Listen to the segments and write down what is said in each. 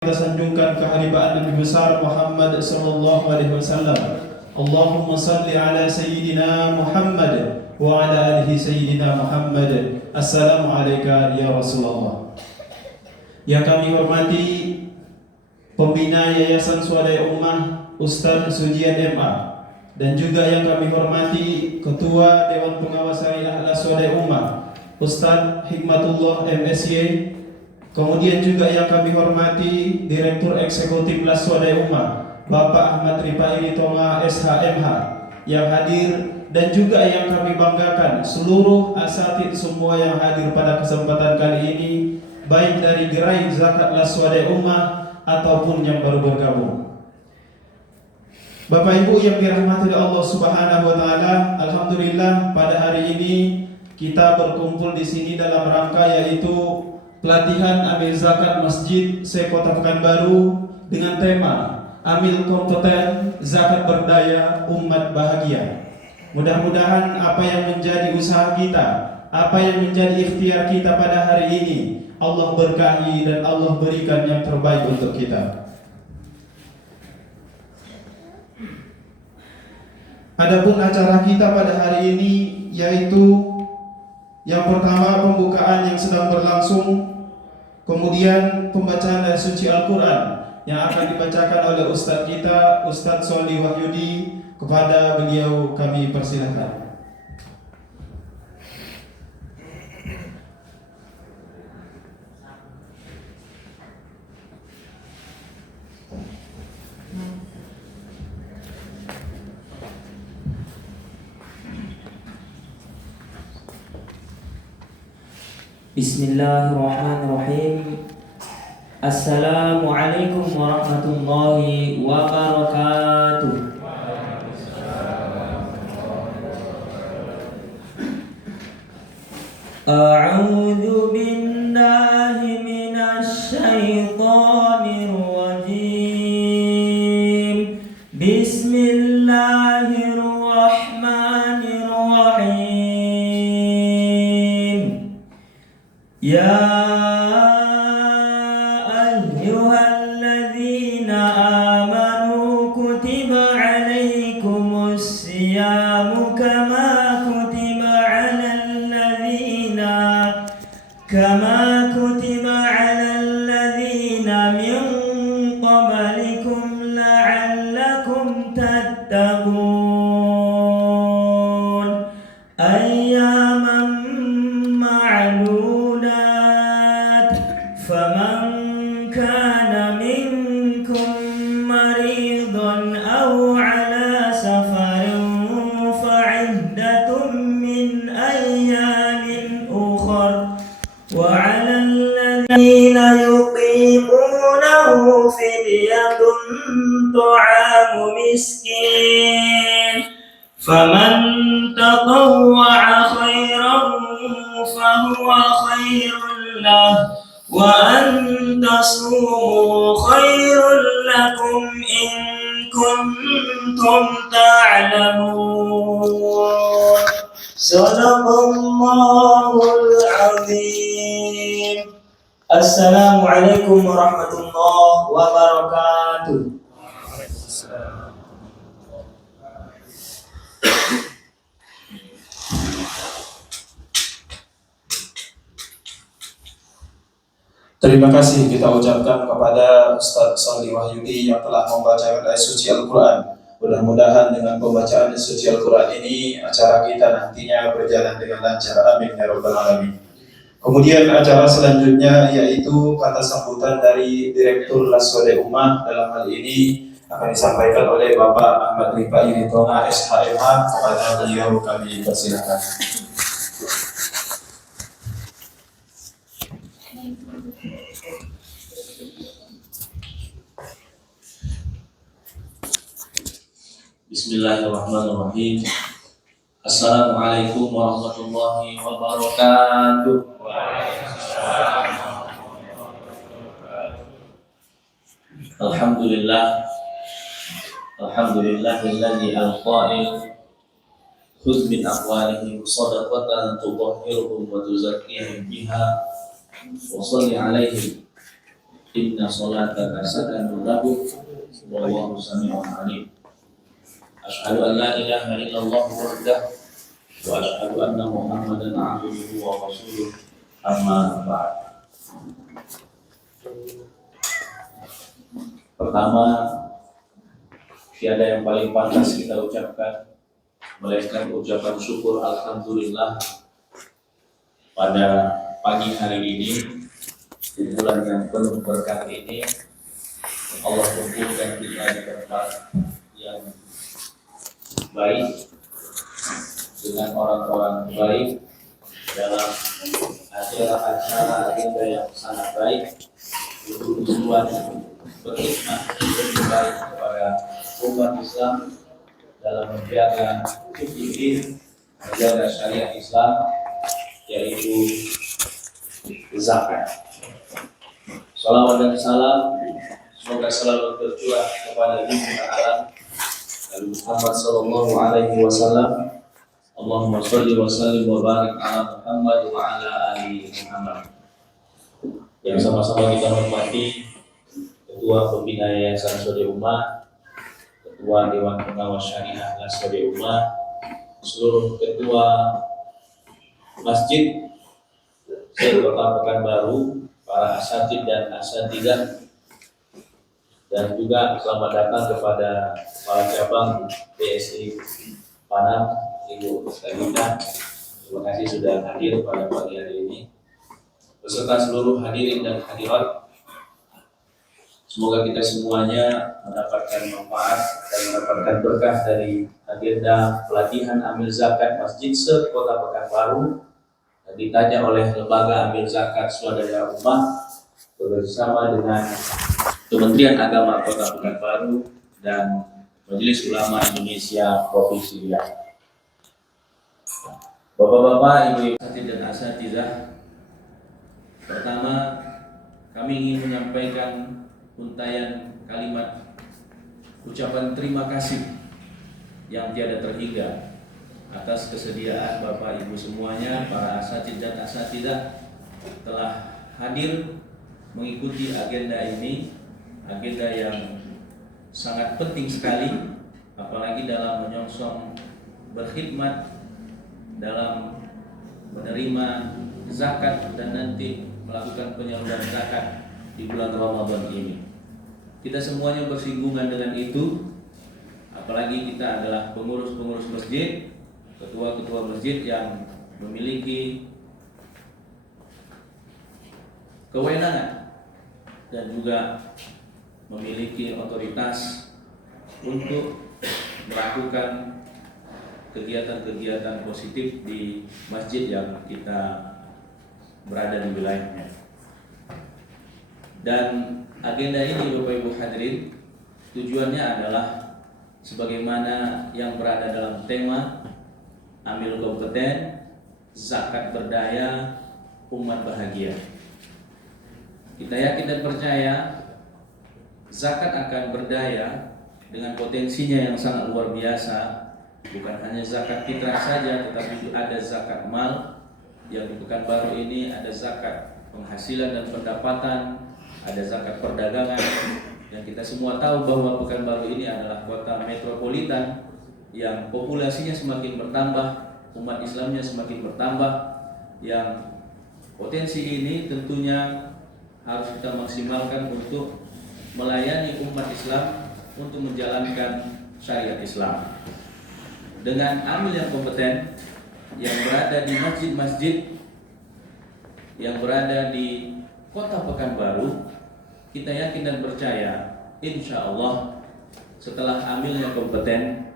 Kita sanjungkan keharibaan Nabi besar Muhammad sallallahu alaihi wasallam. Allahumma salli ala sayyidina Muhammad wa ala alihi sayyidina Muhammad. Assalamu alayka ya Rasulullah. Yang kami hormati pembina Yayasan Swadaya Ummah Ustaz Sujian MA, dan juga yang kami hormati Ketua Dewan Pengawas Syariah Swadaya Ummah Ustaz Hikmatullah MSy. Kemudian juga yang kami hormati Direktur Eksekutif Las Swadaya Ummah Bapak Ahmad Rifa'i Tonga SHMH yang hadir, dan juga yang kami banggakan seluruh asatid semua yang hadir pada kesempatan kali ini, baik dari gerai zakat Las Swadaya Ummah ataupun yang baru bergabung. Bapak Ibu yang dirahmati oleh Allah Subhanahu wa taala, alhamdulillah pada hari ini kita berkumpul di sini dalam rangka yaitu pelatihan amil zakat Masjid Sekota Pekanbaru dengan tema Amil Kompeten Zakat Berdaya Umat Bahagia. Mudah-mudahan apa yang menjadi usaha kita, apa yang menjadi ikhtiar kita pada hari ini, Allah berkahi dan Allah berikan yang terbaik untuk kita. Adapun acara kita pada hari ini yaitu yang pertama pembukaan yang sedang berlangsung, kemudian pembacaan ayat suci Al-Quran yang akan dibacakan oleh Ustadz kita, Ustadz Sholih Wahyudi. Kepada beliau kami persilahkan. Bismillahirrahmanirrahim. Assalamualaikum warahmatullahi wabarakatuh. A'udzu billahi minasy syaithanir rajim. Bismillahirrahmanirrahim. Ya ayyuhalladzina amanu kutiba alaikumus siyamu kama kutiba alal ladzina min qablikum la'allakum tattaqun. Ayyaman ma'ludat. Faman kana minkum maridan aw ala safarin fa'iddatun min ayyamin ukhar wa 'alal ladzina yuqimunahu fidyatun ta'amu miskin. Faman tatawwa'a khairan fahuwa khairun lahu wa an tasumu khairun lakum in kuntum ta'lamun. Sadaqallahul azim. Assalamualaikum warahmatullahi wabarakatuh. Terima kasih kita ucapkan kepada Ustaz Sholih Wahyudi yang telah membacakan ayat suci Al-Quran. Mudah-mudahan dengan pembacaan ayat suci Al-Quran ini acara kita nantinya berjalan dengan lancar. Amin ya rabbal alamin. Kemudian acara selanjutnya yaitu kata sambutan dari Direktur Las Swadaya Ummah. Dalam hal ini akan disampaikan oleh Bapak Ahmad Rifa'i Tonga SHMH. Kepada beliau kami persilakan. Bismillahirrahmanirrahim. Assalamualaikum warahmatullahi wabarakatuh. Alhamdulillah. Alhamdulillahilladzi al-qa'il khudh min amwalihim shadaqatan tutahhiruhum wa tuzakkihim biha wa shalli 'alaihim inna salataka sakanun lahum wallahu sami'un alim. Asyhadu an la ilaha illallah wahdahu wa asyhadu anna Muhammadan abduhu wa rasuluh. Amma ba'd. Pertama, tiada yang paling pantas kita ucapkan melainkan ucapan syukur alhamdulillah pada pagi hari ini, di bulan yang penuh berkah ini. Allah kumpulkan kita di tempat yang baik dengan orang-orang baik dalam acara agenda yang sangat baik untuk tujuan berkhidmat lebih baik kepada umat Islam dalam menjaga fikih, menjaga syariat Islam, yaitu zakat. Salawat dan salam semoga selalu tercurah kepada junjungan alam Nabi Muhammad sallallahu alaihi wasallam. Allahumma shalli wa sallim wa barik ala Muhammad wa ala ali Muhammad. Yang sama-sama kita hormati Ketua Pembina Yayasan Sode Ummah, Ketua Dewan Pengawas Syariah Sode Ummah, seluruh ketua masjid Kota Pekanbaru, para asatid dan asatidah, dan juga selamat datang kepada para cabang PSI Panam, Ibu Ustazah. Terima kasih sudah hadir pada pagi hari ini, beserta seluruh hadirin dan hadirat. Semoga kita semuanya mendapatkan manfaat dan mendapatkan berkah dari agenda pelatihan amil zakat Masjid se-Kota Pekanbaru yang ditanya oleh Lembaga Amil Zakat Swadaya Ummah bersama dengan Kementerian Agama Kota Pekanbaru dan Majelis Ulama Indonesia Provinsi Riau. Bapak-bapak, ibu-ibu asatidz dan asatidzah, pertama kami ingin menyampaikan untayan kalimat ucapan terima kasih yang tiada terhingga atas kesediaan Bapak Ibu semuanya, para asatidz dan asatidzah telah hadir mengikuti agenda ini, agenda yang sangat penting sekali, apalagi dalam menyongsong berkhidmat dalam menerima zakat dan nanti melakukan penyaluran zakat di bulan Ramadan ini. Kita semuanya bersinggungan dengan itu, apalagi kita adalah pengurus-pengurus masjid, ketua-ketua masjid yang memiliki kewenangan dan juga memiliki otoritas untuk melakukan kegiatan-kegiatan positif di masjid yang kita berada di wilayahnya. Dan agenda ini Bapak Ibu hadirin, tujuannya adalah sebagaimana yang berada dalam tema amil kompeten, zakat berdaya, umat bahagia. Kita yakin dan percaya zakat akan berdaya dengan potensinya yang sangat luar biasa. Bukan hanya zakat fitrah saja, tetapi ada zakat mal yang di Pekanbaru ini, ada zakat penghasilan dan pendapatan, ada zakat perdagangan. Yang kita semua tahu bahwa Pekanbaru ini adalah kota metropolitan yang populasinya semakin bertambah, umat Islamnya semakin bertambah, yang potensi ini tentunya harus kita maksimalkan untuk melayani umat Islam, untuk menjalankan syariat Islam. Dengan amil yang kompeten yang berada di masjid-masjid yang berada di Kota Pekanbaru, kita yakin dan percaya insya Allah setelah amilnya kompeten,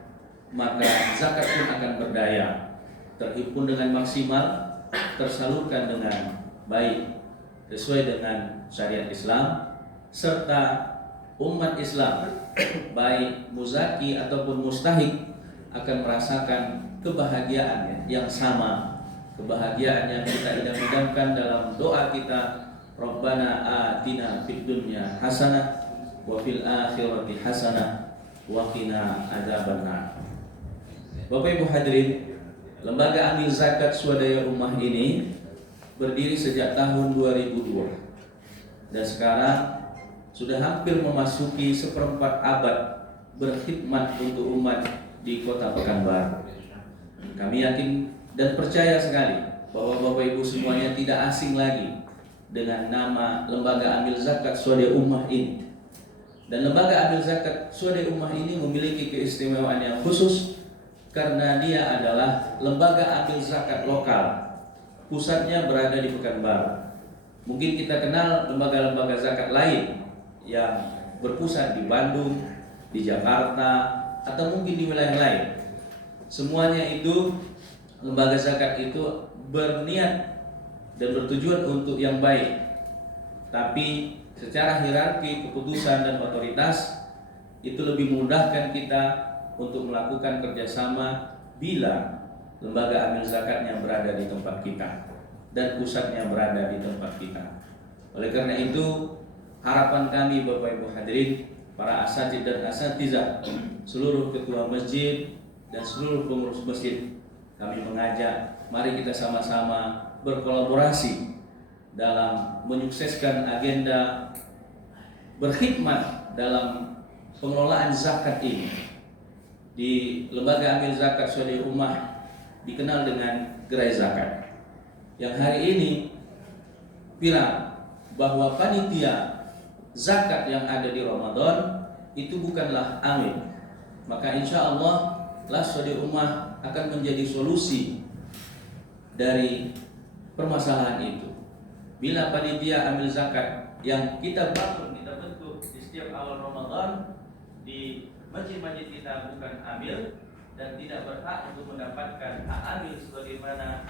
maka zakat pun akan berdaya, terhimpun dengan maksimal, tersalurkan dengan baik sesuai dengan syariat Islam, serta umat Islam baik muzaki ataupun mustahik akan merasakan kebahagiaan yang sama, kebahagiaan yang kita idam-idamkan dalam doa kita, Rabbana atina fid dunya hasanah wa fil akhirati hasanah wa qina adzabannar. Bapak Ibu hadirin, Lembaga Amil Zakat Swadaya Ummah ini berdiri sejak tahun 2002 dan sekarang sudah hampir memasuki seperempat abad berkhidmat untuk umat di kota Pekanbaru. Kami yakin dan percaya sekali bahwa Bapak Ibu semuanya tidak asing lagi dengan nama Lembaga Amil Zakat Swadaya Ummah ini. Dan Lembaga Amil Zakat Swadaya Ummah ini memiliki keistimewaan yang khusus karena dia adalah lembaga amil zakat lokal. Pusatnya berada di Pekanbaru. Mungkin kita kenal lembaga-lembaga zakat lain yang berpusat di Bandung, di Jakarta, atau mungkin di wilayah lain. Semuanya itu, lembaga zakat itu berniat dan bertujuan untuk yang baik. Tapi secara hierarki, keputusan, dan otoritas itu lebih memudahkan kita untuk melakukan kerjasama bila lembaga amil zakatnya berada di tempat kita dan pusatnya berada di tempat kita. Oleh karena itu, harapan kami Bapak Ibu hadirin, para asatidz dan asatizah, seluruh ketua masjid dan seluruh pengurus masjid, kami mengajak mari kita sama-sama berkolaborasi dalam menyukseskan agenda berkhidmat dalam pengelolaan zakat ini. Di Lembaga Amil Zakat Swadaya Ummah dikenal dengan gerai zakat, yang hari ini viral bahwa panitia zakat yang ada di Ramadan itu bukanlah amil. Maka insya Allah Swadaya Ummah akan menjadi solusi dari permasalahan itu. Bila panitia amil zakat yang kita bangun, kita bentuk di setiap awal Ramadan di masjid-masjid kita bukan amil dan tidak berhak untuk mendapatkan hak amil sebagaimana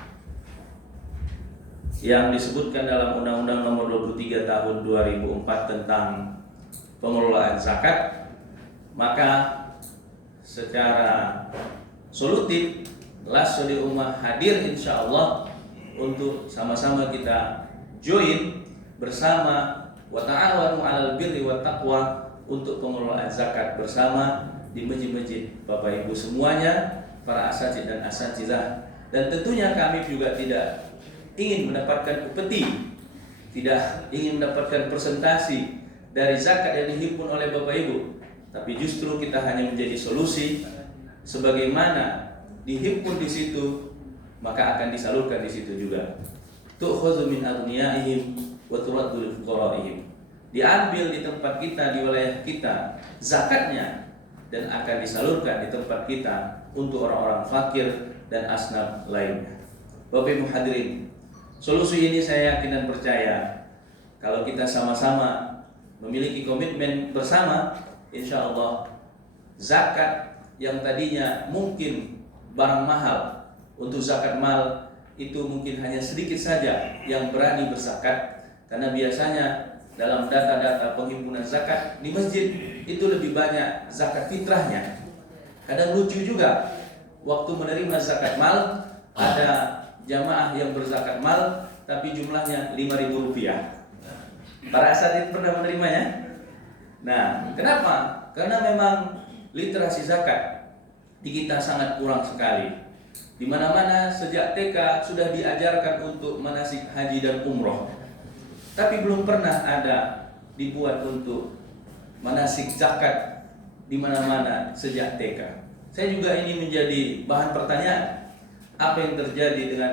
yang disebutkan dalam Undang-Undang Nomor 23 Tahun 2004 tentang pengelolaan zakat, maka secara solutif Swadaya Ummah hadir insya Allah untuk sama-sama kita join bersama wa ta'awanu 'alal birri wat taqwa untuk pengelolaan zakat bersama di masjid-masjid Bapak Ibu semuanya, para asatidz dan asatizah. Dan tentunya kami juga tidak ingin mendapatkan upeti, tidak ingin mendapatkan presentasi dari zakat yang dihimpun oleh Bapak Ibu, tapi justru kita hanya menjadi solusi. Sebagaimana dihimpun di situ, maka akan disalurkan di situ juga. Tu'khadzu min aghniyaihim wa turaddu lil fuqaraihim. Diambil di tempat kita, di wilayah kita zakatnya, dan akan disalurkan di tempat kita untuk orang-orang fakir dan asnaf lainnya. Bapak Ibu hadirin, solusi ini saya yakin dan percaya kalau kita sama-sama memiliki komitmen bersama, insya Allah zakat yang tadinya mungkin barang mahal, untuk zakat mal itu mungkin hanya sedikit saja yang berani berzakat, karena biasanya dalam data-data penghimpunan zakat di masjid itu lebih banyak zakat fitrahnya. Kadang lucu juga, waktu menerima zakat mal ada jamaah yang berzakat mal tapi jumlahnya Rp5.000. Para asatidz pernah menerimanya? Nah, kenapa? Karena memang literasi zakat di kita sangat kurang sekali. Di mana-mana sejak TK sudah diajarkan untuk manasik haji dan umroh, tapi belum pernah ada dibuat untuk manasik zakat di mana-mana sejak TK. Saya juga ini menjadi bahan pertanyaan, apa yang terjadi dengan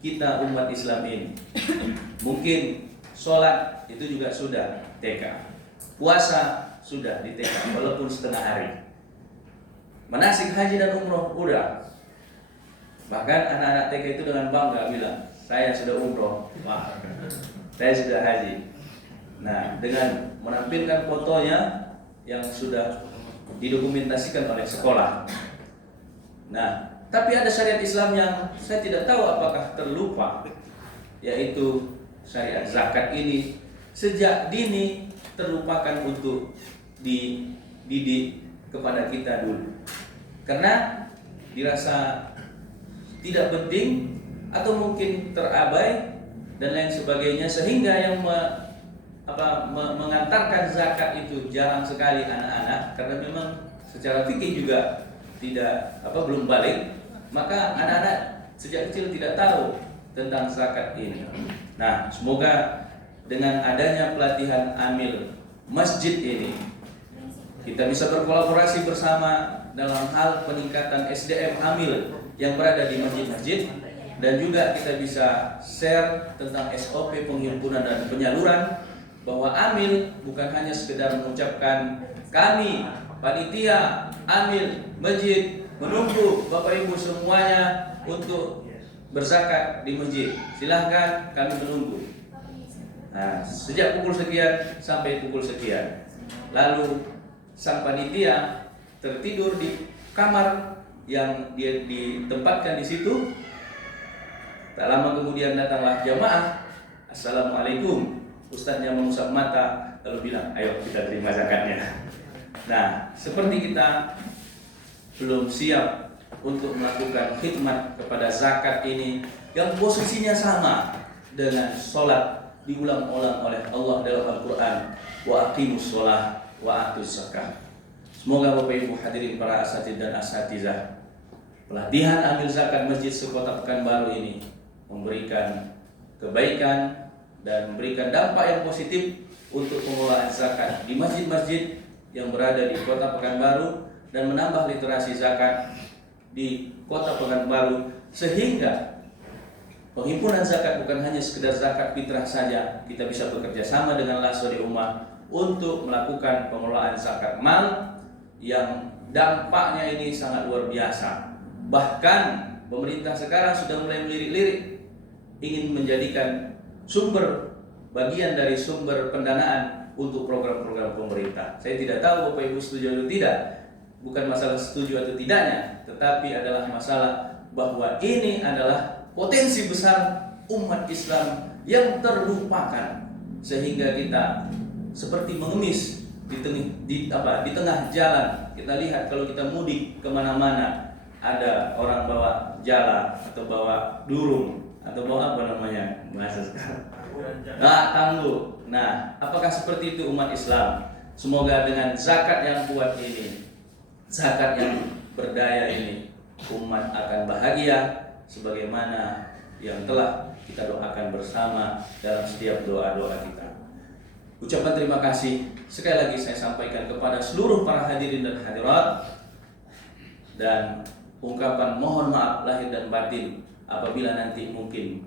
kita umat Islam ini? Mungkin sholat itu juga sudah TK, puasa sudah di TK walaupun setengah hari, manasik haji dan umroh udah. Bahkan anak-anak TK itu dengan bangga bilang, saya sudah umroh, wah, saya sudah haji. Nah, dengan menampilkan fotonya yang sudah didokumentasikan oleh sekolah. Nah, tapi ada syariat Islam yang saya tidak tahu apakah terlupa, yaitu syariat zakat ini sejak dini terlupakan untuk dididik kepada kita dulu, karena dirasa tidak penting atau mungkin terabai dan lain sebagainya, sehingga yang mengantarkan zakat itu jarang sekali anak-anak, karena memang secara fikih juga belum balik, maka anak-anak sejak kecil tidak tahu tentang zakat ini. Nah, semoga dengan adanya pelatihan amil masjid ini. Kita bisa berkolaborasi bersama dalam hal peningkatan SDM amil yang berada di masjid-masjid, dan juga kita bisa share tentang SOP penghimpunan dan penyaluran, bahwa amil bukan hanya sekedar mengucapkan kami panitia amil masjid menunggu Bapak Ibu semuanya untuk berzakat di masjid. Silahkan, kami menunggu. Nah, sejak pukul sekian sampai pukul sekian. Lalu sang panitia tertidur di kamar yang dia ditempatkan di situ. Tak lama kemudian datanglah jamaah. Assalamualaikum. Ustadznya mengusap mata lalu bilang, ayo kita terima zakatnya. Nah, seperti kita belum siap untuk melakukan khidmat kepada zakat ini yang posisinya sama dengan sholat diulang-ulang oleh Allah dalam Al-Quran, wa aqimus sholah wa atuz zakah. Semoga Bapak Ibu hadirin para asatidz dan asatizah, pelatihan amil zakat Masjid Sekota Pekanbaru ini memberikan kebaikan dan memberikan dampak yang positif untuk pengelolaan zakat di masjid-masjid yang berada di Kota Pekanbaru, dan menambah literasi zakat di Kota Pekanbaru, sehingga penghimpunan zakat bukan hanya sekedar zakat fitrah saja. Kita bisa bekerja sama dengan Lasodi Ummah untuk melakukan pengelolaan zakat mal yang dampaknya ini sangat luar biasa. Bahkan pemerintah sekarang sudah mulai melirik-lirik ingin menjadikan sumber bagian dari sumber pendanaan untuk program-program pemerintah. Saya tidak tahu Bapak Ibu setuju atau tidak. Bukan masalah setuju atau tidaknya, tetapi adalah masalah bahwa ini adalah potensi besar umat Islam yang terlupakan, sehingga kita seperti mengemis di tengah jalan. Kita lihat kalau kita mudik kemana-mana, ada orang bawa jala atau bawa durung atau bawa apa namanya bahasa sekarang, tangguh. Nah, apakah seperti itu umat Islam? Semoga dengan zakat yang kuat ini, zakat yang berdaya ini, umat akan bahagia sebagaimana yang telah kita doakan bersama dalam setiap doa-doa kita. Ucapan terima kasih sekali lagi saya sampaikan kepada seluruh para hadirin dan hadirat, dan ungkapan mohon maaf lahir dan batin apabila nanti mungkin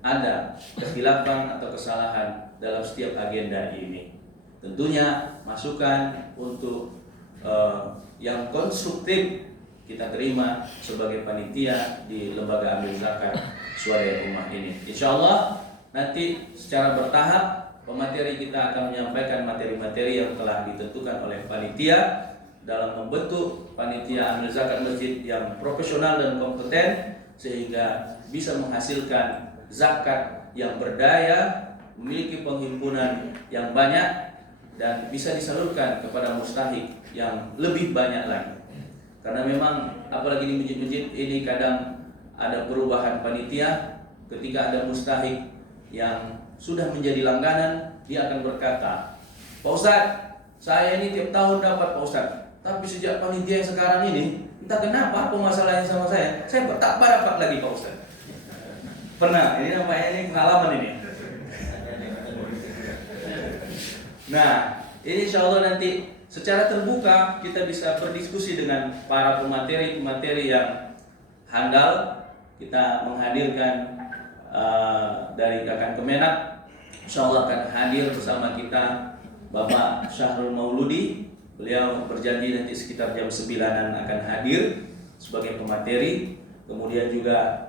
ada kekhilafan atau kesalahan dalam setiap agenda ini. Tentunya masukan untuk yang konstruktif kita terima sebagai panitia di lembaga amil zakat swadaya ummah ini. Insya Allah nanti secara bertahap pemateri kita akan menyampaikan materi-materi yang telah ditentukan oleh panitia dalam membentuk panitia amil zakat masjid yang profesional dan kompeten, sehingga bisa menghasilkan zakat yang berdaya, memiliki penghimpunan yang banyak, dan bisa disalurkan kepada mustahik yang lebih banyak lagi. Karena memang apalagi di masjid-masjid ini kadang ada perubahan panitia. Ketika ada mustahik yang sudah menjadi langganan, dia akan berkata, Pak Ustadz, saya ini tiap tahun dapat Pak Ustadz, tapi sejak panitia yang sekarang ini, entah kenapa apa masalahnya sama saya tak dapat lagi Pak Ustadz. Pernah, ini namanya ini pengalaman ini. Nah, ini insya Allah nanti secara terbuka kita bisa berdiskusi dengan para pemateri-pemateri yang handal. Kita menghadirkan dari Kakan Kemenak, insya Allah akan hadir bersama kita Bapak Syahrul Mauludi. Beliau berjanji nanti sekitar jam 9-an akan hadir sebagai pemateri. Kemudian juga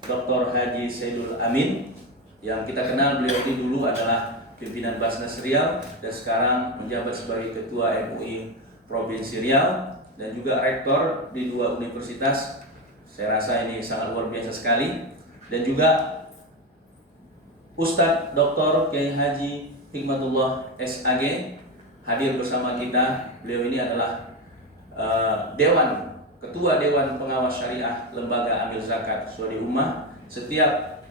Dr. Haji Saidul Amin, yang kita kenal beliau ini dulu adalah pimpinan Basnas Riau dan sekarang menjabat sebagai Ketua MUI Provinsi Riau dan juga rektor di 2 universitas. Saya rasa ini sangat luar biasa sekali. Dan juga Ustadz Dr. Kiai Haji Hikmatullah SAG hadir bersama kita. Beliau ini adalah Ketua Dewan Pengawas Syariah Lembaga Amil Zakat Swadaya Ummah. Setiap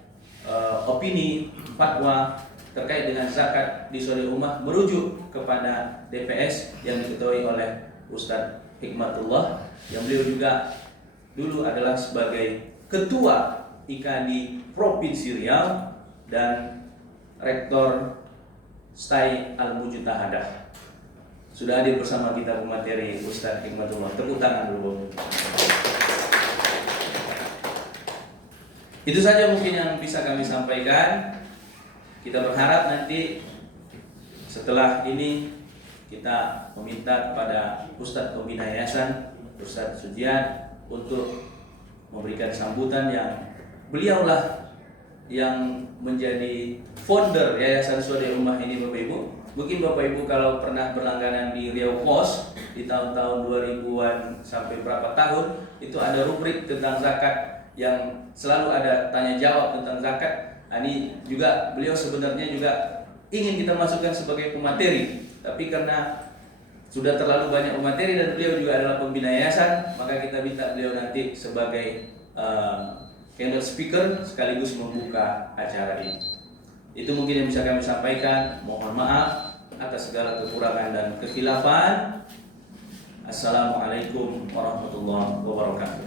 opini fatwa terkait dengan zakat di Swadaya Ummah merujuk kepada DPS yang diketuai oleh Ustadz Hikmatullah, yang beliau juga dulu adalah sebagai Ketua IKADI Provinsi Riau dan Rektor Stai Al-Mujtahadah. Sudah hadir bersama kita pemateri Ustaz Hikmatullah. Tepuk tangan dulu. Itu saja mungkin yang bisa kami sampaikan. Kita berharap nanti setelah ini kita meminta kepada Ustadz Pembina Yayasan, Ustadz Sujiat, untuk memberikan sambutan yang beliaulah yang menjadi founder Yayasan Swadaya Ummah ini, Bapak Ibu. Mungkin Bapak Ibu kalau pernah berlangganan di Riau Pos di tahun-tahun 2000-an sampai berapa tahun, itu ada rubrik tentang zakat yang selalu ada tanya jawab tentang zakat. Ini juga beliau sebenarnya juga ingin kita masukkan sebagai pemateri, tapi karena sudah terlalu banyak pemateri dan beliau juga adalah pembina yayasan, maka kita minta beliau nanti sebagai keynote speaker sekaligus membuka acara ini. Itu mungkin yang bisa kami sampaikan. Mohon maaf atas segala kekurangan dan kekhilafan. Assalamualaikum warahmatullahi wabarakatuh.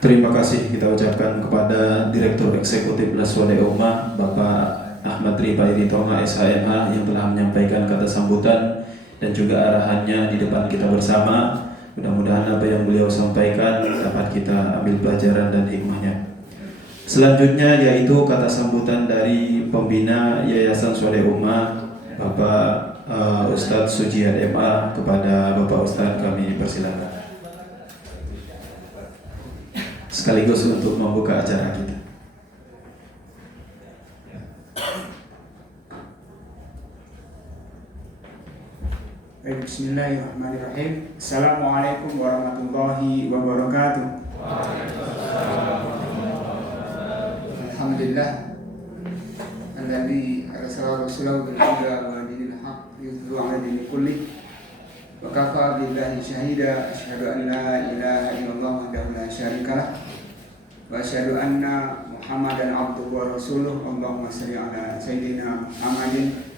Terima kasih kita ucapkan kepada Direktur Eksekutif Swadaya Ummah Bapak Ahmad Rifaidi Tonga SHMH yang telah menyampaikan kata sambutan dan juga arahannya di depan kita bersama. Mudah-mudahan apa yang beliau sampaikan dapat kita ambil pelajaran dan hikmahnya. Selanjutnya yaitu kata sambutan dari pembina Yayasan Swadaya Ummah Bapak Ustadz Sujiat MA. Kepada Bapak Ustadz kami persilakan sekaligus untuk membuka acara kita. Bismillahirrahmanirrahim. Assalamualaikum warahmatullahi wabarakatuh. Alhamdulillah alladzi arsala rasulahu bil huda wa dinil haqq yudhhiru 'ala dini kulli wa kafa billahi shahida asyhadu an la ilaha illallah wahdahu la syarikalah wa asyhadu anna Muhammadan abduhu wa rasuluh. Allahumma shalli ala sayyidina Muhammadin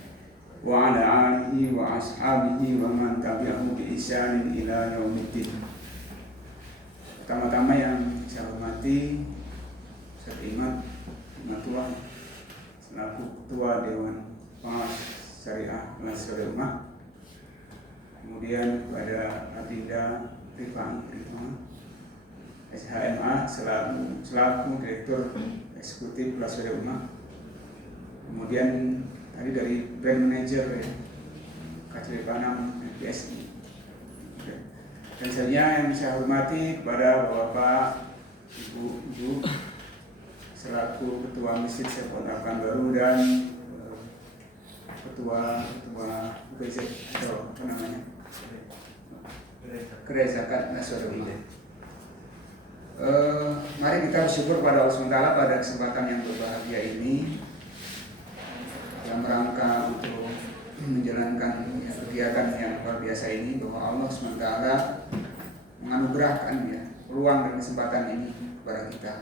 wa ala alihi wa ashabihi wa man tabi'ahu bi ihsanin ila yaumiddin. Pertama-tama yang saya hormati Ustaz Hikmatullah selaku Ketua Dewan Pengawas Syariah Swadaya Ummah, kemudian kepada Adinda Rifaidi SHMA selaku Direktur Eksekutif Swadaya Ummah, kemudian tadi dari Brand Manager KCW Panam PSI, dan selanjutnya yang saya hormati kepada Bapak Ibu selaku Ketua Masjid Sekolah Baru dan Ketua BZ atau apa namanya Gerai Zakat Swadaya Ummah. Mari kita bersyukur pada Allah SWT pada kesempatan yang berbahagia ini yang merangka untuk menjalankan kegiatan yang luar biasa ini, bahwa Allah SWT menganugerahkan peluang dan kesempatan ini kepada kita.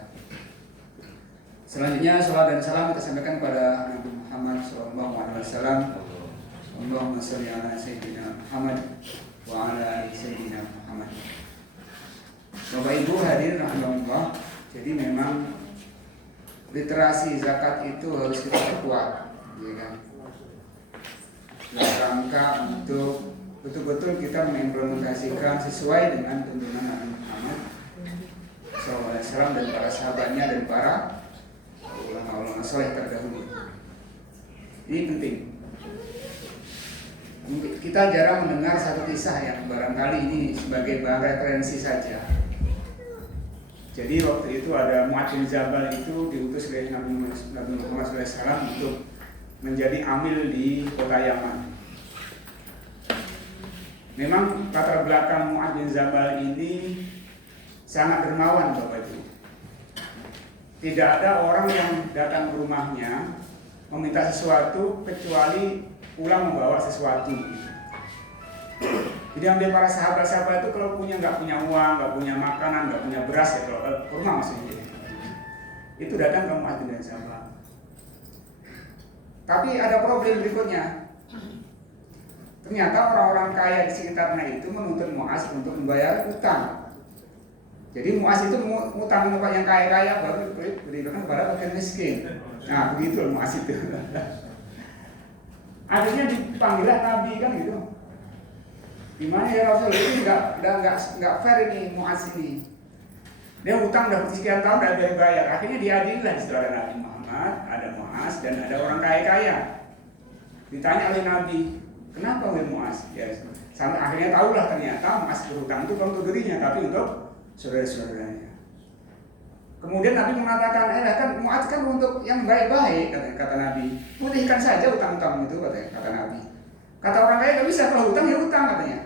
Selanjutnya salawat dan salam kita sampaikan kepada Nabi Muhammad SAW. Allahumma sholli ala sayyidina Muhammad wa ala ali sayyidina Muhammad. Bapak Ibu hadirin rahimahullah, jadi memang literasi zakat itu harus kita perkuat, ya kan? Dalam rangka untuk betul-betul kita mengimplementasikan sesuai dengan tuntunan Nabi Muhammad SAW dan para sahabatnya dan para ulama-ulama saleh terdahulu. Ini penting. Kita jarang mendengar satu kisah yang barangkali ini sebagai bahan referensi saja. Jadi waktu itu ada Mu'adz bin Jabal itu diutus oleh Nabi Muhammad SAW untuk menjadi amil di kota Yaman. Memang latar belakang Mu'adz bin Jabal ini sangat dermawan, Bapak Ibu. Tidak ada orang yang datang ke rumahnya meminta sesuatu kecuali pulang membawa sesuatu. Jadi ambil para sahabat-sahabat itu kalau nggak punya uang, nggak punya makanan, nggak punya beras ya kalau ke rumah maksudnya. Itu datang ke Mu'adz bin Jabal. Tapi ada problem berikutnya. Ternyata orang-orang kaya di sekitarnya itu menuntut Mu'adz untuk membayar utang. Jadi muas itu ngutang kepada yang kaya-kaya baru diberikan kepada fakir miskin. Nah begitu muas itu. Akhirnya dipanggillah Nabi kan gitu. Gimana ya Rasul, ini nggak fair ini muas ini. Dia hutang udah sekian tahun udah bayar. Akhirnya diadililah di saudara Nabi Muhammad, ada muas dan ada orang kaya-kaya. Ditanya oleh Nabi, kenapa oleh muas? Ya, sampai akhirnya tahulah ternyata muas berhutang itu bukan untuk dirinya tapi untuk saudara-saudaranya. Kemudian Nabi mengatakan, kan muas kan untuk yang baik-baik, kata Nabi. Putihkan saja utang-utang itu, kata Nabi. Kata orang kaya nggak bisa, kalau hutang ya hutang katanya.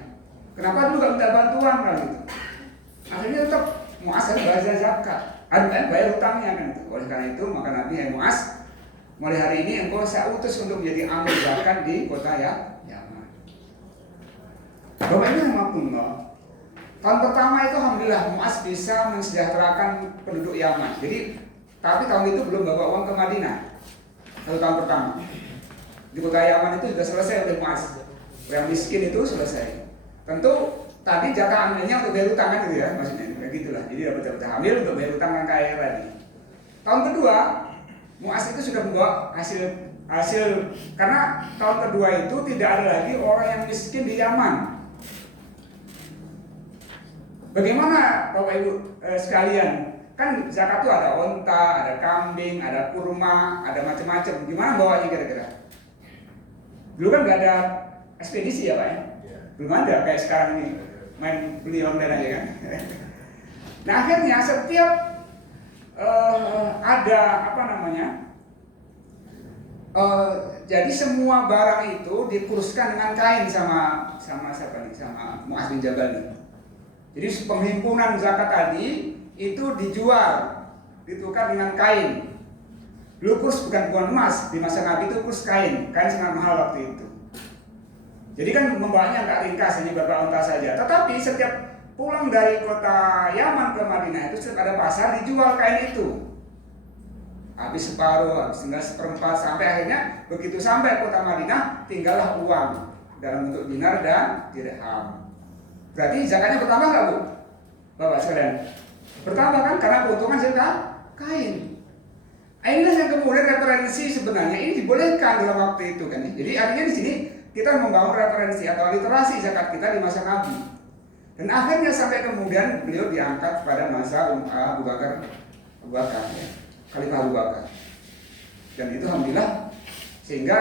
Kenapa dulu nggak minta bantuan kalau gitu? Akhirnya tetap muas harus bayar zakat, bayar hutangnya kan. Oleh karena itu maka Nabi muas, mulai hari ini engkau saya utus untuk menjadi amil zakat di kota Yaman. Bapak Ibu rahimahullah. Tahun pertama itu alhamdulillah muas bisa mensejahterakan penduduk Yaman. Jadi tapi tahun itu belum bawa uang ke Madinah. Satu tahun pertama. Di kota Yaman itu sudah selesai oleh muas. Yang miskin itu selesai. Tentu tadi jatah amilnya untuk bayar utang kan gitu ya, maksudnya kayak gitulah. Jadi dapat jatah amil untuk bayar utang yang kaya tadi. Tahun kedua, muas itu sudah membawa hasil karena tahun kedua itu tidak ada lagi orang yang miskin di Yaman. Bagaimana Bapak Ibu sekalian? Kan zakat itu ada onta, ada kambing, ada kurma, ada macam-macam. Gimana bawanya kira-kira? Dulu kan nggak ada ekspedisi ya Pak ya? Belum ada kayak sekarang ini main beli online aja kan. Nah akhirnya setiap ada apa namanya, jadi semua barang itu dikuruskan dengan kain sama siapa nih, sama Muaz bin Jabal nih. Jadi penghimpunan zakat tadi itu dijual, ditukar dengan kain. Dulu kurs bukan emas, di masa Nabi itu kurs kain sangat mahal waktu itu. Jadi kan membawanya nggak ringkas, hanya beberapa onta saja. Tetapi setiap pulang dari kota Yaman ke Madinah itu setiap ada pasar dijual kain itu. Habis separuh, habis tinggal seperempat, sampai akhirnya begitu sampai kota Madinah tinggallah uang dalam bentuk dinar dan dirham. Berarti zakatnya bertambah nggak Bu? Bapak sekalian? Bertambah kan karena keuntungan zakat kain. Inilah yang kemudian referensi sebenarnya ini dibolehkan dalam waktu itu kan. Jadi artinya di sini kita membangun referensi atau literasi zakat kita di masa Nabi. Dan akhirnya sampai kemudian beliau diangkat pada masa Abu Bakar ya, Khalifah Abu Bakar. Dan itu alhamdulillah sehingga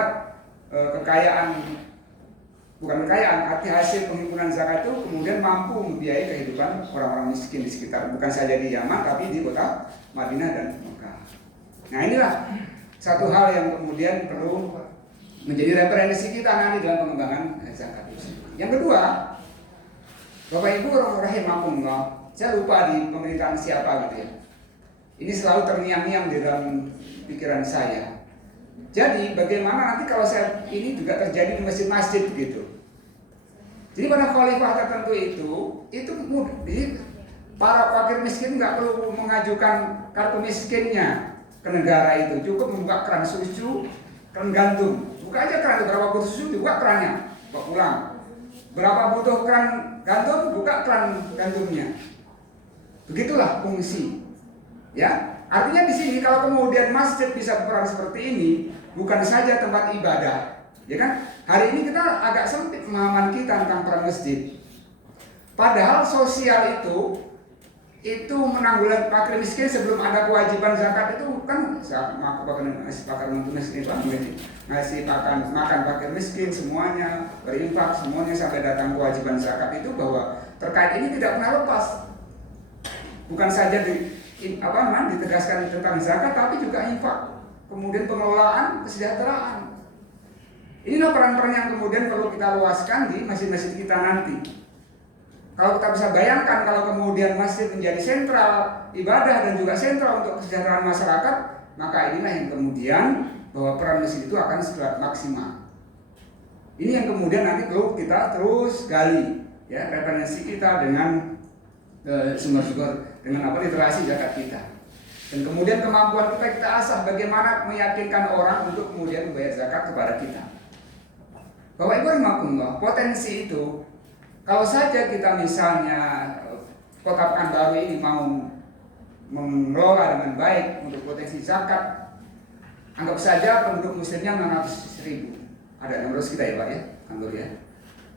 arti hasil penghimpunan zakat itu kemudian mampu membiayai kehidupan orang-orang miskin di sekitar, bukan saja di Yaman tapi di kota Madinah dan Mekah. Nah inilah satu hal yang kemudian perlu menjadi referensi kita nanti dalam pengembangan zakat itu. Yang kedua, Bapak Ibu rahimahumullah, saya lupa di pemerintahan siapa gitu ya. Ini selalu terngiang-ngiang di dalam pikiran saya. Jadi bagaimana nanti kalau saya ini juga terjadi di masjid-masjid begitu. Jadi pada khalifah tertentu itu mudah. Jadi para fakir miskin nggak perlu mengajukan kartu miskinnya ke negara itu, cukup membuka keran susu, keran gantung. Buka aja keran, berapa butuh susu dibuka kerannya, bawa pulang. Berapa butuh keran gantung, buka keran gantungnya. Begitulah fungsi. Ya, artinya di sini kalau kemudian masjid bisa berperan seperti ini, bukan saja tempat ibadah, ya kan? Hari ini kita agak sempit pemahaman kita tentang peran masjid. Padahal sosial itu menanggulangi fakir miskin sebelum ada kewajiban zakat itu kan ngasih makan fakir miskin semuanya, berinfak semuanya sampai datang kewajiban zakat itu bahwa terkait ini tidak pernah lepas. Bukan saja ditegaskan tentang zakat tapi juga infak, kemudian pengelolaan kesejahteraan. Inilah peran-peran yang kemudian perlu kita luaskan di masjid-masjid kita nanti. Kalau kita bisa bayangkan kalau kemudian masjid menjadi sentral ibadah dan juga sentral untuk kesejahteraan masyarakat, maka inilah yang kemudian bahwa peran masjid itu akan sangat maksimal. Ini yang kemudian nanti perlu kita terus gali, ya, referensi kita dengan sumber-sumber dengan literasi zakat kita. Dan kemudian kemampuan kita asah bagaimana meyakinkan orang untuk kemudian membayar zakat kepada kita. Bapak Ibu rahimahumullah, potensi itu kalau saja kita misalnya Kota Pekanbaru ini mau mengelola dengan baik untuk potensi zakat, anggap saja penduduk muslimnya 600.000. Ada 600 kita ya Pak ya, kantor ya.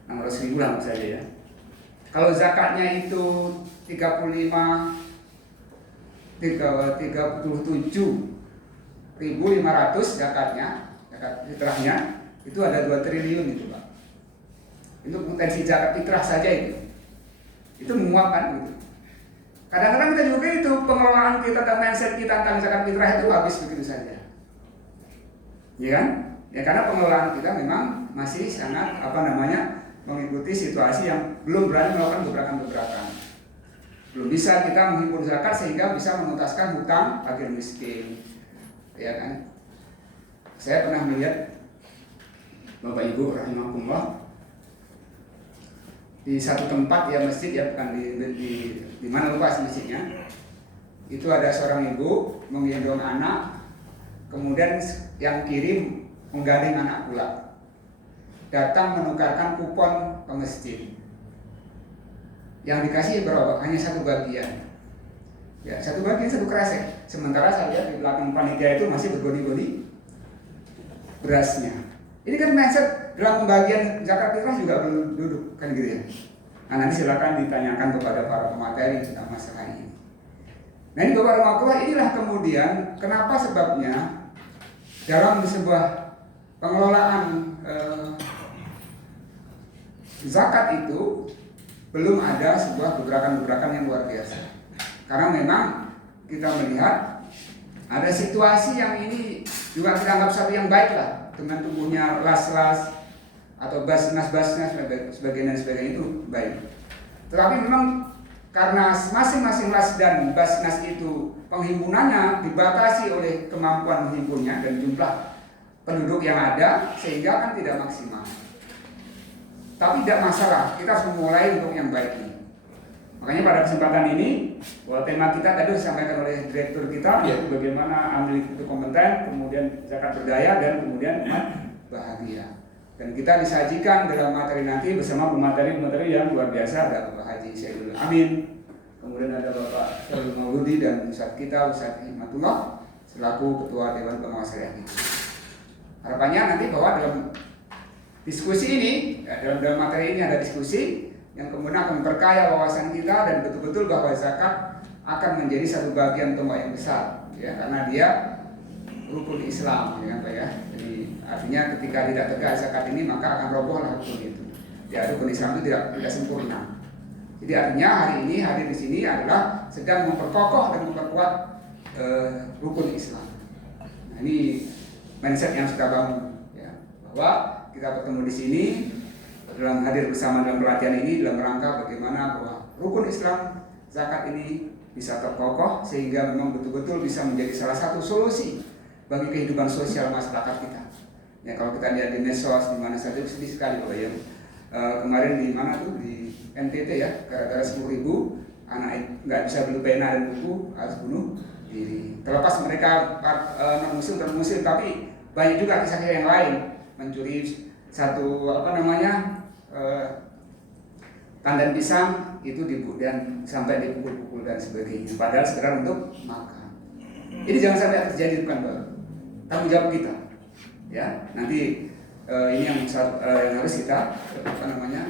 600.000 lah saja ya. Kalau zakatnya itu 37.500 zakatnya, zakat fitrahnya itu ada 2 triliun itu Pak. Itu potensi zakat fitrah saja itu menguapkan gitu. Kadang-kadang kita juga itu pengelolaan kita dan mindset kita tentang zakat fitrah itu habis begitu saja, ya kan? Ya karena pengelolaan kita memang masih sangat mengikuti situasi yang belum berani melakukan gebrakan-gebrakan. Belum bisa kita menghimpun zakat sehingga bisa menuntaskan hutang fakir miskin, ya kan? Saya pernah melihat Bapak Ibu rahimahumullah di satu tempat ya masjid ya, bukan di mana lupa masjidnya, itu ada seorang ibu menggendong anak, kemudian yang kirim menggandeng anak pula, datang menukarkan kupon ke masjid. Yang dikasih berapa? Hanya 1 bagian. Ya, 1 bagian 1 kresek. Sementara saya lihat di belakang panitia itu masih bergodi-godi berasnya. Ini kan mindset dalam pembagian zakat fitrah juga belum duduk kan gitu ya. Nah nanti silakan ditanyakan kepada para pemateri tentang masalah ini. Nah ini Bapak Rahmatullah, inilah kemudian kenapa sebabnya dalam sebuah pengelolaan zakat itu belum ada sebuah gebrakan-gebrakan yang luar biasa. Karena memang kita melihat ada situasi yang ini juga kita anggap satu yang baik lah, dengan tumbuhnya las-las atau basnas-basnas sebagainya itu baik. Tetapi memang karena masing-masing las dan basnas itu penghimpunannya dibatasi oleh kemampuan menghimpunnya dan jumlah penduduk yang ada, sehingga kan tidak maksimal. Tapi tidak masalah, kita harus memulai untuk yang baik ini. Makanya pada kesempatan ini, bahwa tema kita tadi disampaikan oleh direktur kita, yaitu bagaimana ambil itu kompeten, kemudian zakat berdaya, dan kemudian umat bahagia. Dan kita disajikan dalam materi nanti bersama pemateri-pemateri yang luar biasa. Ada Bapak Haji Sayyidul Amin, kemudian ada Bapak Syarul Mauludi, dan Ustadz kita, Ustadz Hikmatullah, selaku Ketua Dewan Pengawas Syariah kita. Harapannya nanti bahwa dalam diskusi ini, ya, dalam materi ini ada diskusi yang kemudian akan memperkaya wawasan kita, dan betul-betul bahwa zakat akan menjadi satu bagian tombak yang besar, ya, karena dia rukun Islam, ya, Pak ya. Jadi artinya ketika tidak tegak zakat ini maka akan robohlah rukun itu. Ya, rukun Islam itu tidak sempurna. Jadi artinya hari ini hadir di sini adalah sedang memperkokoh dan memperkuat rukun Islam. Nah, ini mindset yang sudah bangun, ya, bahwa kita bertemu di sini dalam hadir bersama dalam pelatihan ini dalam rangka bagaimana bahwa rukun Islam zakat ini bisa terkokoh sehingga memang betul-betul bisa menjadi salah satu solusi bagi kehidupan sosial masyarakat kita. Ya, kalau kita lihat di medsos di mana saja sedih sekali Bapak ya. Kemarin di mana tuh di NTT ya, gara-gara 10.000 anak nggak bisa beli pena dan buku harus bunuh diri. Terlepas mereka non muslim dan muslim, tapi banyak juga kisah-kisah yang lain, mencuri satu tandan pisang itu dan sampai dipukul-pukul dan sebagainya, padahal sekedar untuk makan. Ini jangan sampai terjadi, bukan Pak. Tanggung jawab kita, ya. Nanti ini yang harus kita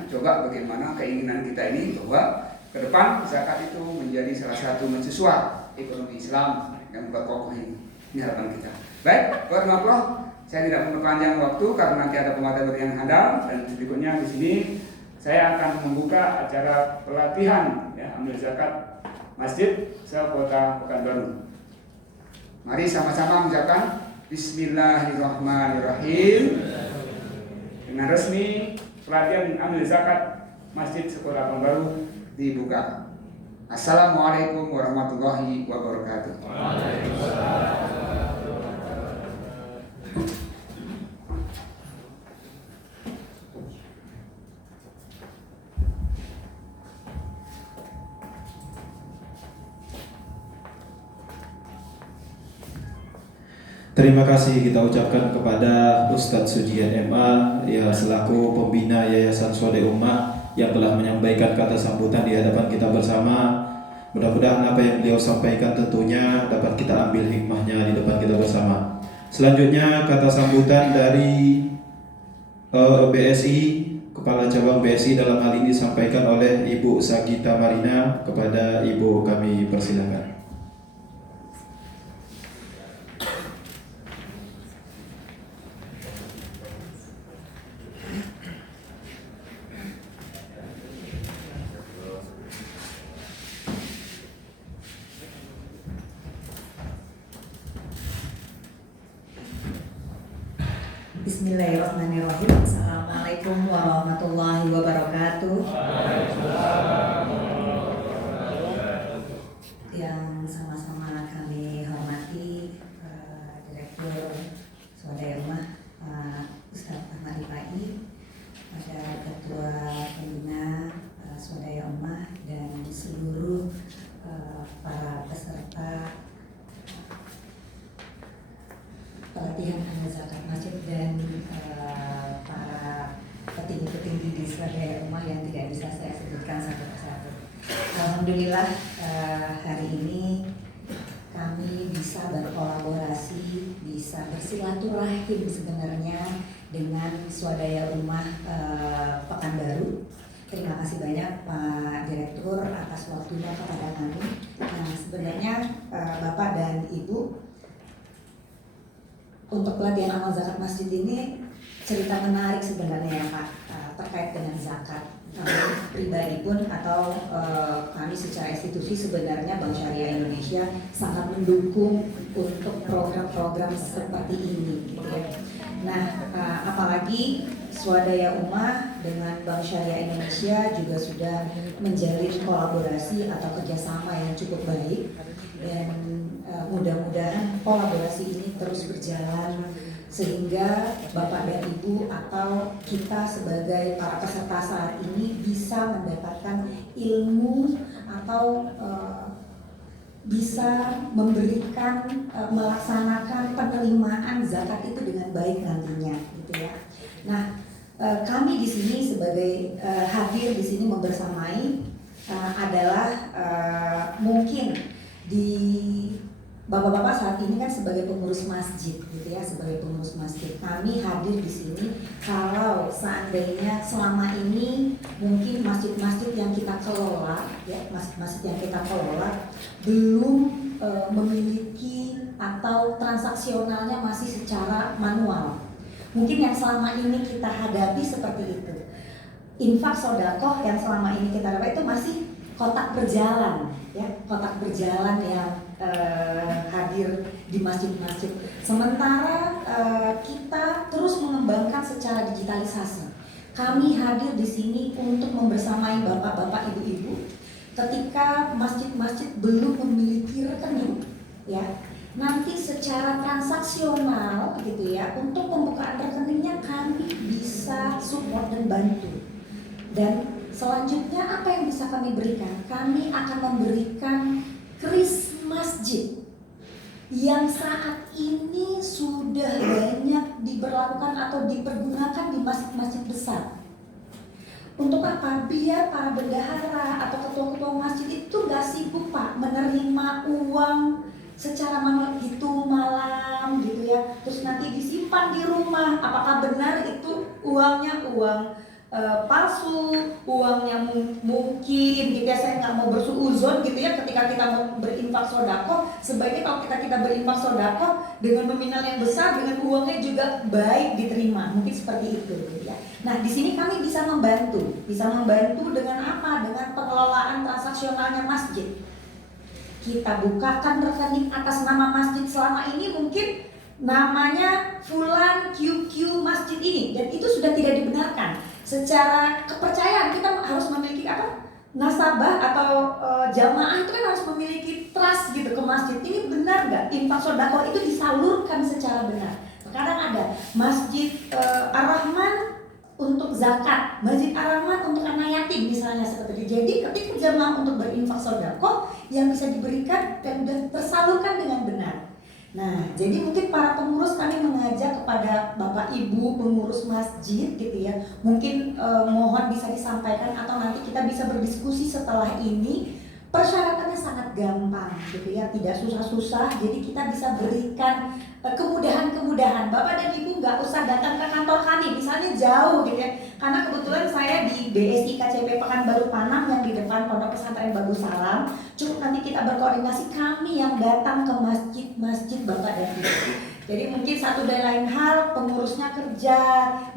coba bagaimana keinginan kita ini bahwa ke depan zakat itu menjadi salah satu mercusuar ekonomi Islam yang berkokoh ini. Ini harapan kita. Baik, warahmatullahi. Saya tidak memperpanjang waktu karena nanti ada pemateri yang handal, dan berikutnya di sini saya akan membuka acara pelatihan ya, ambil zakat masjid se-Kota Pekanbaru. Mari sama-sama mengucapkan Bismillahirrahmanirrahim. Dengan resmi pelatihan ambil zakat masjid se-Kota Pekanbaru dibuka. Assalamualaikum warahmatullahi wabarakatuh. Terima kasih kita ucapkan kepada Ustadz Sujian MA ya, selaku pembina Yayasan Swadaya Ummah yang telah menyampaikan kata sambutan di hadapan kita bersama. Mudah-mudahan apa yang beliau sampaikan tentunya dapat kita ambil hikmahnya di depan kita bersama. Selanjutnya kata sambutan dari BSI, Kepala Cabang BSI dalam hal ini disampaikan oleh Ibu Sagita Marina. Kepada Ibu kami persilakan. Bismillahirrahmanirrahim. Assalamualaikum warahmatullahi wabarakatuh. Yang sama-sama kami hormati Direktur Swadaya Ummah Ustadz Ahmad Rifai, pada Ketua Pembina Swadaya Ummah dan seluruh para peserta pelatihan amal zakat masjid dan para petinggi-petinggi di Swadaya Ummah yang tidak bisa saya sebutkan satu persatu. Alhamdulillah hari ini kami bisa berkolaborasi, bisa bersilaturahim sebenarnya dengan Swadaya Ummah Pekanbaru. Terima kasih banyak Pak Direktur atas waktunya kepada kami. Nah, sebenarnya Bapak dan Ibu, untuk pelatihan amal zakat masjid ini cerita menarik sebenarnya ya Pak, terkait dengan zakat. Kami pribadi pun atau kami secara institusi sebenarnya Bank Syariah Indonesia sangat mendukung untuk program-program seperti ini gitu ya. Nah, apalagi Swadaya Ummah dengan Bank Syariah Indonesia juga sudah menjalin kolaborasi atau kerjasama yang cukup baik, dan mudah-mudahan kolaborasi ini terus berjalan sehingga Bapak dan Ibu atau kita sebagai para peserta saat ini bisa mendapatkan ilmu atau bisa memberikan melaksanakan penerimaan zakat itu dengan baik nantinya gitu ya. Nah, kami di sini sebagai hadir di sini membersamai adalah mungkin di Bapak-bapak saat ini kan sebagai pengurus masjid gitu ya, sebagai pengurus masjid kami hadir di sini. Kalau seandainya selama ini mungkin masjid-masjid yang kita kelola ya, masjid-masjid yang kita kelola belum memiliki atau transaksionalnya masih secara manual. Mungkin yang selama ini kita hadapi seperti itu. Infak sedekah yang selama ini kita dapat itu masih kotak berjalan ya, kotak berjalan yang hadir di masjid-masjid. Sementara kita terus mengembangkan secara digitalisasi. Kami hadir di sini untuk membersamai bapak-bapak, ibu-ibu. Ketika masjid-masjid belum memiliki rekening, ya, nanti secara transaksional, gitu ya, untuk pembukaan rekeningnya kami bisa support dan bantu. Dan selanjutnya apa yang bisa kami berikan? Kami akan memberikan kris masjid yang saat ini sudah banyak diberlakukan atau dipergunakan di masjid-masjid besar. Untuk apa? Biar para bendahara atau ketua-ketua masjid itu gak sibuk Pak menerima uang secara manual gitu malam gitu ya, terus nanti disimpan di rumah. Apakah benar itu uangnya uang palsu, uangnya mungkin gitu ya, saya nggak mau bersuuzon gitu ya. Ketika kita mau berinfak sodako, sebaiknya kalau kita berinfak sodako dengan nominal yang besar, dengan uangnya juga baik diterima, mungkin seperti itu gitu ya. Nah, di sini kami bisa membantu dengan apa? Dengan pengelolaan transaksionalnya masjid. Kita bukakan rekening atas nama masjid. Selama ini mungkin namanya Fulan QQ masjid ini, dan itu sudah tidak dibenarkan. Secara kepercayaan kita harus memiliki apa? Nasabah atau jamaah itu kan harus memiliki trust gitu ke masjid. Ini benar nggak infak sedekah itu disalurkan secara benar? Kadang ada Masjid Ar-Rahman untuk zakat, Masjid Ar-Rahman untuk anak yatim misalnya seperti itu. Jadi ketika jamaah untuk berinfak sedekah yang bisa diberikan dan tersalurkan dengan benar. Nah, jadi mungkin para pengurus kami mengajak kepada Bapak Ibu pengurus masjid gitu ya. Mungkin mohon bisa disampaikan atau nanti kita bisa berdiskusi setelah ini. Persyaratannya sangat gampang gitu ya, tidak susah-susah. Jadi kita bisa berikan kemudahan-kemudahan. Bapak dan Ibu nggak usah datang ke kantor kami, misalnya jauh gitu ya. Karena kebetulan saya di BSI KCP Pekanbaru Panam yang di depan Pondok Pesantren Bagus Salam. Cukup nanti kita berkoordinasi, kami yang datang ke masjid-masjid Bapak dan Ibu. Jadi mungkin satu dan lain hal pengurusnya kerja,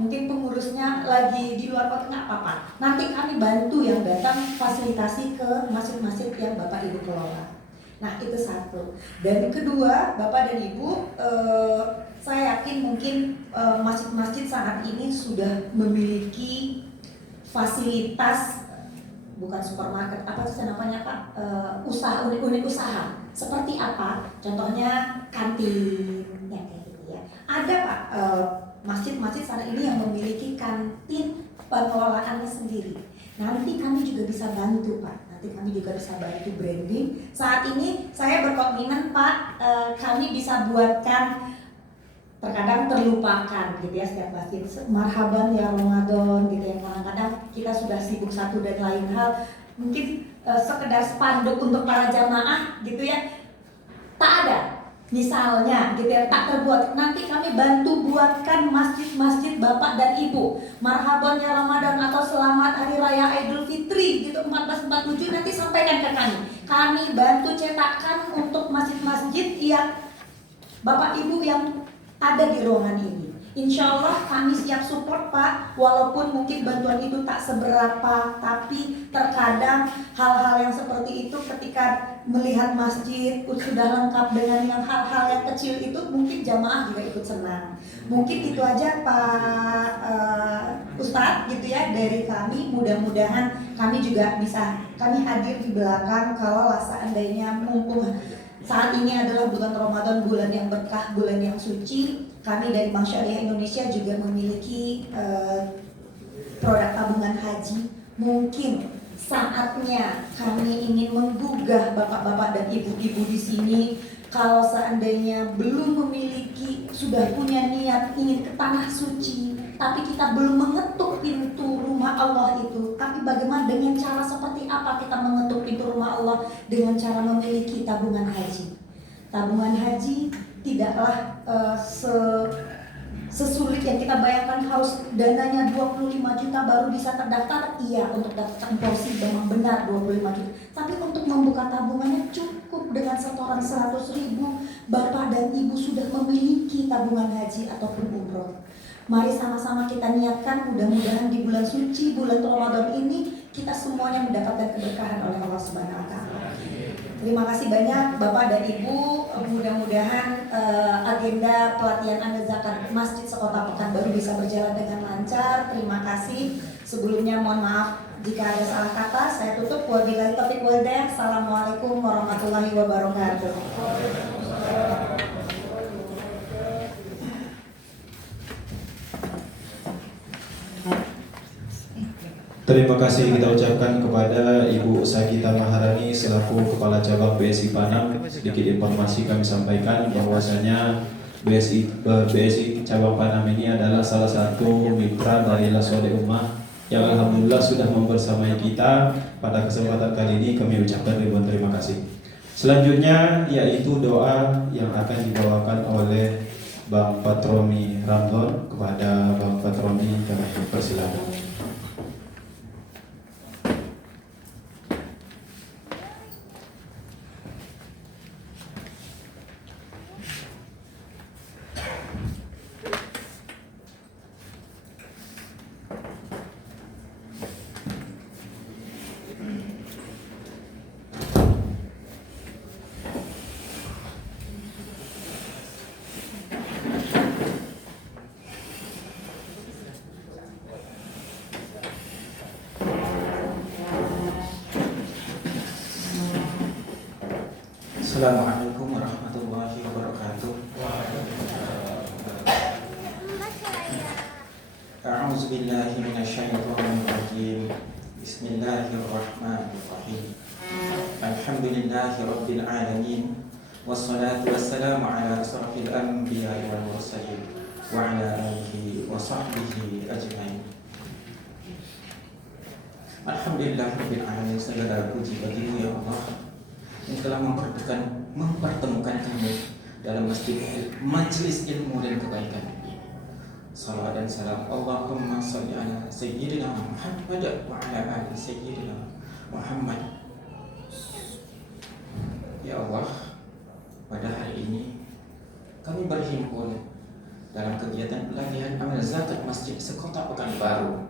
mungkin pengurusnya lagi di luar kota, nggak apa-apa. Nanti kami bantu yang datang fasilitasi ke masjid-masjid yang Bapak Ibu kelola. Nah itu satu. Dan kedua, Bapak dan Ibu, saya yakin mungkin masjid-masjid saat ini sudah memiliki fasilitas, bukan supermarket, apa sih namanya Pak, usaha, unit usaha. Seperti apa? Contohnya kantin, ya kayak gitu ya. Ada Pak, masjid-masjid saat ini yang memiliki kantin pengelolaannya sendiri. Nanti kami juga bisa bantu Pak. Nanti kami juga bisa bantu branding. Saat ini saya berkomitmen Pak, kami bisa buatkan, terkadang terlupakan gitu ya setiap masjid, marhaban ya Ramadan gitu ya. Kadang-kadang kita sudah sibuk satu dan lain hal, mungkin sekedar spanduk untuk para jamaah gitu ya, tak ada misalnya gitu ya, tak terbuat. Nanti kami bantu buatkan masjid-masjid Bapak dan Ibu, marhaban ya Ramadan atau selamat hari raya Idul Fitri gitu 1447, nanti sampaikan ke kami. Kami bantu cetakkan untuk masjid-masjid yang Bapak Ibu yang ada di ruangan ini. Insya Allah kami siap support Pak, walaupun mungkin bantuan itu tak seberapa, tapi terkadang hal-hal yang seperti itu ketika melihat masjid sudah lengkap dengan yang hal-hal yang kecil itu, mungkin jamaah juga ikut senang. Mungkin itu aja Pak Ustadz gitu ya dari kami. Mudah-mudahan kami juga bisa, kami hadir di belakang kalau seandainya mumpung saat ini adalah bulan Ramadan, bulan yang berkah, bulan yang suci. Kami dari Bank Syariah Indonesia juga memiliki produk tabungan haji. Mungkin saatnya kami ingin menggugah bapak-bapak dan ibu-ibu di sini. Kalau seandainya belum memiliki, sudah punya niat ingin ke tanah suci, tapi kita belum mengetuk pintu rumah Allah itu. Tapi bagaimana, dengan cara seperti apa kita mengetuk pintu rumah Allah? Dengan cara memiliki tabungan haji. Tabungan haji tidaklah sesulit yang kita bayangkan, harus dananya 25 juta baru bisa terdaftar. Iya, untuk daftar porsi memang benar 25 juta. Tapi untuk membuka tabungannya cukup dengan setoran 100.000. Bapak dan Ibu sudah memiliki tabungan haji ataupun umroh. Mari sama-sama kita niatkan, mudah-mudahan di bulan suci, bulan Ramadan ini kita semuanya mendapatkan keberkahan oleh Allah Subhanahu wa Ta'ala. Terima kasih banyak Bapak dan Ibu. Mudah-mudahan agenda pelatihan Anda zakat Masjid Sekota Pekanbaru bisa berjalan dengan lancar. Terima kasih. Sebelumnya mohon maaf jika ada salah kata. Saya tutup. Wabillahi taufiq wal hidayah. Assalamualaikum warahmatullahi wabarakatuh. Terima kasih kita ucapkan kepada Ibu Sakita Maharani selaku Kepala Cabang BSI Panam. Sedikit informasi kami sampaikan bahwasanya BSI Cabang Panam ini adalah salah satu mitra dari Lasode Ummah yang alhamdulillah sudah membersamai kita. Pada kesempatan kali ini kami ucapkan ribuan terima kasih. Selanjutnya yaitu doa yang akan dibawakan oleh Bang Patromi Ramdon. Kepada Bang Patromi kami persilakan. Assalamualaikum warahmatullahi wabarakatuh. A'udzu billahi minasyaitonir rajim. Bismillahirrahmanirrahim. Alhamdulillahi rabbil alamin. wassalatu wassalamu ala asrafil anbiya'i wal mursalin wa ala alihi wa sahbihi ajmain. Alhamdulillah rabbil alamin, segala puji bagimu ya Allah yang telah mempertemukan kami dalam majelis ilmu dan kebaikan ini. Salawat dan salam Allahumma salli ala sayyidina Muhammad wa ala ali sayyidina Muhammad. Ya Allah, pada hari ini kami berhimpun dalam kegiatan pelatihan amal zakat Masjid Sekota Pekanbaru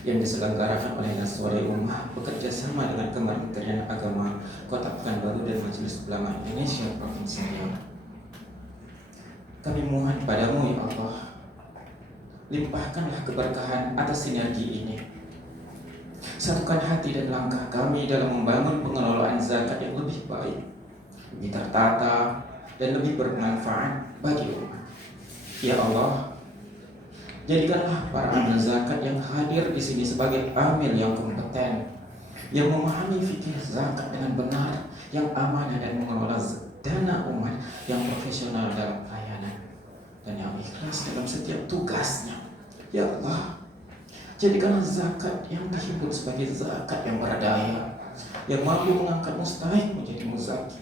yang diselenggarakan oleh Naswari Ummah bekerja sama dengan Kementerian Agama Kota Pekanbaru dan Majelis Ulama Indonesia Provinsi Riau. Kami mohon padamu ya Allah, limpahkanlah keberkahan atas sinergi ini. Satukan hati dan langkah kami dalam membangun pengelolaan zakat yang lebih baik, lebih tertata, dan lebih bermanfaat bagi umat. Ya Allah, jadikanlah para amil zakat yang hadir di sini sebagai amil yang kompeten, yang memahami fikih zakat dengan benar, yang amanah dan mengelola dana umat yang profesional dalam pelayanan dan yang ikhlas dalam setiap tugasnya. Ya Allah, jadikanlah zakat yang disebut sebagai zakat yang berdaya, yang mampu mengangkat mustahik menjadi muzaki,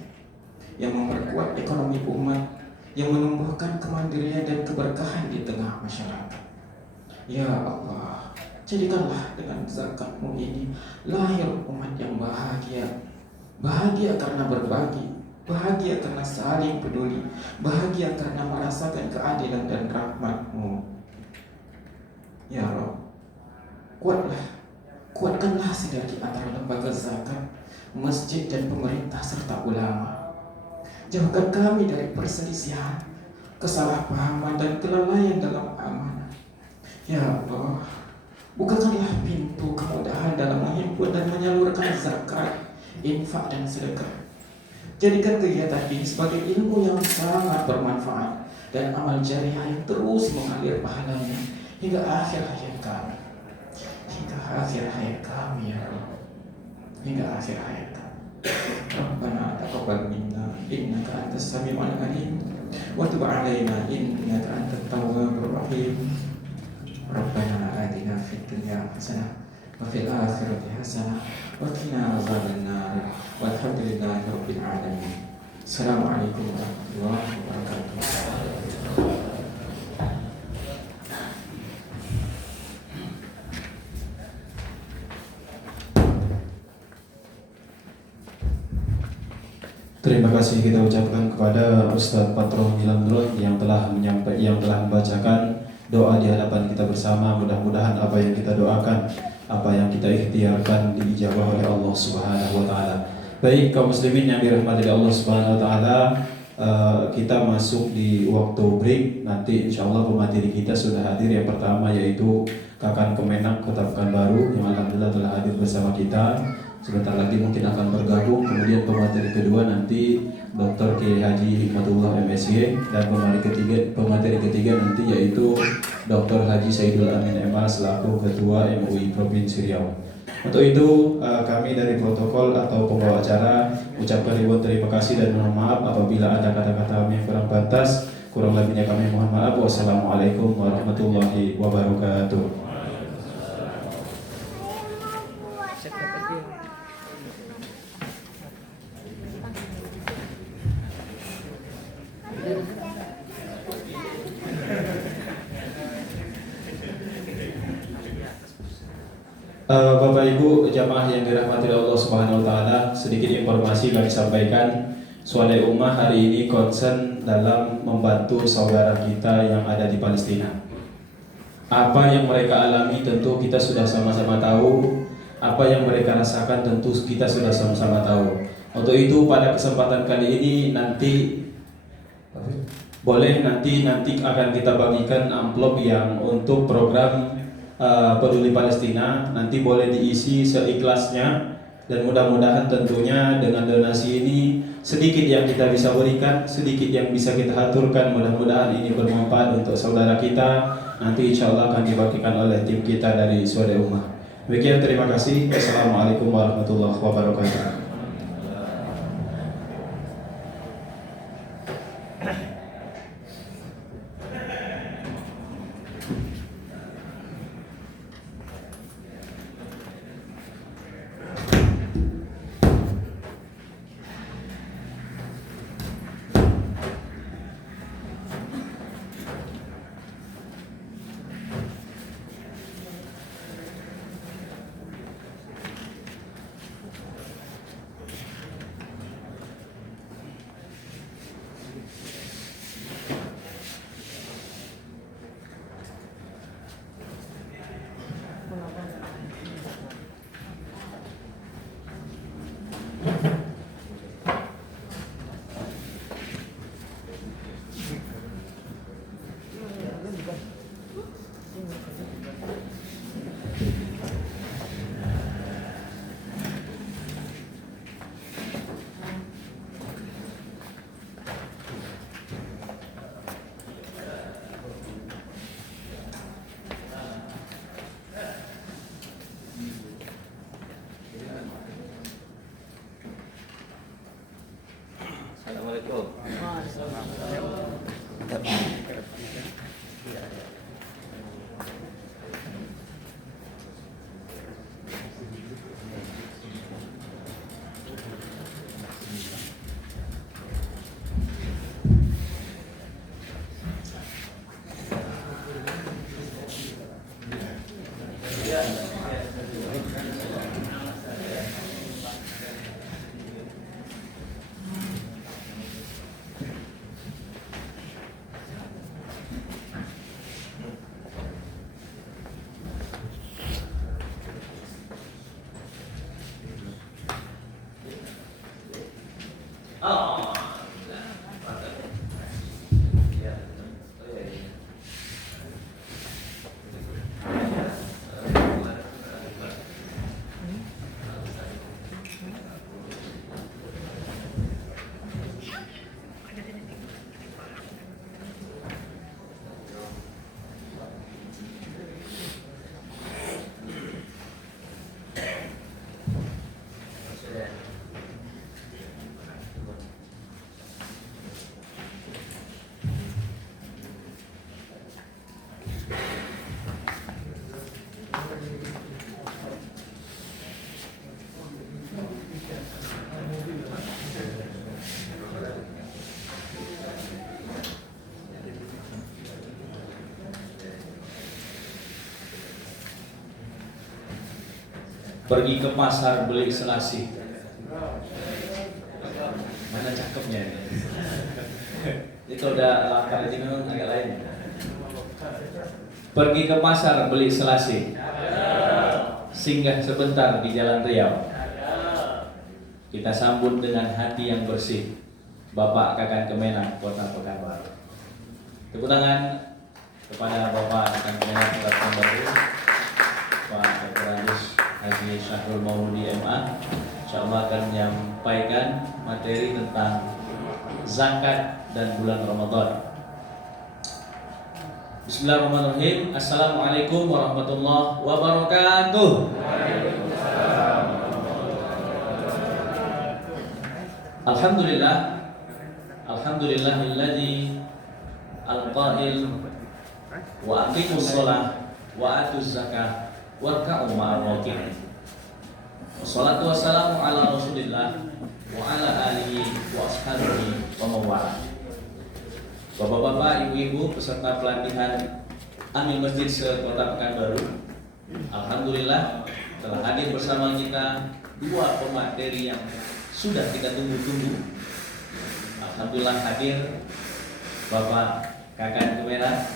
yang memperkuat ekonomi umat, yang menumbuhkan kemandirian dan keberkahan di tengah masyarakat. Ya Allah, jadikanlah dengan zakatmu ini lahir umat yang bahagia. Bahagia karena berbagi, bahagia karena saling peduli, bahagia karena merasakan keadilan dan rahmat-Mu. Ya Rabb, kuatkanlah sinergi antara lembaga zakat, masjid dan pemerintah serta ulama. Jauhkan kami dari perselisihan, kesalahpahaman dan kelalaian dalam amanah. Ya Allah, bukakanlah pintu kemudahan dalam menghimpun dan menyalurkan zakat, infak dan sedekah. Jadikan kegiatan ini sebagai ilmu yang sangat bermanfaat dan amal jariah yang terus mengalir pahalanya hingga akhir hayat kami. Hingga akhir hayat kami ya Allah. Hingga akhir hayat kami. Rabbana taqabbal minna innaka antas samiul alim wa tub alaina innaka antat tawwabur rahim. Rabbana atina fid dunya hasanah wa fil akhirati hasanah wa qina adzaban nar. Walhamdulillahi rabbil alamin. Assalamualaikum warahmatullahi wabarakatuh. Terima kasih kita ucapkan kepada Ustadz Patron Milamdullah yang telah membacakan doa di hadapan kita bersama. Mudah-mudahan apa yang kita doakan, apa yang kita ikhtiarkan diijabah oleh Allah Subhanahu wa taala. Baik kaum muslimin yang dirahmati Allah Subhanahu wa taala, kita masuk di waktu break. Nanti insyaallah pemateri kita sudah hadir. Yang pertama yaitu Kakan Kemenak Kota Pekanbaru yang alhamdulillah telah hadir bersama kita. Sebentar lagi mungkin akan bergabung. Kemudian pemateri kedua nanti Dr. Kiai Haji Hikmatullah MSy, dan pemateri ketiga nanti yaitu Dr. Haji Saidul Amin MA selaku Ketua MUI Provinsi Riau. Untuk itu kami dari protokol atau pembawa acara ucapkan ribuan terima kasih dan mohon maaf apabila ada kata-kata kami yang kurang pantas. Kurang lebihnya kami mohon maaf. Wassalamualaikum warahmatullahi wabarakatuh. Bapak Ibu jamaah yang dirahmati Allah Subhanahu wa taala, sedikit informasi kami sampaikan. Swadaya Ummah hari ini concern dalam membantu saudara kita yang ada di Palestina. Apa yang mereka alami tentu kita sudah sama-sama tahu. Apa yang mereka rasakan tentu kita sudah sama-sama tahu. Untuk itu pada kesempatan kali ini nanti akan kita bagikan amplop yang untuk program Peduli Palestina. Nanti boleh diisi seikhlasnya, dan mudah-mudahan tentunya dengan donasi ini sedikit yang kita bisa berikan, sedikit yang bisa kita aturkan, mudah-mudahan ini bermanfaat untuk saudara kita. Nanti insya Allah akan dibagikan oleh tim kita dari Swadaya Ummah. Demikian, terima kasih. Wassalamualaikum warahmatullahi wabarakatuh. Pergi ke pasar beli selasih. Mana cakepnya ini? Itu udah lapar ini memang agak lain. Pergi ke pasar beli selasih. Singgah sebentar di Jalan Riau. Kita sambut dengan hati yang bersih Bapak Kakan Kemenak Kota Pekanbaru. Tepuk tangan kepada Bapak Kakan Kemenak Kota Pekanbaru, Pak Dr. Haji Syahrul Mauludi MA, insyaallah akan menyampaikan materi tentang zakat dan bulan Ramadan. Bismillahirrahmanirrahim. Assalamualaikum warahmatullahi wabarakatuh. Alhamdulillah, alhamdulillahilladzi al-qa'il wa aqimus shalah wa atuz zakah warka'u ma'ar raki'in. Wassalatu wassalamu ala Rasulillah wa ala alihi wa ashabihi wa mawala. Bapak-bapak, ibu-ibu peserta pelatihan Amil Masjid se-Kota Pekanbaru, alhamdulillah telah hadir bersama kita dua pemateri yang sudah kita tunggu-tunggu. Alhamdulillah hadir Bapak Kakan Kemenak.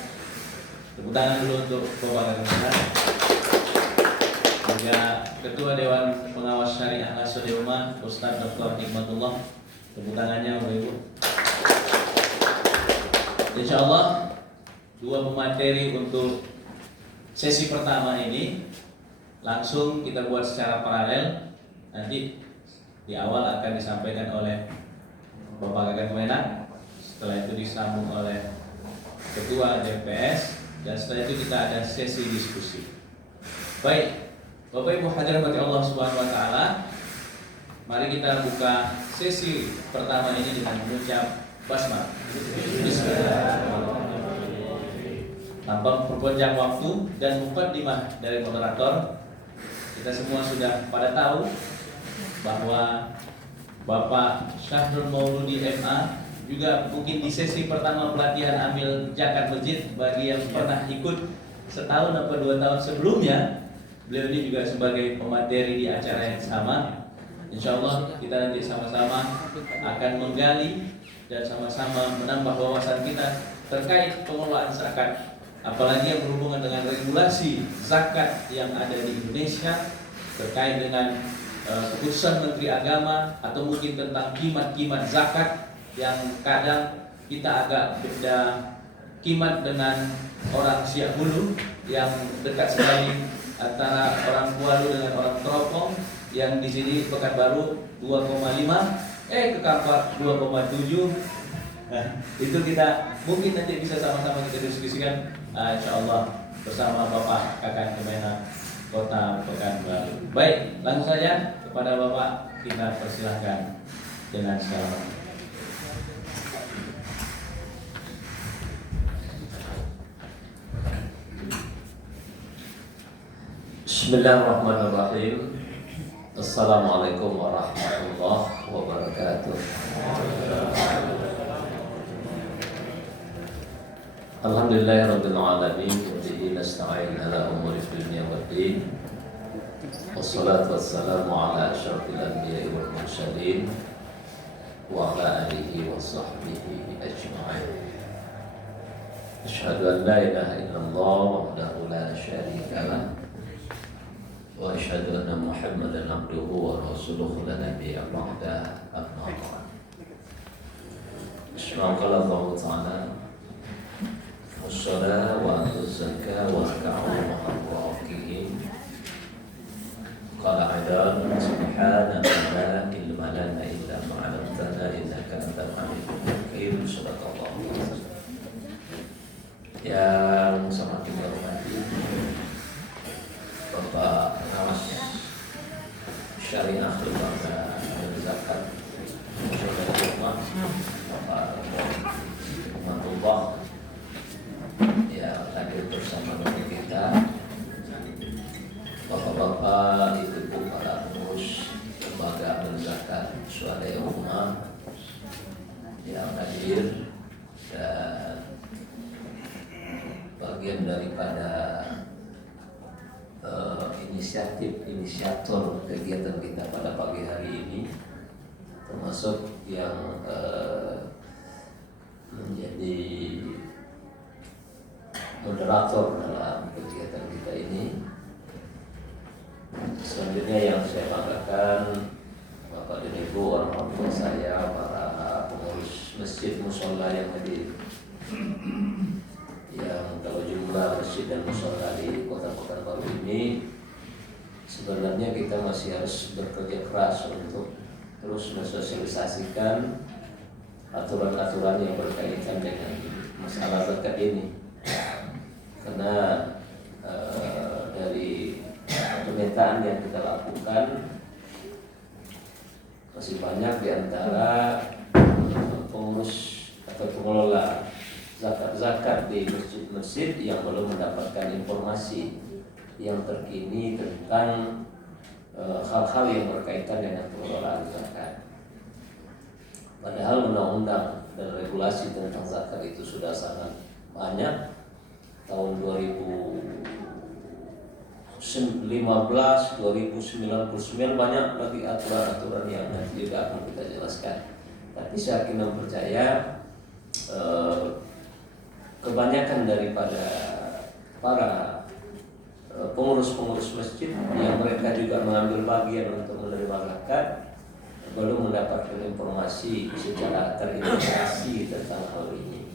Tepuk tangan dulu untuk Bapak Kakan Kemenak. Juga Ketua Dewan Pengawas Syariah Nasional Umat Ustaz Dr. Hikmatullah. Tepuk tangannya Bapak Ibu. Insyaallah dua pemateri untuk sesi pertama ini langsung kita buat secara paralel. Nanti di awal akan disampaikan oleh Bapak Kakan Kemenak, setelah itu disambung oleh Ketua DPS, dan setelah itu kita ada sesi diskusi. Baik, Bapak Ibu hadirin Allah Subhanahu wa taala, mari kita buka sesi pertama ini dengan mengucap basmalah. Bismillahirrahmanirrahim. Tanpa perpanjang waktu dan mukaddimah dari moderator, kita semua sudah pada tahu bahwa Bapak Syahrul Mauludi MA juga mungkin di sesi pertama pelatihan ambil zakat masjid, bagi yang pernah ikut setahun atau 2 tahun sebelumnya, beliau ini juga sebagai pemateri di acara yang sama. Insyaallah kita nanti sama-sama akan menggali dan sama-sama menambah wawasan kita terkait pengelolaan zakat, apalagi yang berhubungan dengan regulasi zakat yang ada di Indonesia, terkait dengan keputusan Menteri Agama, atau mungkin tentang kimat-kimat zakat yang kadang kita agak beda kimat dengan orang Siak Hulu yang dekat sekali antara orang Kualu dengan orang Teropong, yang di sini Pekanbaru 2,5 ke Kampar 2,7. Nah, itu kita mungkin nanti bisa sama-sama kita diskusikan, insyaallah bersama Bapak Kakan Kemenak Kota Pekanbaru. Baik, langsung saja kepada Bapak kita persilahkan dengan segala. Bismillahirrahmanirrahim. Assalamualaikum warahmatullahi wabarakatuh. Alhamdulillahirabbil alamin wa bihi nasta'in ala umuri dunya waddin. Wassalatu wassalamu ala asyrafil anbiya'i wal mursalin wa ala alihi wa sahbihi ajma'in. Asyhadu an la ilaha illallah wahdahu la syarika lah wa asyhadu anna Muhammadan abduhu wa rasuluhu la nabiyya ba'da, amma ba'd. Bismillah Allah Ta'ala wassalam wa az-zakah wa raka'u ma'ar-raki'in. Qala aidan subhanaka la ilma lana illa ma 'allamtana innaka antal alimul hakim. Subhanallah. Yang sangat dihormati Bapak Pengawas Syariah Lembaga Zakat Nasional, Bapak Rahmatullah yang hadir bersama dengan kita, Bapak-bapak, ibu-ibu, para pengurus Lembaga Zakat Swadaya Ummah yang hadir, dan bagian daripada inisiator kegiatan kita pada pagi hari ini, termasuk yang menjadi moderator dalam kegiatan kita ini. Selanjutnya yang saya banggakan, Bapak dan Ibu, orang tua saya, para pengurus masjid musola yang hadir, yang kalau jumlah masjid dan musola di Kota Pekanbaru ini, sebenarnya kita masih harus bekerja keras untuk terus mensosialisasikan aturan-aturan yang berkaitan dengan masalah zakat ini, karena dari pemetaan yang kita lakukan masih banyak di antara pengurus atau pengelola zakat di masjid-masjid yang belum mendapatkan informasi yang terkini tentang hal-hal yang berkaitan dengan pengelolaan zakat. Padahal undang-undang dan regulasi tentang zakat itu sudah sangat banyak. Tahun 2015, 2099 banyak lagi aturan-aturan yang nanti juga akan kita jelaskan. Tapi saya yakin dan percaya kebanyakan daripada para pengurus-pengurus masjid yang mereka juga mengambil bagian untuk menerima zakat belum mendapatkan informasi secara terintegrasi tentang hal ini.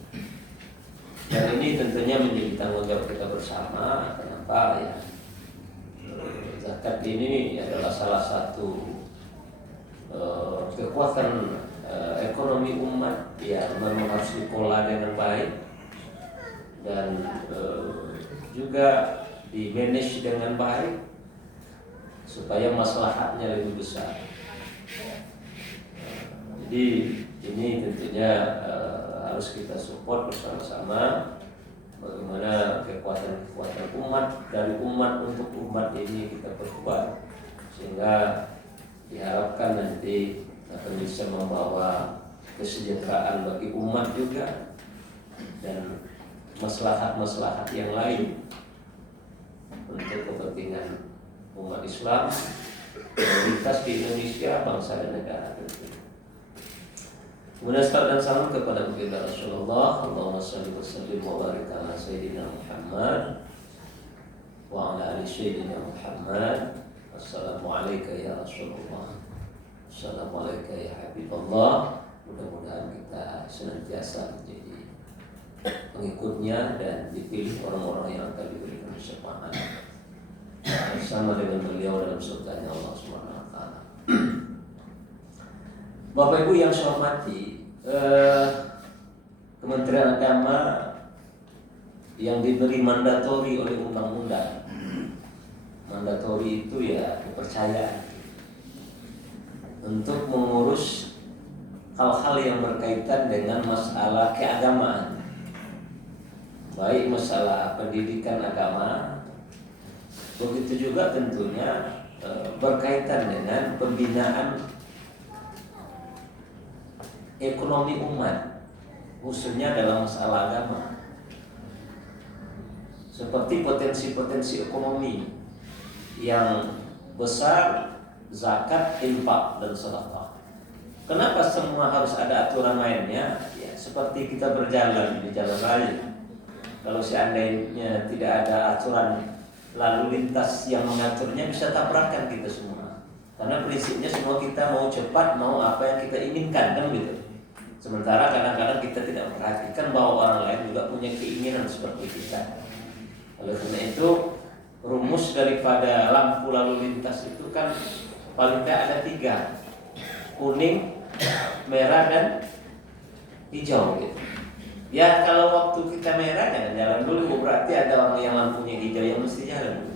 Dan ini tentunya menjadi tanggung jawab kita bersama. Kenapa ya? Zakat ini adalah salah satu kekuatan ekonomi umat yang memang harus dikelola dengan baik dan juga di-manage dengan baik supaya maslahatnya lebih besar. Jadi ini tentunya harus kita support bersama-sama bagaimana kekuatan-kekuatan umat dari umat untuk umat ini kita perkuat, sehingga diharapkan nanti akan bisa membawa kesejahteraan bagi umat juga dan maslahat-maslahat yang lain untuk kepentingan umat Islam, komunitas di Indonesia, bangsa dan negara tentu. Kemudian salam dan salam kepada baginda Rasulullah, Allahumma shalli wa sallim wa barik ala sayyidina Muhammad wa ala ali sayyidina Muhammad. Assalamualaikum ya Rasulullah, assalamualaikum ya Habibullah. Mudah-mudahan kita senantiasa menjadi pengikutnya dan dipilih orang-orang yang akan diberikan syafaat bersama dengan beliau dalam surganya Allah Subhanahu wa taala. Bapak Ibu yang saya hormati, Kementerian Agama yang diberi mandatori oleh undang-undang. Mandatori itu ya kepercayaan untuk mengurus hal-hal yang berkaitan dengan masalah keagamaan, baik masalah pendidikan agama Begitu juga tentunya berkaitan dengan pembinaan ekonomi umat, khususnya dalam masalah agama, seperti potensi-potensi ekonomi yang besar, zakat, infak, dan sedekah. Kenapa semua harus ada aturan mainnya? Ya, seperti kita berjalan di jalan raya. Kalau seandainya tidak ada aturan lalu lintas yang mengaturnya, bisa tabrakan kita semua. Karena prinsipnya semua kita mau cepat, mau apa yang kita inginkan, kan gitu. Sementara kadang-kadang kita tidak memperhatikan bahwa orang lain juga punya keinginan seperti kita. Oleh karena itu, rumus daripada lampu lalu lintas itu kan paling tidak ada 3, kuning, merah, dan hijau gitu. Ya kalau waktu kita merah jangan jalan dulu, berarti ada orang yang lampunya hijau yang mesti jalan dulu.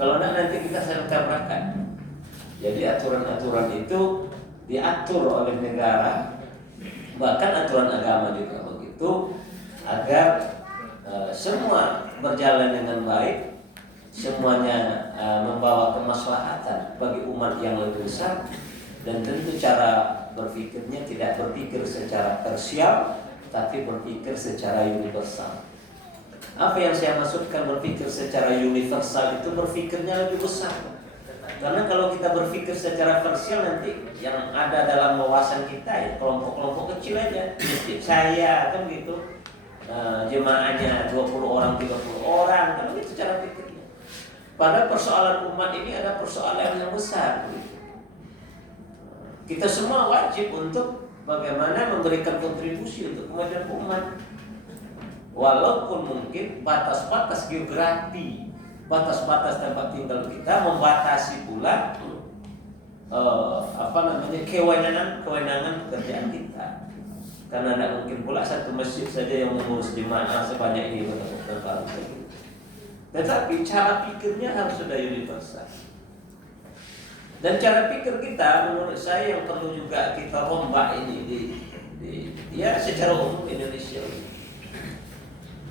Kalau enggak nanti kita saling tabrakan. Jadi aturan-aturan itu diatur oleh negara, bahkan aturan agama juga begitu, agar semua berjalan dengan baik, semuanya membawa kemaslahatan bagi umat yang lebih besar. Dan tentu cara berpikirnya tidak berpikir secara parsial, tapi berpikir secara universal. Apa yang saya maksudkan berpikir secara universal itu berpikirnya lebih besar. Karena kalau kita berpikir secara parsial, nanti yang ada dalam wawasan kita ya kelompok-kelompok kecil aja. Masjid saya kan gitu, jemaahnya 20 orang, 30 orang, kan itu cara pikirnya. Pada persoalan umat ini ada persoalan yang besar. Kita semua wajib untuk bagaimana memberikan kontribusi untuk kemajuan umat. Walaupun mungkin batas-batas geografi, batas-batas tempat tinggal kita membatasi pula kewenangan pekerjaan kita. Karena tidak mungkin pula satu masjid saja yang mengurus jemaah sebanyak ini betul-betul. Tetapi cara pikirnya harus sudah universal. Dan cara pikir kita menurut saya yang perlu juga kita rombak ini ya secara umum Indonesia.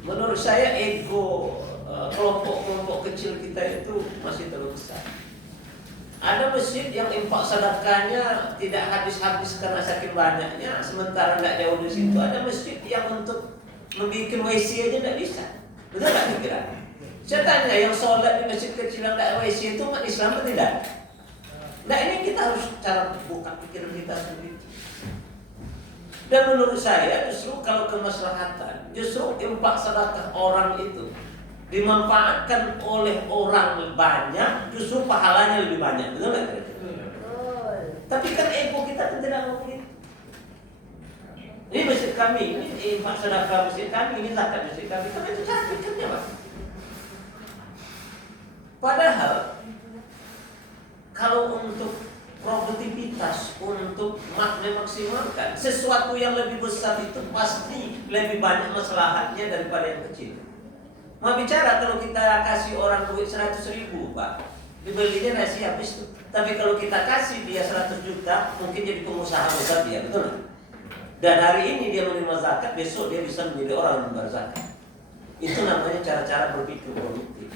Menurut saya ego kelompok-kelompok kecil kita itu masih terlalu besar. Ada masjid yang infak sedekahnya tidak habis-habis karena saking banyaknya, sementara tidak jauh di situ ada masjid yang untuk membuat WC aja tidak bisa. Betul tak pikiran? Saya tanya, yang sholat di masjid kecil yang tidak WC itu umat Islam atau tidak? Nah ini kita harus cara buka pikiran kita sendiri. Dan menurut saya justru kalau kemaslahatan, justru infak sedekah orang itu dimanfaatkan oleh orang banyak, justru pahalanya lebih banyak, betul nggak? Tapi kan ego kita kan tidak mau begitu. Ini masjid kami, ini infak sedekah masjid kami, ini zakat masjid kami, tapi itu cara pikirnya Pak. Padahal kalau untuk produktivitas, untuk memaksimalkan sesuatu yang lebih besar itu pasti lebih banyak maslahatnya daripada yang kecil. Mau bicara kalau kita kasih orang duit 100.000 Pak, dibelinya nasi habis tuh. Tapi kalau kita kasih dia 100 juta, mungkin jadi pengusaha besar dia, betul nggak? Dan hari ini dia menerima zakat, besok dia bisa menjadi orang yang membayar zakat. Itu namanya cara-cara berpikir produktif.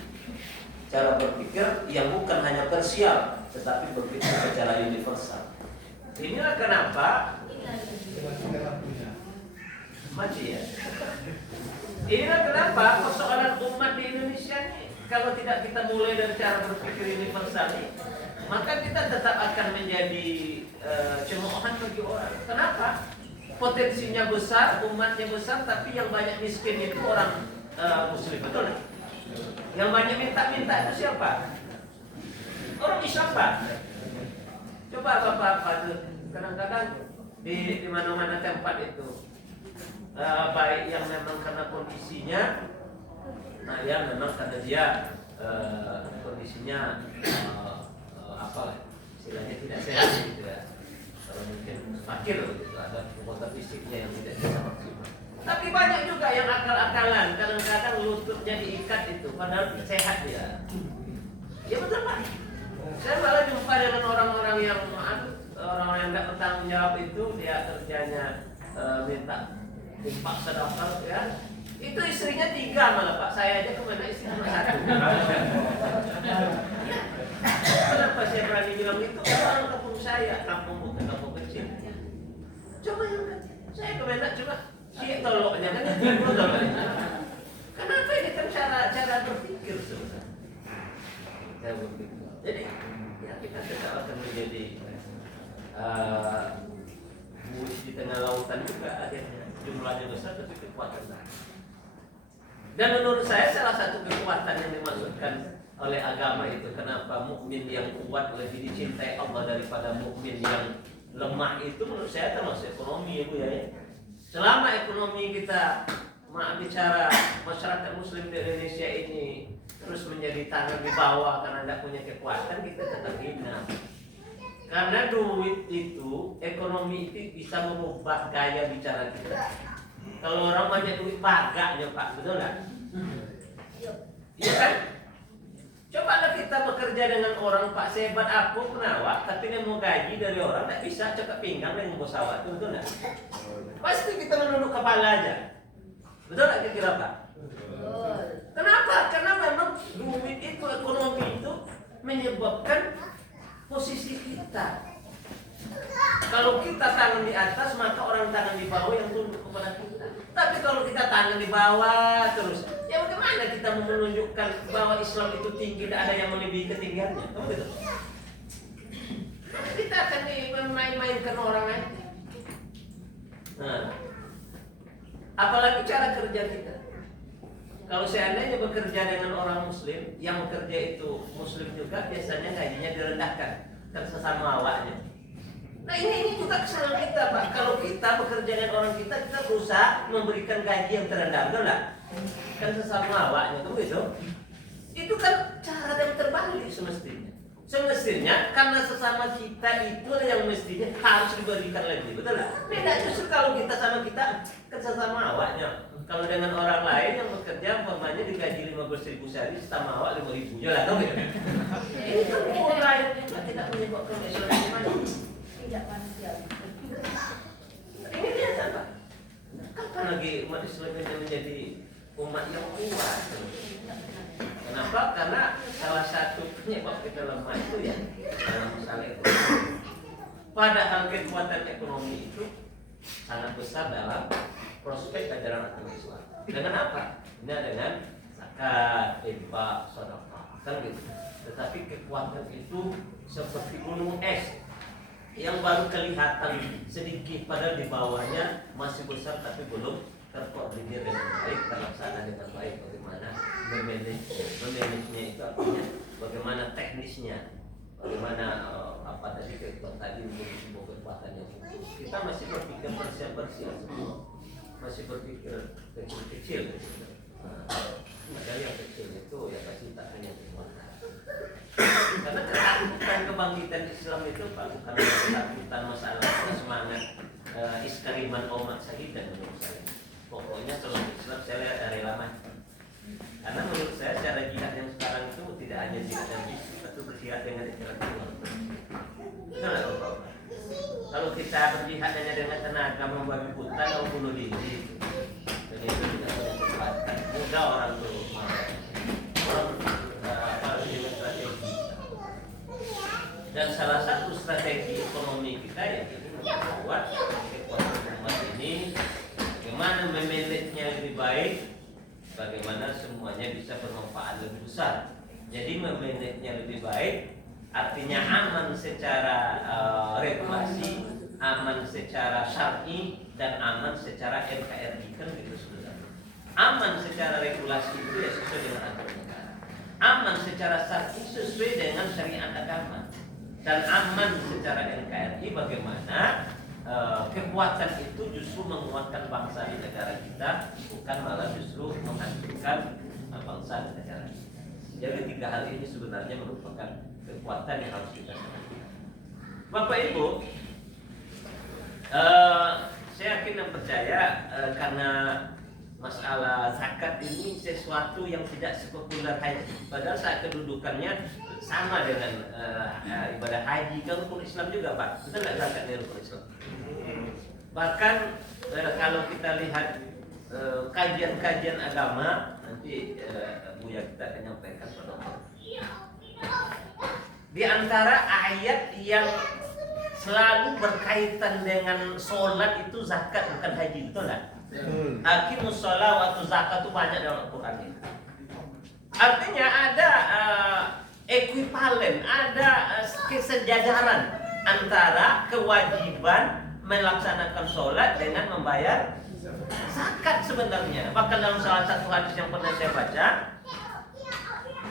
Cara berpikir yang bukan hanya parsial, tetapi berpikir secara universal. Inilah kenapa mati ya. Inilah kenapa persoalan umat di Indonesia ini, kalau tidak kita mulai dari cara berpikir universal ini, maka kita tetap akan menjadi cemoohan bagi orang. Kenapa? Potensinya besar, umatnya besar, tapi yang banyak miskin itu orang Muslim, betul? Yang banyak minta-minta itu siapa? Orang Islam Pak. Coba Bapak kadang-kadang di mana-mana tempat itu, baik yang memang karena kondisinya, nah yang memang karena dia kondisinya apa istilahnya tidak sehat gitu ya. Kalau mungkin fakir gitu, ada kekuatan fisiknya yang tidak bisa maksimal. Tapi banyak juga yang akal-akalan, kadang-kadang lututnya diikat itu, padahal sehat dia. Ya betul Pak. Saya malah jumpa dengan orang-orang yang tidak bertanggung jawab itu, dia kerjanya minta infak sedekah ya. Itu istrinya 3 malah Pak, saya aja kemana istri cuma 1. Kenapa saya berani bilang itu? Karena orang kampung saya, kampung bukan kampung kecil. Coba yang kecil, saya kemana cuma toloknya kan itu toloknya. Kenapa ini kan cara berpikir sebenarnya. Jadi ya kita tetap akan menjadi buih di tengah lautan juga akhirnya, jumlahnya besar tapi kekuatan. Dan menurut saya salah satu kekuatan yang dimaksudkan oleh agama itu, kenapa mukmin yang kuat lebih dicintai Allah daripada mukmin yang lemah, itu menurut saya termasuk ekonomi ya Bu ya. Selama ekonomi kita bicara masyarakat muslim di Indonesia ini terus menjadi tangan di bawah karena tidak punya kekuatan, kita tetap hina. Karena duit itu, ekonomi itu bisa mengubah gaya bicara kita. Kalau orang banyak duit bagaknya Pak, betul nggak? Iya kan? Cobalah kita bekerja dengan orang Pak sehebat aku penawar, tapi dia mau gaji dari orang tak bisa cekak pinggang dengan bos awak, betul nggak? Pasti kita menunduk kepala aja. Betul nggak kira-kira Pak? Kenapa? Karena memang duit itu, ekonomi itu menyebabkan posisi kita. Kalau kita tangan di atas, maka orang tangan di bawah yang tunduk kepada kita. Tapi kalau kita tangan di bawah terus, ya bagaimana kita menunjukkan bahwa Islam itu tinggi, tidak ada yang melebihi ketinggiannya? Kamu gitu? Kita akan main-mainkan orang lain. Nah, apalagi cara kerja kita. Kalau seandainya bekerja dengan orang muslim, yang bekerja itu muslim juga, biasanya gajinya direndahkan kan sesama awaknya. Nah ini juga kesalahan kita Pak. Kalau kita bekerja dengan orang kita berusaha memberikan gaji yang terendah, betul nggak? Kan sesama awaknya, tuh gitu. Itu kan cara yang terbalik semestinya. Semestinya karena sesama kita itu yang mestinya harus diberikan lebih, betul nggak? Beda justru kalau kita sama kita kan sesama awaknya. Kalau dengan orang lain yang bekerja umpamanya digaji 15.000 sehari, sama awak 5.000 ya lah, tau gitu. Ini kan mulai tidak menyebabkan Islam tidak manusiawi. Ini biasa Pak. Kapan lagi umat Islam ini menjadi umat yang kuat? Kenapa? Karena salah satu penyebab kita lemah itu ya dalam masalah ekonomi. Padahal kekuatan ekonomi itu sangat besar dalam prospek ajaran agama Islam. Dengan apa? Ini dengan zakat, infak, sedekah, kan gitu. Tetapi kekuatan itu seperti gunung es yang baru kelihatan sedikit, padahal di bawahnya masih besar tapi belum terkoordinir dengan baik, terlaksana dengan baik. Bagaimana memanagenya itu artinya bagaimana teknisnya, bagaimana apa tadi kekuatan yang khusus. Kita masih berpikir bersih semua, masih berpikir kecil-kecil. Padahal yang kecil itu ya pasti tak hanya kekuatan. Karena ketakutan kebangkitan Islam itu bukan ketakutan masalah semangat iskariman umat sahidan menurut saya. Pokoknya kalau Islam saya lihat dari lama. Karena menurut saya cara jihad yang sekarang itu tidak hanya jihad yang fisik, tapi berjihad dengan intelektual. Kalau kita berjihad hanya dengan tenaga membabi buta atau bunuh diri, dan itu tidak punya kekuatan. Mudah orang tuh strategi. Dan salah satu strategi ekonomi kita yang ini membuat kekuatan umat ini bagaimana memanagenya lebih baik, bagaimana semuanya bisa bermanfaat lebih besar. Jadi memanagenya lebih baik artinya aman secara regulasi, aman secara syar'i, dan aman secara NKRI, kan gitu sebenarnya. Aman secara regulasi itu ya sesuai dengan aturan negara. Aman secara syar'i sesuai dengan syariat agama. Dan aman secara NKRI bagaimana kekuatan itu justru menguatkan bangsa di negara kita, bukan malah justru menghancurkan bangsa di negara kita. Jadi 3 hal ini sebenarnya merupakan kekuatan yang harus kita sampaikan. Bapak Ibu, saya yakin dan percaya karena masalah zakat ini sesuatu yang tidak sepopuler haji. Padahal saat kedudukannya sama dengan ibadah haji, kan rukun Islam juga Pak. Betul nggak zakat ini rukun Islam? Bahkan kalau kita lihat kajian-kajian agama nanti Buya kita akan nyampaikan pada di antara ayat yang selalu berkaitan dengan sholat itu zakat bukan haji, betul nggak? Aqimus sholat waktu zakat itu banyak dalam Al-Quran ini. Artinya ada ekuivalen, ada kesejajaran antara kewajiban melaksanakan sholat dengan membayar zakat sebenarnya. Bahkan dalam salah satu hadis yang pernah saya baca,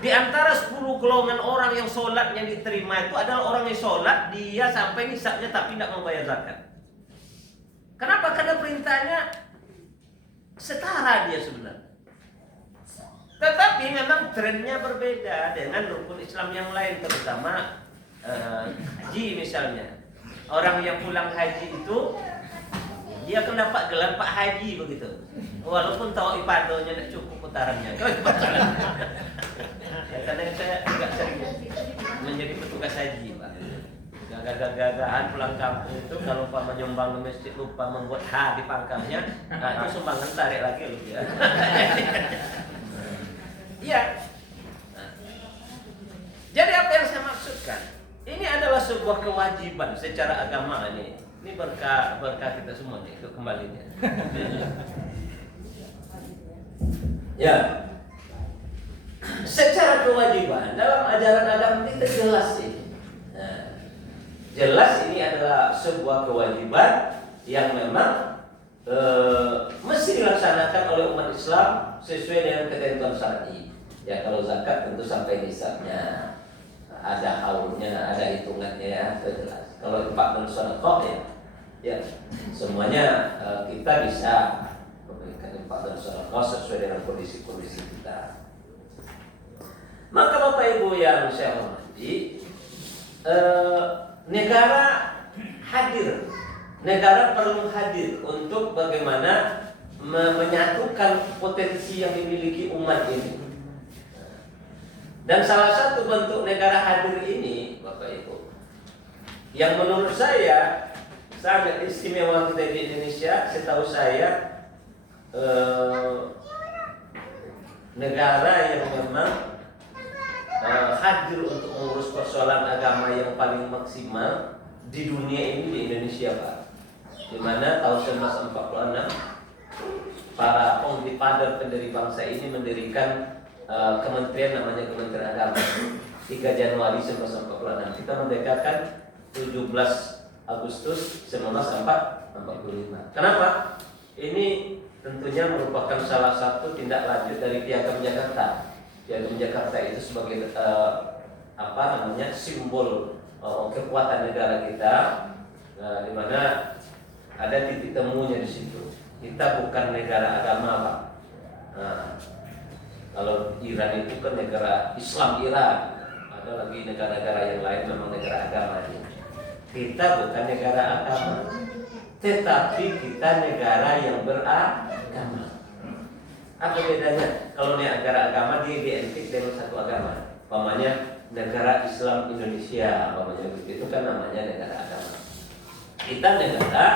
di antara 10 golongan orang yang sholatnya diterima itu adalah orang yang sholat dia sampai nisabnya tapi tidak membayar zakat. Kenapa? Karena perintahnya setara dia sebenarnya. Tetapi memang trennya berbeda dengan rukun Islam yang lain, terutama haji misalnya. Orang yang pulang haji itu dia akan dapat gelar Pak Haji begitu. Walaupun tahu ibadohnya tidak cukup putarannya. Ya, karena saya juga sering menjadi petugas haji, Pak. Gagah-gagahan pulang kampung itu kalau Pak menyumbang ke masjid lupa membuat H di pangkalnya, nah itu sumbangan tarik lagi loh ya. Iya. Nah. Jadi apa yang saya maksudkan? Ini adalah sebuah kewajiban secara agama ini. Ini berkah kita semua nih, itu kembalinya. Ya. Secara kewajiban dalam ajaran agama kita jelas ini. Nah, jelas ini adalah sebuah kewajiban yang memang mesti dilaksanakan oleh umat Islam sesuai dengan ketentuan syar'i. Ya kalau zakat tentu sampai nisabnya, ada haulnya, ada hitungannya ya, itu jelas. Kalau infak dan sedekah ya semuanya kita bisa memberikan infak dan sedekah sesuai dengan kondisi-kondisi kita. Maka Bapak Ibu yang saya hormati, negara hadir, negara perlu hadir untuk bagaimana menyatukan potensi yang dimiliki umat ini. Dan salah satu bentuk negara hadir ini, Bapak Ibu, yang menurut saya sangat istimewa kita di Indonesia, setahu saya negara yang memang hadir untuk mengurus persoalan agama yang paling maksimal di dunia ini di Indonesia, Pak. Di mana tahun 1946 para father pendiri bangsa ini mendirikan kementerian namanya Kementerian Agama. 3 Januari 1946 kita merdekakan 17 Agustus 1945. Kenapa? Ini tentunya merupakan salah satu tindak lanjut dari Piagam Jakarta. Piagam Jakarta itu sebagai simbol kekuatan negara kita, di mana ada titik temunya di situ. Kita bukan negara agama, Pak. Nah, kalau Iran itu kan negara Islam Iran, ada lagi negara-negara yang lain memang negara agama. Kita bukan negara agama, tetapi kita negara yang beragama. Apa bedanya? Kalau negara agama dia identik dengan satu agama. Umpamanya negara Islam Indonesia, umpamanya itu kan namanya negara agama. Kita negara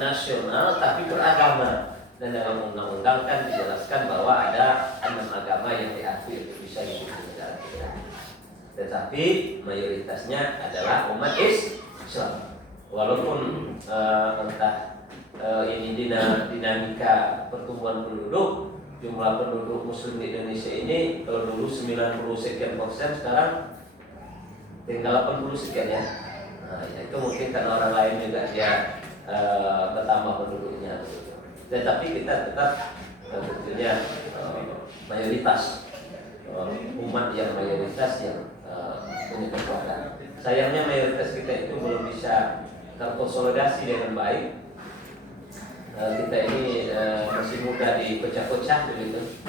nasional tapi beragama. Dan dalam undang-undang kan dijelaskan bahwa ada 6 agama yang diakui untuk bisa hidup di negara kita. Tetapi mayoritasnya adalah umat Islam. Walaupun entah ini dinamika pertumbuhan penduduk, jumlah penduduk muslim di Indonesia ini kalau dulu 90 sekian persen, sekarang tinggal 80 sekian ya. Nah, itu mungkin karena orang lain juga dia bertambah penduduknya. Tetapi kita tetap tentunya mayoritas umat yang mayoritas yang punya kekuatan. Sayangnya mayoritas kita itu belum bisa terkonsolidasi dengan baik. Kita ini masih mudah dipecah-pecah begitu.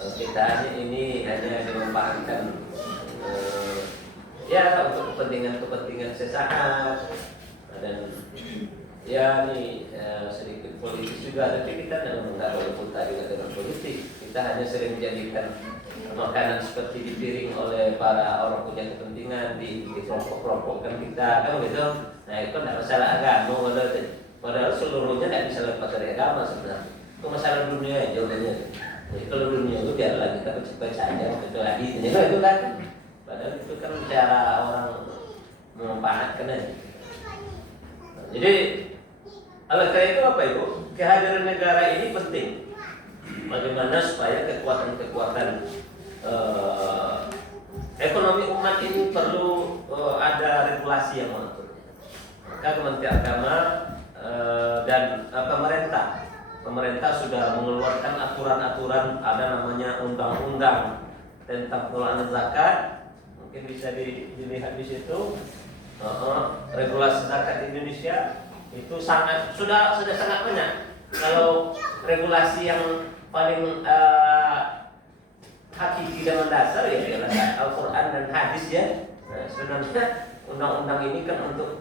Kita ini hanya dimanfaatkan ya untuk kepentingan sesaat dan ya ini sedikit politis juga. Tapi kita tidak boleh buta juga dengan politik. Kita hanya sering menjadikan makanan seperti dipiring oleh para orang punya kepentingan, di kelompok-kelompokkan kita kan gitu. Nah itu tidak masalah agama, Padahal seluruhnya tidak bisa lepas dari agama sebenarnya. Itu masalah dunia aja jawabannya. Jadi kalau dunia itu biarlah kita baca aja, kecuali itu kan. Padahal itu kan cara orang memanfaatkan aja. Jadi oleh karena itu apa itu? Kehadiran negara ini penting. Bagaimana supaya kekuatan-kekuatan ekonomi umat ini perlu ada regulasi yang mengaturnya. Maka Kementerian Agama dan pemerintah sudah mengeluarkan aturan-aturan, ada namanya undang-undang tentang pengelolaan zakat. Mungkin bisa dilihat di situ. Regulasi zakat di Indonesia itu sudah sangat banyak. Kalau regulasi yang paling hakiki dan mendasar ya adalah Al-Quran dan hadis ya. Nah, sebenarnya undang-undang ini kan untuk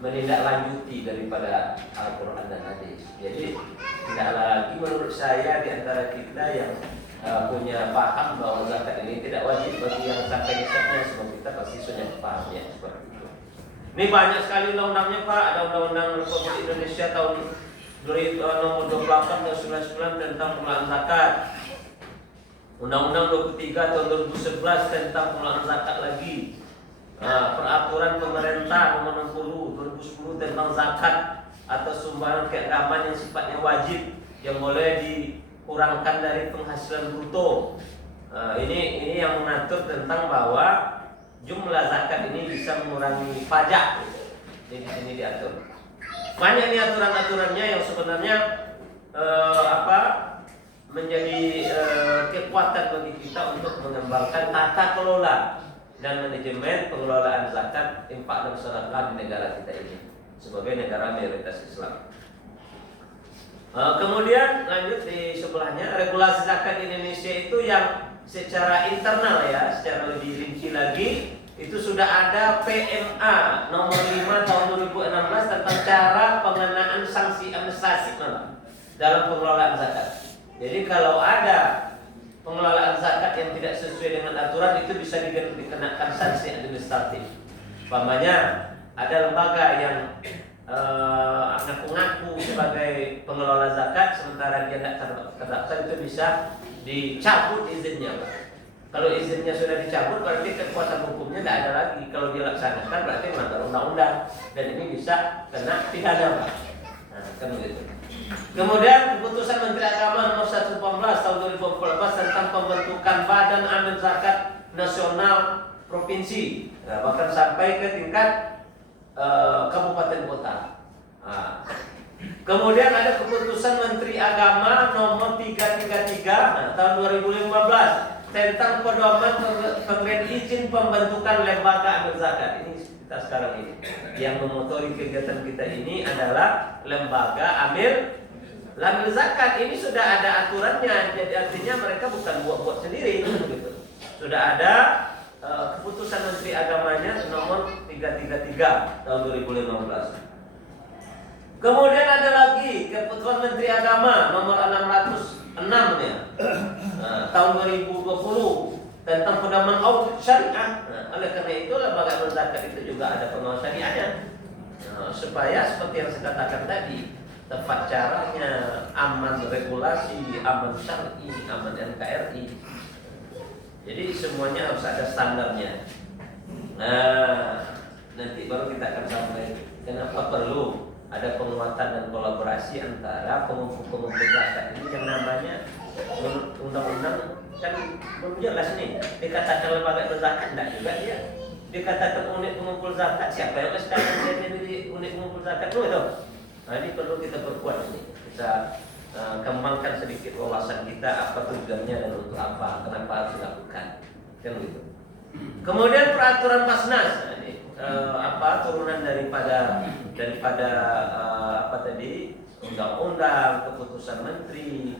menindaklanjuti daripada Al-Quran dan hadis. Jadi tidak lagi menurut saya di antara kita yang punya paham bahwa zakat ini tidak wajib bagi yang sampai nisabnya, semua kita pasti sudah pahamnya seperti itu. Ini banyak sekali undang-undangnya Pak. Ada Undang-Undang Republik Indonesia tahun nomor 28 tahun 99 tentang pengelolaan zakat. Undang-Undang 23 tahun 2011 tentang pengelolaan zakat lagi. Peraturan pemerintah nomor 60 2010 tentang zakat atau sumbangan keagamaan yang sifatnya wajib yang boleh dikurangkan dari penghasilan bruto. Ini yang mengatur tentang bahwa jumlah zakat ini bisa mengurangi pajak. Jadi di sini diatur. Banyak nih aturan-aturannya yang sebenarnya menjadi kekuatan bagi kita untuk mengembangkan tata kelola dan manajemen pengelolaan zakat, infak dan sedekah di negara kita ini sebagai negara mayoritas Islam. Kemudian lanjut di sebelahnya, regulasi zakat di Indonesia itu yang secara internal ya, secara lebih rinci lagi itu sudah ada PMA nomor 5 tahun 2016 tentang cara pengenaan sanksi administrasi dalam pengelolaan zakat. Jadi kalau ada pengelolaan zakat yang tidak sesuai dengan aturan itu bisa dikenakan sanksi administratif. Umpamanya ada lembaga yang ngaku-ngaku sebagai pengelola zakat sementara dia tidak terdaftar, itu bisa dicabut izinnya Pak. Kalau izinnya sudah dicabut berarti kekuatan hukumnya tidak ada lagi. Kalau dilaksanakan berarti melanggar undang-undang dan ini bisa kena pidana Pak. Nah, kan begitu. Kemudian keputusan Menteri Agama nomor 114 tahun 2014 tentang pembentukan Badan Amil Zakat Nasional Provinsi, bahkan sampai ke tingkat kabupaten kota. Kemudian ada keputusan Menteri Agama nomor 333 tahun 2015 tentang pedoman pemberian izin pembentukan lembaga amil zakat. Ini kita sekarang ini yang memotori kegiatan kita ini adalah lembaga amil zakat. Ini sudah ada aturannya, jadi artinya mereka bukan buat-buat sendiri gitu. Sudah ada keputusan Menteri Agamanya nomor 333 tahun 2015. Kemudian ada lagi keputusan Menteri Agama nomor 606 ya, tahun 2020 tentang pedoman audit syariah. Oleh karena itu lembaga zakat itu juga ada pengawas syariahnya, supaya seperti yang saya katakan tadi, tepat caranya, aman regulasi, aman syar'i, aman NKRI. Jadi semuanya harus ada standarnya. Nah, nanti baru kita akan sampai kenapa perlu ada penguatan dan kolaborasi antara pengumpul zakat ini yang namanya undang-undang kan belum jelas nih. Dikatakan lembaga zakat enggak juga dia. Dikatakan unit pengumpul zakat, siapa yang sekarang jadi unit pengumpul zakat itu? Nah, ini perlu kita perkuat ini. Kita kembangkan sedikit wawasan kita apa tujuannya dan untuk apa, kenapa harus dilakukan. Kan gitu. Kemudian peraturan Basnas, nah, ini turunan daripada apa tadi, undang-undang, keputusan menteri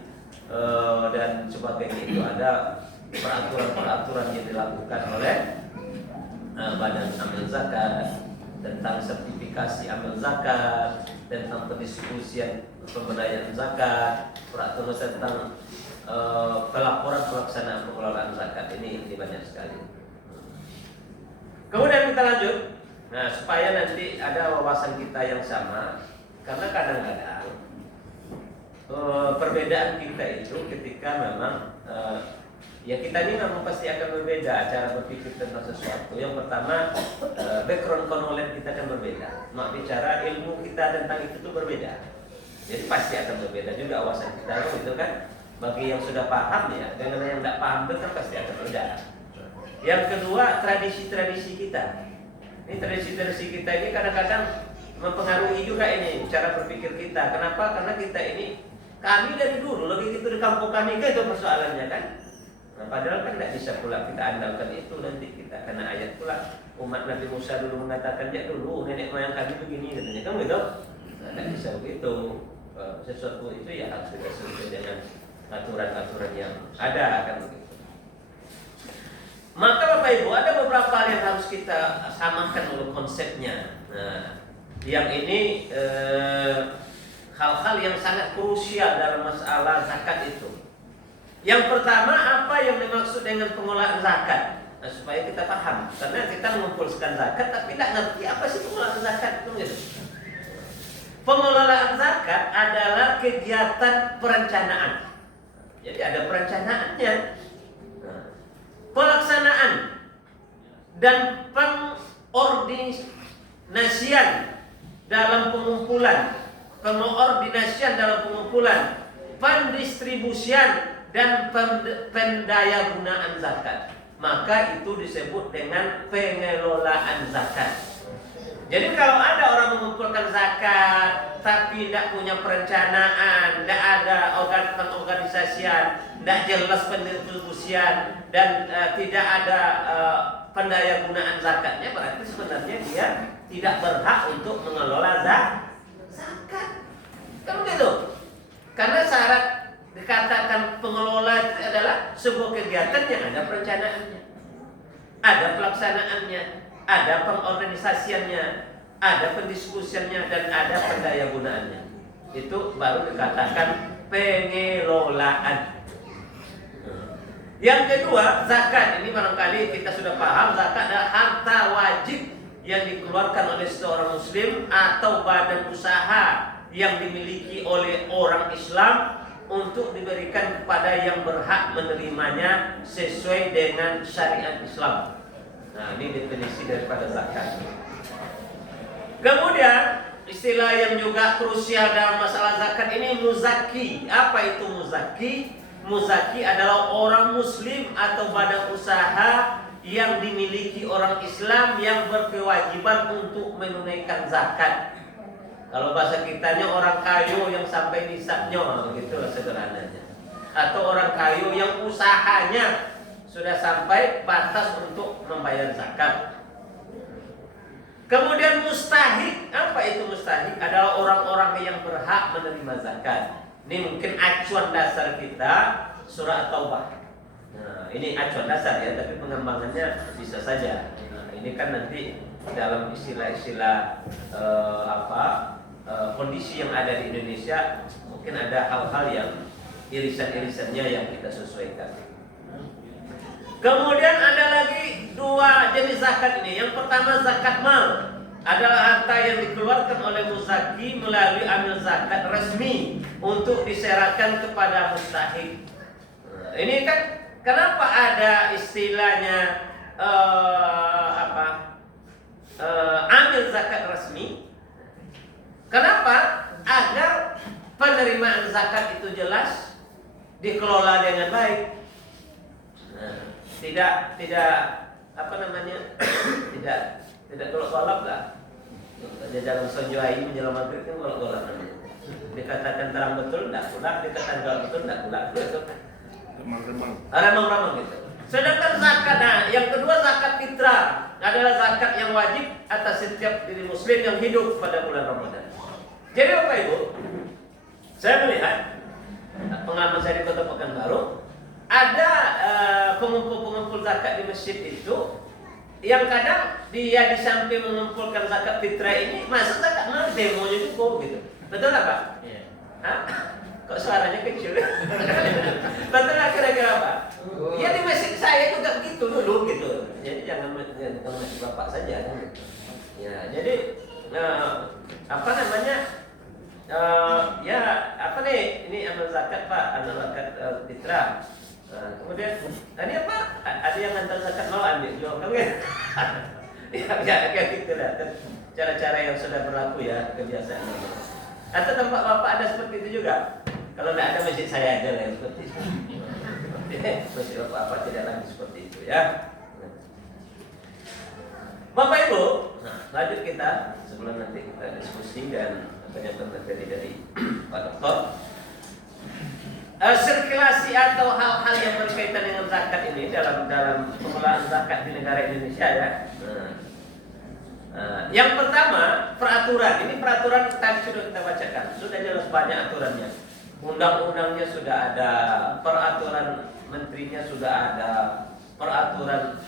dan sebagainya. Itu ada peraturan-peraturan yang dilakukan oleh Badan Amil Zakat tentang sertifikasi amil zakat, tentang pendistribusian pemberdayaan zakat, peraturan tentang pelaporan pelaksanaan pengelolaan zakat. Ini banyak sekali. Kemudian kita lanjut. Nah, supaya nanti ada wawasan kita yang sama, karena kadang-kadang perbedaan kita itu ketika memang ya kita ini memang pasti akan berbeda cara berpikir tentang sesuatu. Yang pertama, background knowledge kita akan berbeda. Mak bicara ilmu kita tentang itu tuh berbeda. Jadi pasti akan berbeda juga wawasan kita itu kan. Bagi yang sudah paham ya, dengan yang tidak paham itu kan pasti akan berbeda. Yang kedua, tradisi-tradisi kita. Ini tradisi-tradisi kita ini kadang-kadang mempengaruhi juga ini cara berpikir kita. Kenapa? Karena kita ini, kami dari dulu lagi gitu di kampung kami kan itu persoalannya kan. Nah, padahal kan tidak bisa pula kita andalkan itu nanti kita kena ayat pula. Umat Nabi Musa dulu mengatakan ya dulu nenek moyang kami begini katanya kan gitu. Nah, tidak bisa begitu. Sesuatu itu ya harus kita sesuai dengan aturan-aturan yang ada kan begitu. Maka Bapak Ibu ada beberapa hal yang harus kita samakan dulu konsepnya. Nah, yang ini hal-hal yang sangat krusial dalam masalah zakat itu. Yang pertama, apa yang dimaksud dengan pengelolaan zakat? Nah, supaya kita paham, karena kita mengumpulkan zakat tapi tidak ngerti apa sih pengelolaan zakat itu gitu. Pengelolaan zakat adalah kegiatan perencanaan. Jadi ada perencanaannya, pelaksanaan dan pengordinasian dalam pengumpulan, pendistribusian dan pendayagunaan zakat. Maka itu disebut dengan pengelolaan zakat. Jadi kalau ada orang mengumpulkan zakat tapi tidak punya perencanaan, tidak ada organisasian, tidak jelas pendistribusian dan tidak ada pendayagunaan zakatnya, berarti sebenarnya dia tidak berhak untuk mengelola zakat. Kan begitu? Karena syarat dikatakan pengelola adalah sebuah kegiatan yang ada perencanaannya, ada pelaksanaannya, ada pengorganisasiannya, ada pendiskusiannya, dan ada pendayagunaannya. Itu baru dikatakan pengelolaan. Yang kedua, zakat. Ini barangkali kita sudah paham, zakat adalah harta wajib yang dikeluarkan oleh seorang muslim atau badan usaha yang dimiliki oleh orang Islam untuk diberikan kepada yang berhak menerimanya sesuai dengan syariat Islam. Nah, ini definisi daripada zakat. Kemudian istilah yang juga krusial dalam masalah zakat ini muzaki. Apa itu muzaki? Muzaki adalah orang muslim atau badan usaha yang dimiliki orang Islam yang berkewajiban untuk menunaikan zakat. Kalau bahasa kitanya orang kayu yang sampai nisabnya, begitulah sederhananya. Atau orang kayu yang usahanya sudah sampai batas untuk membayar zakat. Kemudian mustahik. Apa itu mustahik? Adalah orang-orang yang berhak menerima zakat. Ini mungkin acuan dasar kita surah At-Taubah. Nah, ini acuan dasar ya, tapi pengembangannya bisa saja. Nah, ini kan nanti dalam istilah-istilah kondisi yang ada di Indonesia mungkin ada hal-hal yang irisan-irisannya yang kita sesuaikan. Kemudian ada lagi dua jenis zakat ini. Yang pertama zakat mal, adalah harta yang dikeluarkan oleh muzaki melalui amil zakat resmi untuk diserahkan kepada mustahik. Nah, ini kan kenapa ada istilahnya amil zakat resmi? Kenapa? Agar penerimaan zakat itu jelas, dikelola dengan baik. Nah, tidak tidak golok-golok lah. Jalan sonjoai menjelang maghrib kan golok-golok namanya. Dikatakan terang betul, tidak pula. Dikatakan gelap betul, tidak pula. Remang-remang gitu. Sedangkan zakat, nah yang kedua zakat fitrah adalah zakat yang wajib atas setiap diri muslim yang hidup pada bulan Ramadan. Jadi Bapak Ibu, saya melihat pengalaman saya di Kota Pekanbaru, ada pengumpul-pengumpul zakat di masjid itu yang kadang dia di samping mengumpulkan zakat fitrah ini, masa zakat mal demonya juga gitu. Betul nggak Pak? Iya. Kok suaranya kecil? Betul nggak kira-kira Pak? Ya di masjid saya juga gitu dulu gitu. Jadi jangan masjid Bapak saja kan. Ya, jadi apa namanya? Ya apa nih? Ini amal zakat Pak, amal zakat fitrah. Kemudian tadi apa? Ada yang antar zakat mau ambil juga kan? Ya kayak gitu lah. Cara-cara yang sudah berlaku ya, kebiasaan. Atau tempat bapak ada seperti itu juga? Kalau tidak ada masjid saya aja lah yang seperti itu. Masjid bapak tidak lagi seperti itu ya. Bapak Ibu, lanjut kita sebelum nanti kita diskusi dan penyampaian materi dari Pak Doktor. Sirkulasi atau hal-hal yang berkaitan dengan zakat ini dalam pengelolaan zakat di negara Indonesia ya. Yang pertama peraturan. Ini peraturan tadi sudah kita bacakan, sudah jelas banyak aturannya. Undang-undangnya sudah ada, peraturan menterinya sudah ada, peraturan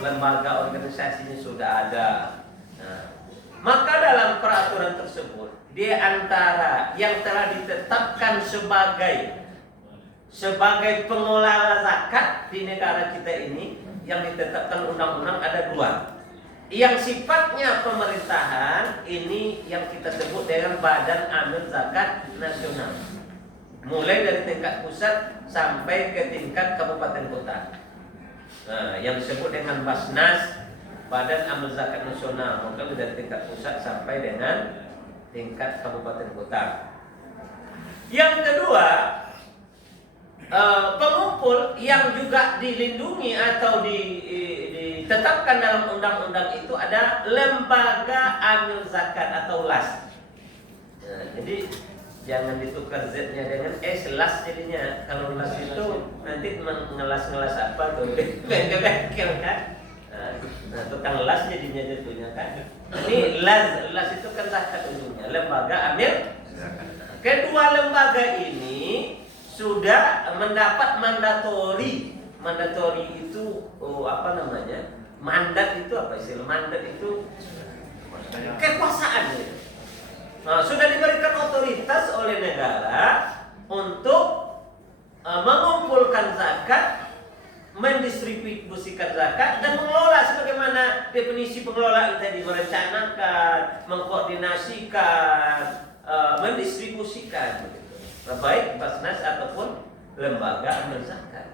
lembaga organisasinya sudah ada. Maka dalam peraturan tersebut di antara yang telah ditetapkan sebagai pengelola zakat di negara kita ini, yang ditetapkan undang-undang ada 2. Yang sifatnya pemerintahan ini yang kita sebut dengan Badan Amil Zakat Nasional, mulai dari tingkat pusat sampai ke tingkat kabupaten kota. Yang disebut dengan Basnas, Badan Amil Zakat Nasional, mulai dari tingkat pusat sampai dengan tingkat kabupaten kota. Yang kedua, pengumpul yang juga dilindungi atau ditetapkan dalam undang-undang itu ada Lembaga Amil Zakat atau LAS. Jadi jangan ditukar Z-nya dengan S, LAS jadinya. Kalau LAS itu nanti ngelas apa tuh? Bengkel kan? Nah, tukang LAS jadinya jatuhnya kan? Ini LAS itu kan zakat ujungnya, Lembaga Amil Zakat. Kedua lembaga ini sudah mendapat mandatori itu apa namanya? Mandat itu apa istilah? Mandat itu kekuasaan. Sudah diberikan otoritas oleh negara untuk mengumpulkan zakat, mendistribusikan zakat dan mengelola sebagaimana definisi pengelolaan tadi, merencanakan, mengkoordinasikan, mendistribusikan. Baik Basnas ataupun lembaga amil zakat.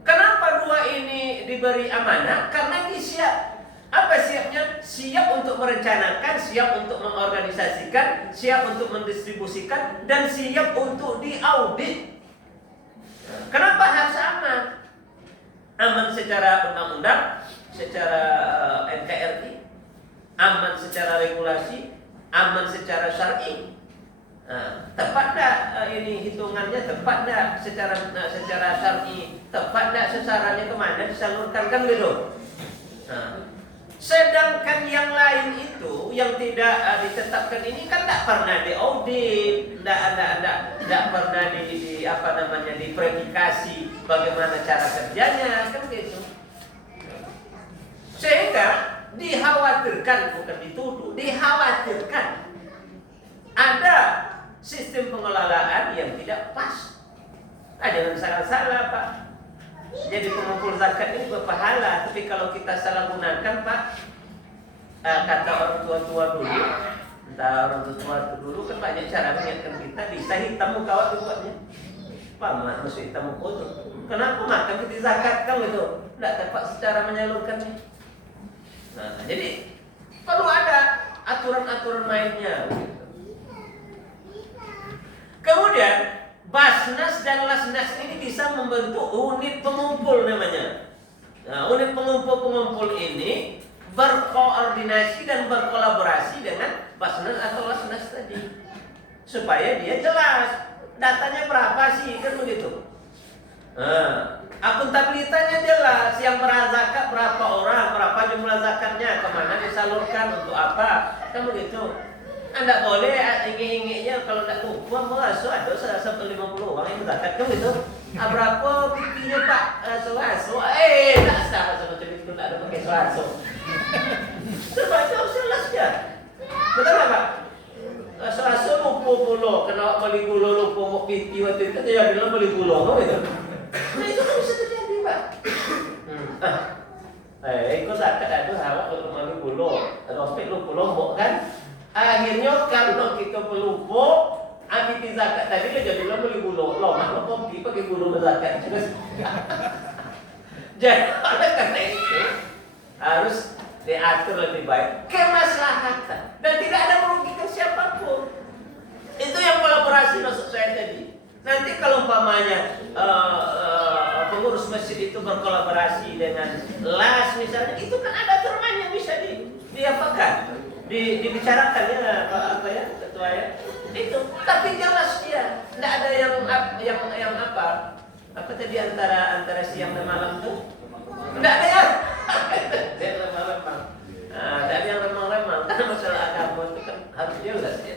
Kenapa 2 ini diberi amanah? Karena dia siap. Apa siapnya? Siap untuk merencanakan, siap untuk mengorganisasikan, siap untuk mendistribusikan, dan siap untuk diaudit. Kenapa harus aman? Aman secara undang-undang, secara NKRI, aman secara regulasi, aman secara syar'i. Tepat tak ini hitungannya, tepat tak secara syar'i, tepat tak sasarannya kemana disalurkan kan gitu. Sedangkan yang lain itu yang tidak ditetapkan ini kan tak pernah diaudit, tidak pernah diverifikasi bagaimana cara kerjanya kan gitu. Sehingga dikhawatirkan, bukan dituduh, dikhawatirkan ada sistem pengelolaan yang tidak pas. Jangan salah-salah Pak. Jadi pengumpul zakat ini berpahala, tapi kalau kita salah gunakan Pak, kata orang tua dulu, kan banyak cara mengingatkan kita, bisa hitam muka dibuatnya. Pak, masuk hitam muka. Kenapa makan kita zakat kan gitu? Tidak tepat secara menyalurkannya. Jadi perlu ada aturan-aturan mainnya. Kemudian Basnas dan Lasnas ini bisa membentuk unit pengumpul namanya. Unit pengumpul ini berkoordinasi dan berkolaborasi dengan Basnas atau Lasnas tadi, supaya dia jelas datanya berapa sih kan begitu. Akuntabilitasnya jelas, yang berzakat berapa orang, berapa jumlah zakatnya, kemana disalurkan, untuk apa, kan begitu. Anda boleh ingin-inginnya kalau tidak lupa masuk ada 150 orang yang zakat kan gitu. Berapa pipinya Pak? Suaso. Tak sah macam itu, tak ada pakai suaso. Terbaca jelas ya. Betul tak Pak? Suaso lupa pulau, kena beli gula lupa mau pipi waktu itu dia bilang beli gula kan gitu. Nah itu kan bisa terjadi Pak. Ikut zakat itu hawa untuk mami bulu, dompet lu lombok kan. Akhirnya kalau kita pelupo, ambil zakat tadi dia jadi lo beli bulu, lo mak lo kopi pakai bulu zakat. Jadi oleh karena itu harus diatur lebih baik kemaslahatan dan tidak ada merugikan siapapun. Itu yang kolaborasi maksud saya tadi. Nanti kalau umpamanya pengurus masjid itu berkolaborasi dengan las misalnya, itu kan ada aturan yang bisa diapakan, dibicarakan ya apa ya ketua ya itu. Tapi jelas dia tidak ada yang apa tadi antara siang dan malam tuh tidak ada ya. Tidak ada yang remang-remang karena masalah agama itu kan harus jelas ya.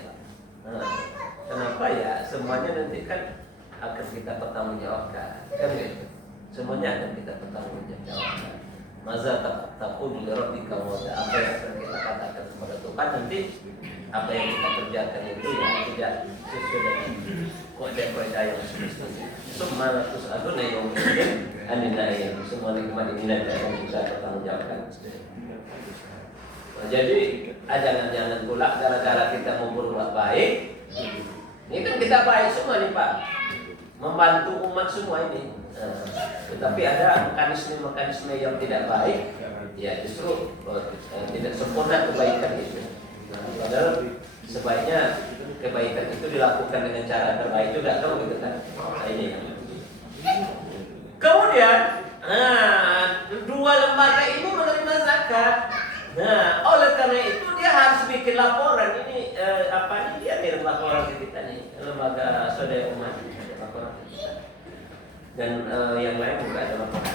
Kenapa ya? Semuanya nanti kan akan kita pertanggungjawabkan, kan gitu. Semuanya akan kita pertanggungjawabkan. Masa takut di rabbika wa apa yang akan kita katakan kepada Tuhan nanti apa yang kita kerjakan itu yang tidak sesuai dengan kode-kode yang semestinya. Semua ratus aku nayong aninai semua nikmat ini nanti akan kita pertanggungjawabkan. Jadi jangan pula gara-gara kita mau berbuat baik. Ini kan kita baik semua nih Pak, membantu umat semua ini. Tetapi ada mekanisme yang tidak baik, ya justru tidak sempurna kebaikan itu. Padahal sebaiknya kebaikan itu dilakukan dengan cara terbaik juga, kan gitu kan? Ini. Kemudian, dua lembaga ini menerima zakat. Nah, oleh karena itu dia harus bikin laporan ini dia kirim laporan ke kita nih, lembaga swadaya umat laporan ke kita. Dan yang lain juga ada laporan.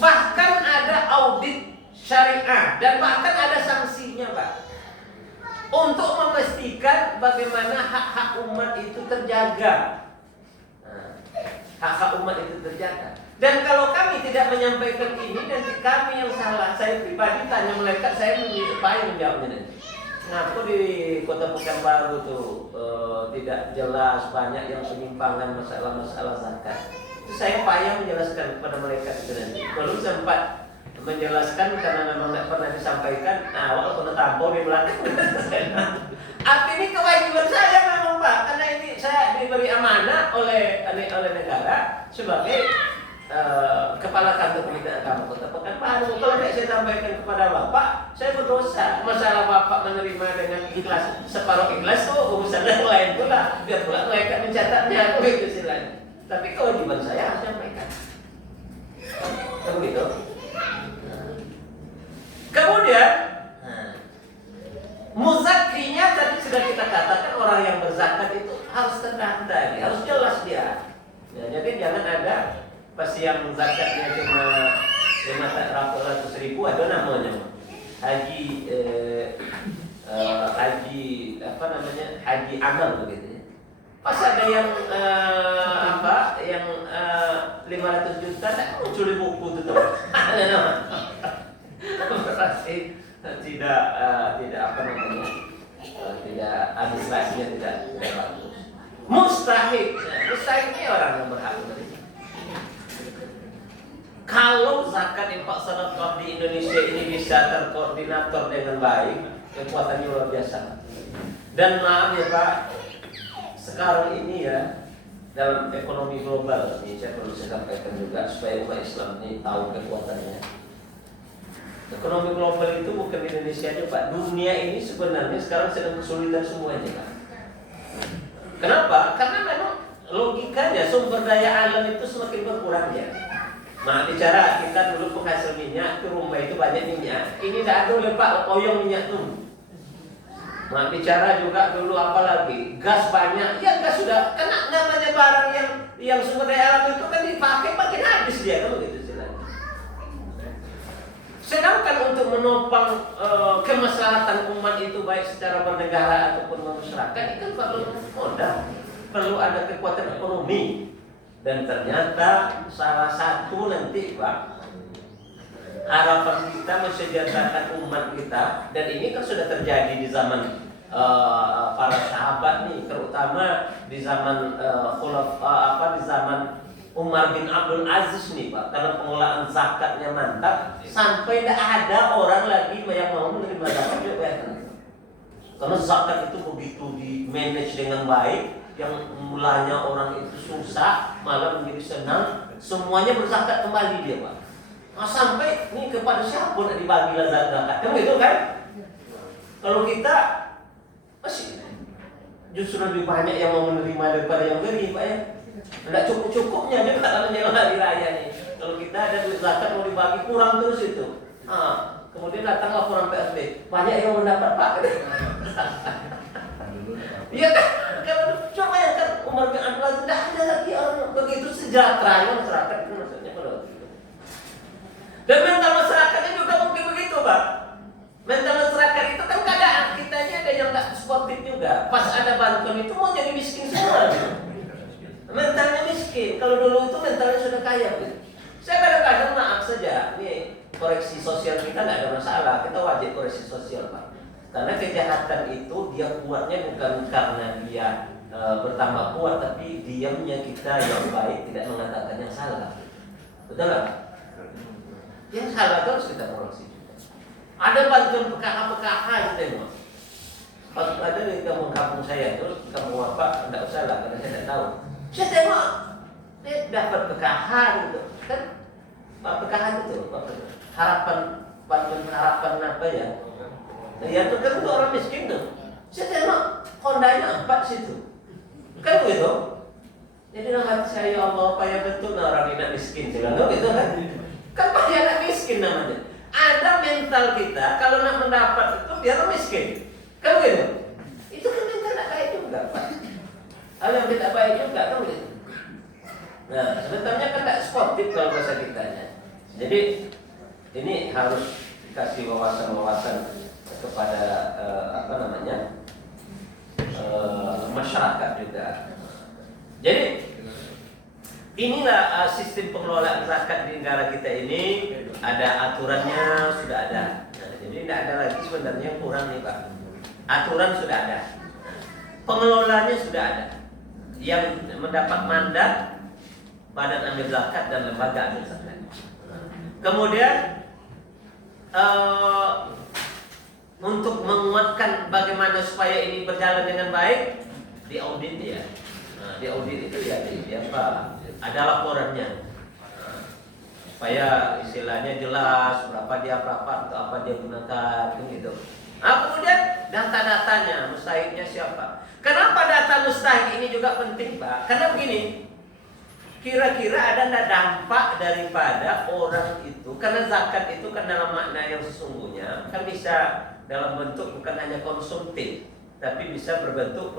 Bahkan ada audit syariah dan bahkan ada sanksinya Pak, untuk memastikan bagaimana hak-hak umat itu terjaga. Hak-hak umat itu terjaga. Dan kalau kami tidak menyampaikan ini, nanti kami yang salah. Saya pribadi tanya melekat, saya menjawabnya nanti. Kenapa di Kota Pekanbaru tuh tidak jelas, banyak yang penyimpangan masalah-masalah zakat. Itu saya payah menjelaskan kepada mereka itu nanti. Belum sempat menjelaskan karena memang tidak pernah disampaikan. Walaupun tampol di belakang. Tapi ini kewajiban saya memang Pak, karena ini saya diberi amanah oleh negara sebagai kepala kantor pembinaan agama Kota Pekanbaru. Kalau tidak saya sampaikan kepada Bapak, saya berdosa. Masalah Bapak menerima dengan ikhlas, separuh ikhlas tuh urusan yang lain pula. Biar pula mereka mencatatnya, begitu istilahnya. Tapi kewajiban saya harus sampaikan. Kan begitu. Kemudian muzakinya tadi sudah kita katakan, orang yang berzakat itu harus terdaftar, harus jelas dia. Ya, jadi jangan ada pasti yang zakatnya cuma 500.000 ada namanya haji haji amal begitu ya. Pas ada yang 500 juta tak muncul di buku itu tuh. Ada nama. Berarti tidak tidak administrasinya tidak bagus. Mustahik ini orang yang berhak menerima. Kalau zakat infak sedekah di Indonesia ini bisa terkoordinator dengan baik, kekuatannya luar biasa. Dan maaf ya Pak, sekarang ini ya dalam ekonomi global ini saya perlu sampaikan juga supaya umat Islam ini tahu kekuatannya. Ekonomi global itu bukan Indonesia aja Pak, dunia ini sebenarnya sekarang sedang kesulitan semuanya Pak. Kenapa? Karena memang logikanya sumber daya alam itu semakin berkurang ya. Bicara kita dulu penghasil minyak, ke rumah itu banyak minyak. Ini tidak ada oleh Pak, oyong minyak tuh. Bicara juga dulu apa lagi, gas banyak. Ya gas sudah, karena namanya barang yang sumber daya alam itu kan dipakai makin habis dia kan begitu istilahnya. Sedangkan untuk menopang kemaslahatan umat itu baik secara bernegara ataupun masyarakat itu kan perlu modal, perlu ada kekuatan ekonomi. Dan ternyata salah satu nanti Pak, harapan kita mensejahterakan umat kita, dan ini kan sudah terjadi di zaman para sahabat nih, terutama di zaman di zaman Umar bin Abdul Aziz nih Pak, karena pengelolaan zakatnya mantap, sampai tidak ada orang lagi yang mau menerima zakat juga. Karena zakat itu begitu di manage dengan baik, yang mulanya orang itu susah malah menjadi senang, semuanya berzakat kembali dia Pak. Nah, sampai ini kepada siapa nak dibagilah zakat, kan gitu kan? Kalau kita masih justru lebih banyak yang mau menerima daripada yang beri Pak ya. Tidak cukup-cukupnya juga dalam menjelang hari raya nih. Kalau kita ada duit zakat mau dibagi kurang terus itu. Kemudian datang laporan PSB, banyak yang mendapat Pak. Iya kan? Kalau coba ya kan Umar bin Abdul Aziz tidak ada lagi orang begitu sejahtera masyarakat itu maksudnya kalau itu. Dan mental masyarakatnya juga mungkin begitu Pak. Mental masyarakat itu kan keadaan kitanya ada yang tak sportif juga. Pas ada bantuan itu mau jadi miskin semua. Gitu. Mentalnya miskin. Kalau dulu itu mentalnya sudah kaya. Gitu. Saya kadang-kadang maaf saja. Ini koreksi sosial kita tidak ada masalah. Kita wajib koreksi sosial Pak. Karena kejahatan itu dia kuatnya bukan karena dia bertambah kuat, tapi diamnya kita yang baik tidak mengatakan yang salah. Betul nggak? Yang salah terus kita koreksi. Ada bantuan PKH itu Mas. Pas ada di kampung saya terus kampung apa tidak usah lah karena saya tidak tahu. Saya tengok dia dapat PKH gitu kan? PKH itu harapan bantuan harapan apa ya? Nah, ya itu kan untuk orang miskin tuh. Saya tengok Hondanya 4 situ. Kan begitu? Jadi dalam hati saya ya Allah payah betul orang ini miskin segala gitu kan? Kan payah anak miskin namanya. Ada mental kita kalau nak mendapat itu biar miskin. Kan begitu? Itu kan mental tak baik juga Pak. Hal yang tidak baik juga kan begitu. Nah sebenarnya kan tak sportif kalau bahasa kitanya. Jadi ini harus dikasih wawasan-wawasan kepada masyarakat juga. Jadi inilah sistem pengelolaan zakat di negara kita ini, ada aturannya sudah ada. Nah, jadi tidak ada lagi sebenarnya yang kurang nih Pak. Aturan sudah ada, pengelolanya sudah ada, yang mendapat mandat Badan Amil Zakat dan Lembaga Amil Zakat. Kemudian untuk menguatkan bagaimana supaya ini berjalan dengan baik, diaudit ya. Nah, diaudit itu ya apa? Ada laporannya. Nah, supaya istilahnya jelas berapa untuk apa dia gunakan gitu. Nah, kemudian data-datanya, mustahiknya siapa? Kenapa data mustahik ini juga penting Pak? Karena begini, kira-kira ada nggak dampak daripada orang itu, karena zakat itu kan dalam makna yang sesungguhnya kan bisa dalam bentuk bukan hanya konsumtif, tapi bisa berbentuk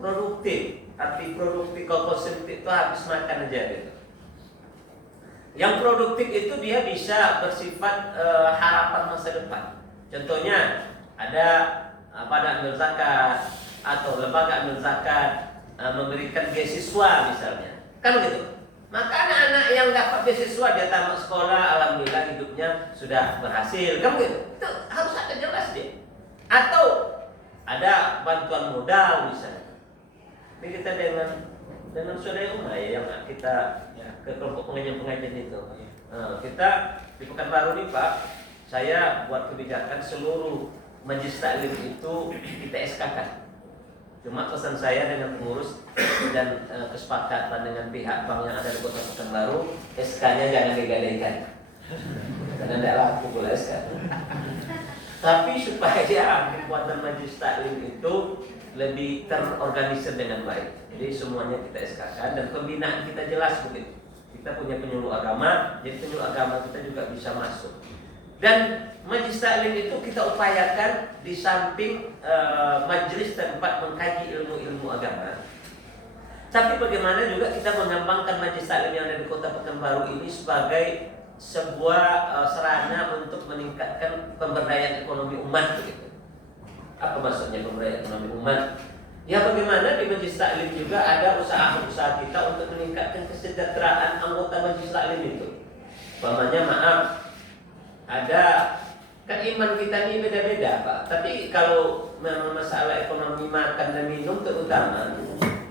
produktif. Arti produktif, kalau konsumtif itu habis makan aja gitu. Yang produktif itu dia bisa bersifat harapan masa depan. Contohnya ada Badan Amil Zakat atau Lembaga Amil Zakat memberikan beasiswa misalnya, kan begitu. Maka anak-anak yang dapat beasiswa dia tamat sekolah, alhamdulillah hidupnya sudah berhasil, kan begitu. Itu harus ada jelas dia. Atau ada bantuan modal misalnya. Ini kita dengan saudara Umar yang kita ke kelompok pengajian itu. Nah, kita di Pekanbaru nih Pak, saya buat kebijakan seluruh majlis taklim itu kita SK-kan. Cuma pesan saya dengan pengurus dan kesepakatan dengan pihak bank yang ada di Kota Pekanbaru, SK-nya jangan digadaikan. Karena tidak laku pula SK. Tapi supaya kekuatan majlis taklim itu lebih terorganisir dengan baik. Jadi semuanya kita SK-kan dan pembinaan kita jelas begitu. Kita punya penyuluh agama, jadi penyuluh agama kita juga bisa masuk. Dan majlis taklim itu kita upayakan di samping majlis tempat mengkaji ilmu-ilmu agama. Tapi bagaimana juga kita mengembangkan majlis taklim yang ada di Kota Pekanbaru ini sebagai sebuah sarana untuk meningkatkan pemberdayaan ekonomi umat begitu. Apa maksudnya pemberdayaan ekonomi umat? Ya bagaimana di majlis taklim juga ada usaha-usaha kita untuk meningkatkan kesejahteraan anggota majlis taklim itu. Umpamanya ada kan iman kita ini beda-beda Pak. Tapi kalau memang masalah ekonomi makan dan minum terutama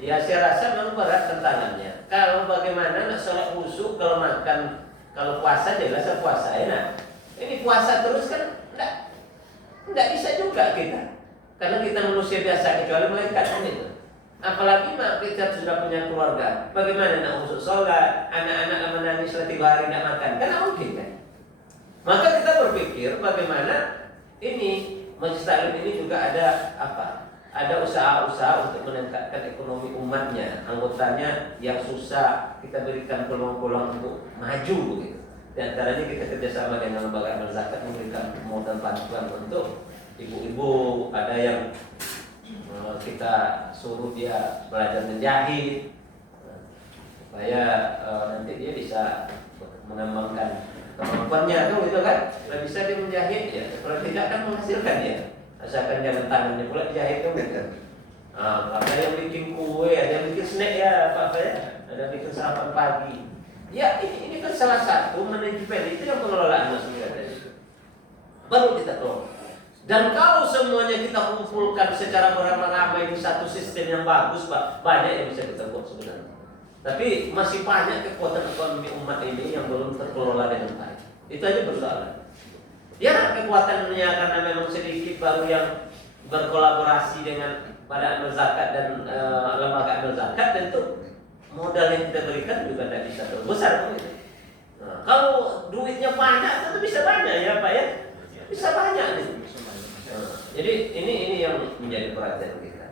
Ya saya rasa memang berat tantangannya. Kalau bagaimana nak sholat khusyuk, kalau makan, kalau puasa jelas puasa enak. Ini puasa terus kan enggak bisa juga kita. Karena kita manusia biasa kecuali malaikat kan itu. Apalagi kita sudah punya keluarga. Bagaimana nak khusyuk sholat, anak-anak menangis 3 hari tidak makan, kan mungkin kan. Maka kita berpikir bagaimana ini Majelis Taklim ini juga ada apa? Ada usaha-usaha untuk meningkatkan ekonomi umatnya, anggotanya yang susah kita berikan peluang-peluang untuk maju begitu. Di antaranya kita kerjasama dengan lembaga amal zakat memberikan modal bantuan untuk ibu-ibu, ada yang kita suruh dia belajar menjahit supaya nanti dia bisa mengembangkan kemampuannya tuh gitu kan. Kalau bisa dia menjahit ya, kalau tidak kan menghasilkan ya. Asalkan jangan tangannya pula dijahit tuh gitu. Ada yang bikin kue, ada yang bikin snack ya apa ya, ada yang bikin sarapan pagi. Ya ini kan salah satu manajemen itu yang pengelolaan maksudnya tadi. Baru kita kelola. Dan kalau semuanya kita kumpulkan secara beramai-ramai di satu sistem yang bagus, banyak yang bisa kita buat sebenarnya. Tapi masih banyak kekuatan ekonomi umat ini yang belum terkelola dengan baik. Itu aja persoalan. Ya kekuatannya karena memang sedikit, baru yang berkolaborasi dengan pada amal zakat dan lembaga amal zakat, tentu modal yang kita berikan juga tidak bisa terlalu besar. Nah, kalau duitnya banyak, tentu bisa banyak ya Pak ya, bisa banyak nih. Jadi ini yang menjadi perhatian kita.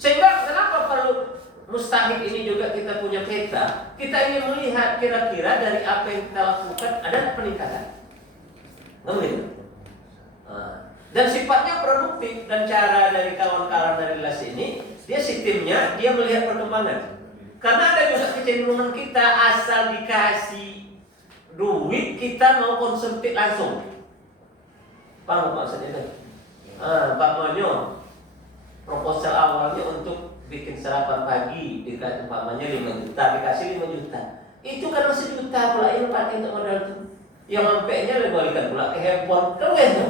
Sehingga kenapa perlu mustahik ini juga kita punya peta. Kita ingin melihat kira-kira dari apa yang kita lakukan ada peningkatan. Namun dan sifatnya produktif, dan cara dari kawan-kawan dari LAS ini, dia sistemnya dia melihat perkembangan. Karena ada juga kecenderungan kita asal dikasih duit kita mau konsumtif langsung. Paham maksudnya itu? Pak Monyo, proposal awalnya untuk bikin sarapan pagi dikasih umpamanya 5 juta, dikasih 5 juta. Itu karena 1 juta pula yang pakai untuk modal itu. Yang mampeknya dibalikan pula ke handphone, kan gitu.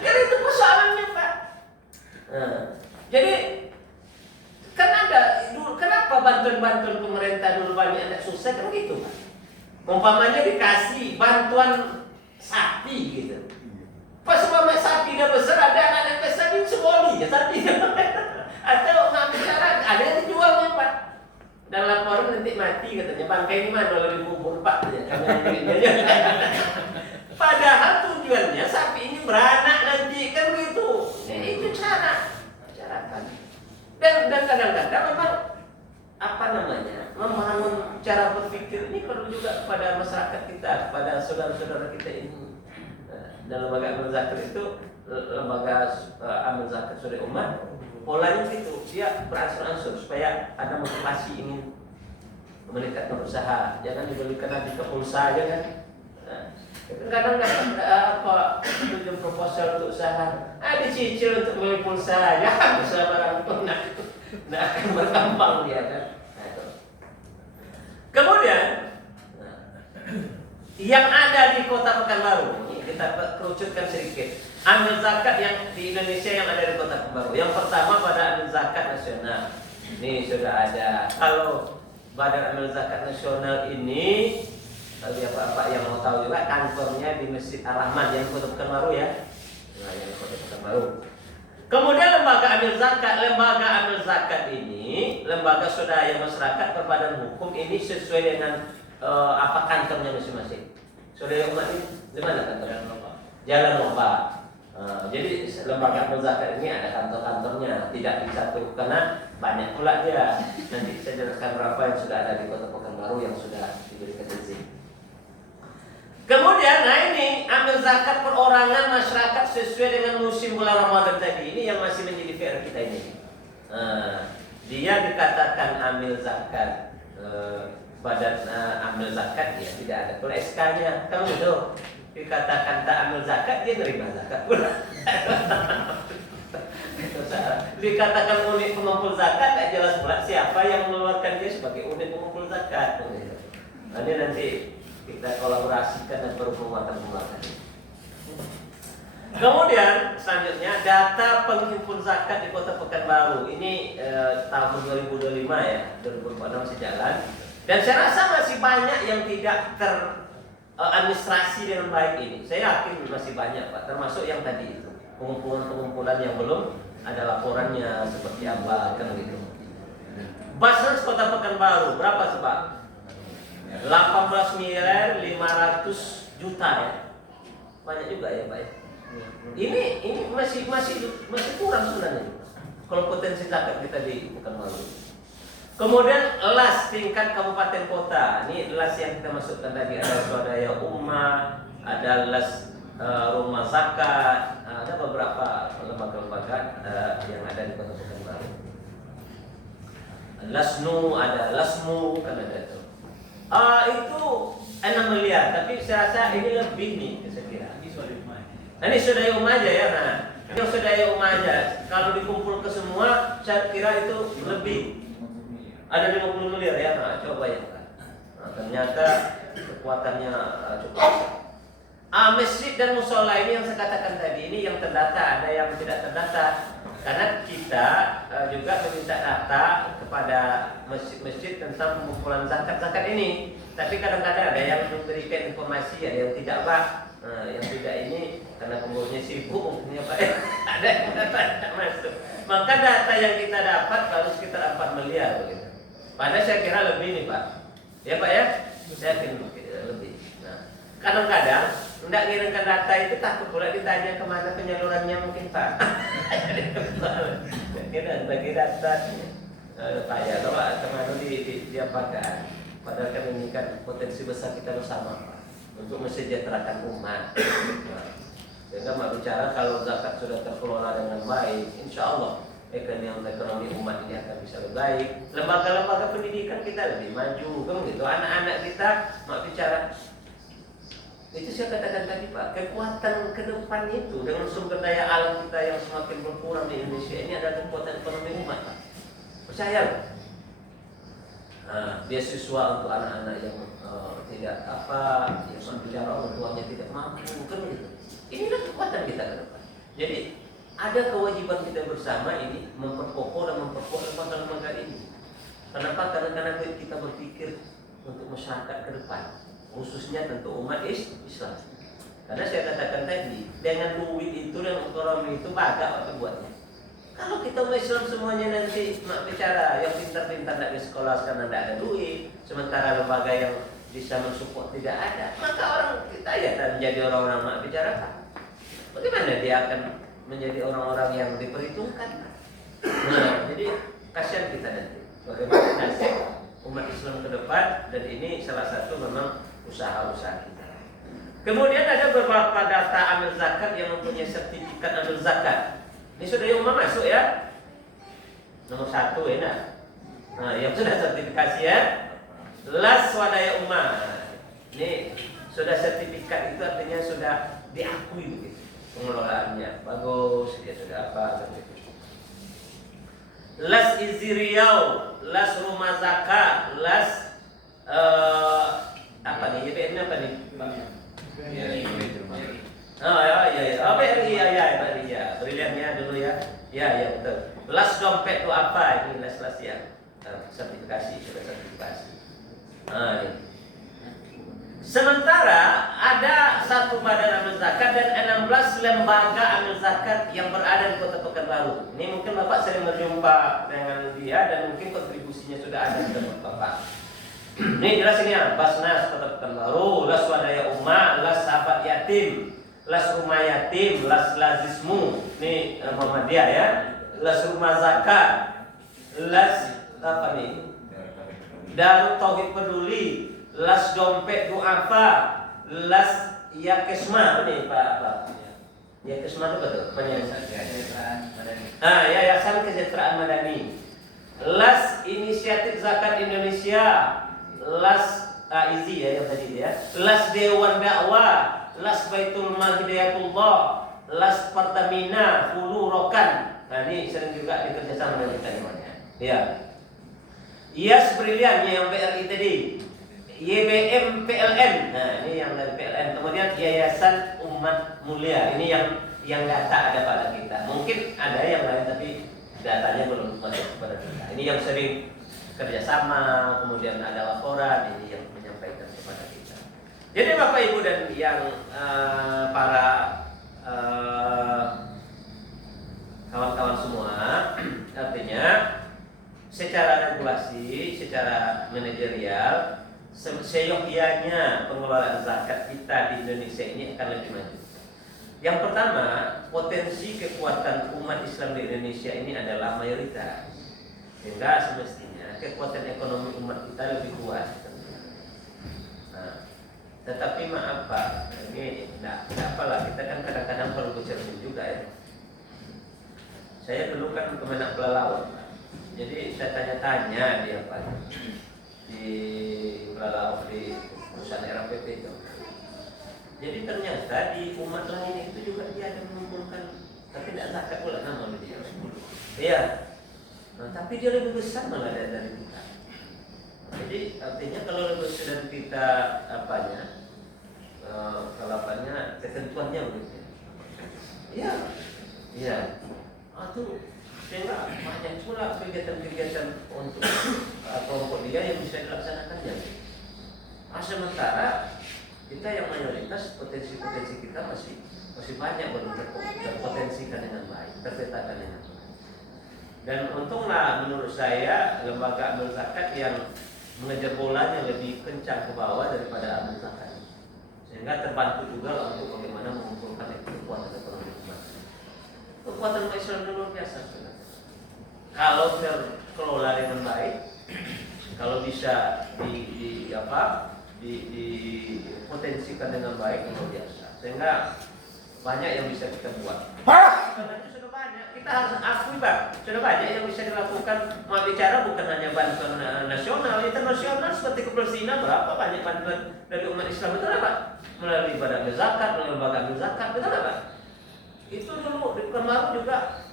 Kan itu persoalannya Pak. Jadi kan ada dulu, kenapa bantuan-bantuan pemerintah dulu banyak anak susah kan gitu Pak. Umpamanya dikasih bantuan sapi gitu. Pas umpamanya sapi dah besar, ada anak-anak besar ini seboli ya sapi. Atau ngambil cara ada yang dijualnya Pak. Dan laporan nanti mati katanya, bangkai ini mana kalau dikubur Pak ya. Padahal tujuannya sapi ini beranak nanti kan begitu. Itu cara kan. Dan kadang-kadang memang apa namanya, membangun cara berpikir ini perlu juga kepada masyarakat kita, kepada saudara-saudara kita ini. Dan lembaga amal zakat itu lembaga amal zakat suri umat, polanya gitu, dia beransur-ansur supaya ada motivasi ingin meningkatkan usaha. Jangan diberikan nanti ke pulsa aja kan. Kadang-kadang apa tujuan proposal untuk usaha, dicicil untuk beli pulsa ya, usaha barang itu nggak akan berkembang dia kan. Kemudian yang ada di Kota Pekanbaru, kita kerucutkan sedikit. Amil zakat yang di Indonesia yang ada di Kota Pekanbaru. Yang pertama pada amil zakat nasional. Ini sudah ada. Kalau Badan Amil Zakat Nasional ini, bagi bapak yang mau tahu juga, kantornya di Masjid Ar-Rahman yang Kota Pekanbaru ya. Nah, yang Kota Pekanbaru. Kemudian lembaga amil zakat ini, lembaga swadaya masyarakat berbadan hukum ini sesuai dengan apa kantornya masing-masing. Swadaya umat ini di mana kantornya? Jalan Lomba. Jadi lembaga amil zakat ini ada kantor-kantornya, tidak di satu karena banyak pula dia. Nanti saya jelaskan berapa yang sudah ada di Kota Pekanbaru yang sudah diberikan izin. Kemudian, nah ini ambil zakat perorangan masyarakat sesuai dengan musim bulan Ramadan tadi. Ini yang masih menjadi PR kita ini. Dia dikatakan ambil zakat, badan ambil zakat ya tidak ada pula SK-nya. Kamu itu dikatakan tak ambil zakat, dia nerima zakat pula. Dikatakan unit pengumpul zakat, tidak jelas pula siapa yang mengeluarkan dia sebagai unit pengumpul zakat. Nanti kita kolaborasikan dan perbuatan. Kemudian selanjutnya data penghimpun zakat di Kota Pekanbaru ini tahun 2025 ya, 2026 masih jalan. Dan saya rasa masih banyak yang tidak teradministrasi dengan baik ini. Saya yakin masih banyak Pak, termasuk yang tadi itu pengumpulan yang belum ada laporannya seperti apa kan gitu. Basnas Kota Pekanbaru berapa Pak? 18 miliar 500 juta ya. Banyak juga ya Pak ya. Ini masih kurang sebenarnya. Kalau potensi zakat kita di Pekanbaru. Kemudian las tingkat kabupaten kota. Ini las yang kita masukkan tadi, ada swadaya ummah, ada las rumah zakat, ada beberapa lembaga-lembaga yang ada di Kota Pekanbaru. Lasnu, ada lasmu, kan ada itu. Itu 6 miliar, tapi saya rasa ini lebih nih, saya kira. Ini swadaya ummah aja ya, nah. Ini swadaya ummah aja. Kalau dikumpul ke semua, saya kira itu lebih. Ada 50 miliar ya, nah coba ya. Nah, ternyata kekuatannya cukup besar. Masjid dan musola ini yang saya katakan tadi, ini yang terdata, ada yang tidak terdata. Karena kita juga meminta data kepada masjid-masjid tentang pengumpulan zakat ini. Tapi kadang-kadang ada yang memberikan informasi, ada yang tidak Pak. Nah, yang tidak ini karena pengurusnya sibuk mungkin Pak. Ada yang tidak masuk. Maka data yang kita dapat baru sekitar 4 miliar begitu. Padahal saya kira lebih nih Pak. Ya Pak ya? Saya yakin lebih. Nah, kadang-kadang tidak ngirimkan data itu takut pula ditanya kemana penyalurannya mungkin Pak. Kita bagi data payah kalau kemana diapakan. Padahal kan ini kan potensi besar kita bersama Pak, untuk mensejahterakan umat. Sehingga mak bicara kalau zakat sudah terkelola dengan baik, insya Allah ekonomi umat ini akan bisa lebih baik. Lembaga-lembaga pendidikan kita lebih maju, kan gitu. Anak-anak kita mak bicara. Itu saya katakan tadi Pak, kekuatan ke depan itu dengan sumber daya alam kita yang semakin berkurang di Indonesia ini adalah kekuatan ekonomi umat Pak. Percaya loh. Beasiswa untuk anak-anak yang tidak yang bicara orang tuanya tidak mampu, kan gitu. Inilah kekuatan kita ke depan. Jadi ada kewajiban kita bersama ini memperkokoh dan memperkuat lembaga-lembaga ini. Kenapa? Karena kita berpikir untuk masyarakat ke depan, khususnya tentu umat Islam. Karena saya katakan tadi, dengan duit itu dan ekonomi itu baga apa buatnya. Kalau kita umat Islam semuanya nanti mak bicara yang pintar-pintar tidak di sekolah karena tidak ada duit, sementara lembaga yang bisa mensupport tidak ada, maka orang kita ya akan menjadi orang-orang mak bicara Pak. Bagaimana dia akan menjadi orang-orang yang diperhitungkan? Nah, jadi kasihan kita nanti. Bagaimana nasib umat Islam ke depan, dan ini salah satu memang usaha-usaha kita. Kemudian ada beberapa data amil zakat yang mempunyai sertifikat amil zakat. Ini sudah yang masuk ya. Nomor 1 ya. Nah, yang sudah sertifikasi ya. Las swadaya ummah. Ini sudah sertifikat, itu artinya sudah diakui begitu. Pengelolaannya bagus, dia sudah apa gitu. Las Izi Riau, las rumah zakat, las apa nih? YBN apa nih? BRI ya. Briliannya dulu ya. Ya betul. Las dompet itu apa? Ini las ya. Sertifikasi, sudah sertifikasi. Nah, ini. Sementara ada satu badan amil zakat dan 16 lembaga amil zakat yang berada di Kota Pekanbaru. Ini mungkin Bapak sering berjumpa dengan dia dan mungkin kontribusinya sudah ada di tempat Bapak. Ini jelas ini ya, Basnas Kota Pekanbaru, las swadaya ummah, las sahabat yatim, las rumah yatim, las lazismu. Ini Muhammadiyah ya. Las rumah zakat, las apa nih? Darut Tauhid Peduli, las dompet duafa, las yakesma ini Pak. Yakesma itu betul. Yayasan Kesejahteraan Madani. Las Inisiatif Zakat Indonesia, las IZI ya yang tadi ya. Las Dewan Dakwah, las Baitul Mal Hidayatullah, las Pertamina Hulu Rokan. Nah ini sering juga dikerjasama dengan kita namanya. Ya. IAS Brilian yang BRI tadi. YBM PLN. Nah, ini yang dari PLN. Kemudian Yayasan Umat Mulia. Ini yang yang data ada pada kita. Mungkin ada yang lain tapi datanya belum masuk kepada kita. Ini yang sering kerjasama, kemudian ada laporan, ini yang menyampaikan kepada kita. Jadi Bapak Ibu dan yang para kawan-kawan semua, artinya secara regulasi, secara manajerial, seyogyanya pengelolaan zakat kita di Indonesia ini akan lebih maju. Yang pertama, potensi kekuatan umat Islam di Indonesia ini adalah mayoritas, sehingga semestinya kekuatan ekonomi umat kita lebih kuat. Nah, tetapi maaf Pak, ini tidak apalah, kita kan kadang-kadang perlu bercermin juga ya. Saya dulu kan Kemenak Pelalawan, jadi saya tanya-tanya dia Pak di Pelalawan di perusahaan RAPP itu. Jadi ternyata di umat lain itu juga dia ada mengumpulkan, tapi tidak zakat pula nama dia. Iya. Nah, tapi dia lebih besar malah dari kita. Jadi artinya kalau lebih besar dari kita ketentuannya begitu. Iya. Iya. Itu sehingga banyak pula kegiatan-kegiatan untuk kelompok dia yang bisa dilaksanakannya. Sementara kita yang mayoritas potensi-potensi kita masih banyak belum terpotensikan dengan baik, terpetakan dengan baik. Dan untunglah menurut saya lembaga amil zakat yang mengejar bolanya lebih kencang ke bawah daripada amil zakat, sehingga terbantu juga lah untuk bagaimana mengumpulkan kekuatan ekonomi umat. Kekuatan umat Islam luar biasa sebenarnya. Kalau terkelola dengan baik, kalau bisa dipotensikan dengan baik, luar biasa, sehingga banyak yang bisa kita buat. Karena itu sudah banyak, kita harus akui Bang, sudah banyak yang bisa dilakukan. Mau bicara bukan hanya bantuan nasional, internasional seperti kebersihan, berapa banyak bantuan dari umat Islam, betul Pak? Melalui badan zakat, melalui lembaga zakat, betul Pak? Itu dulu di Pekanbaru juga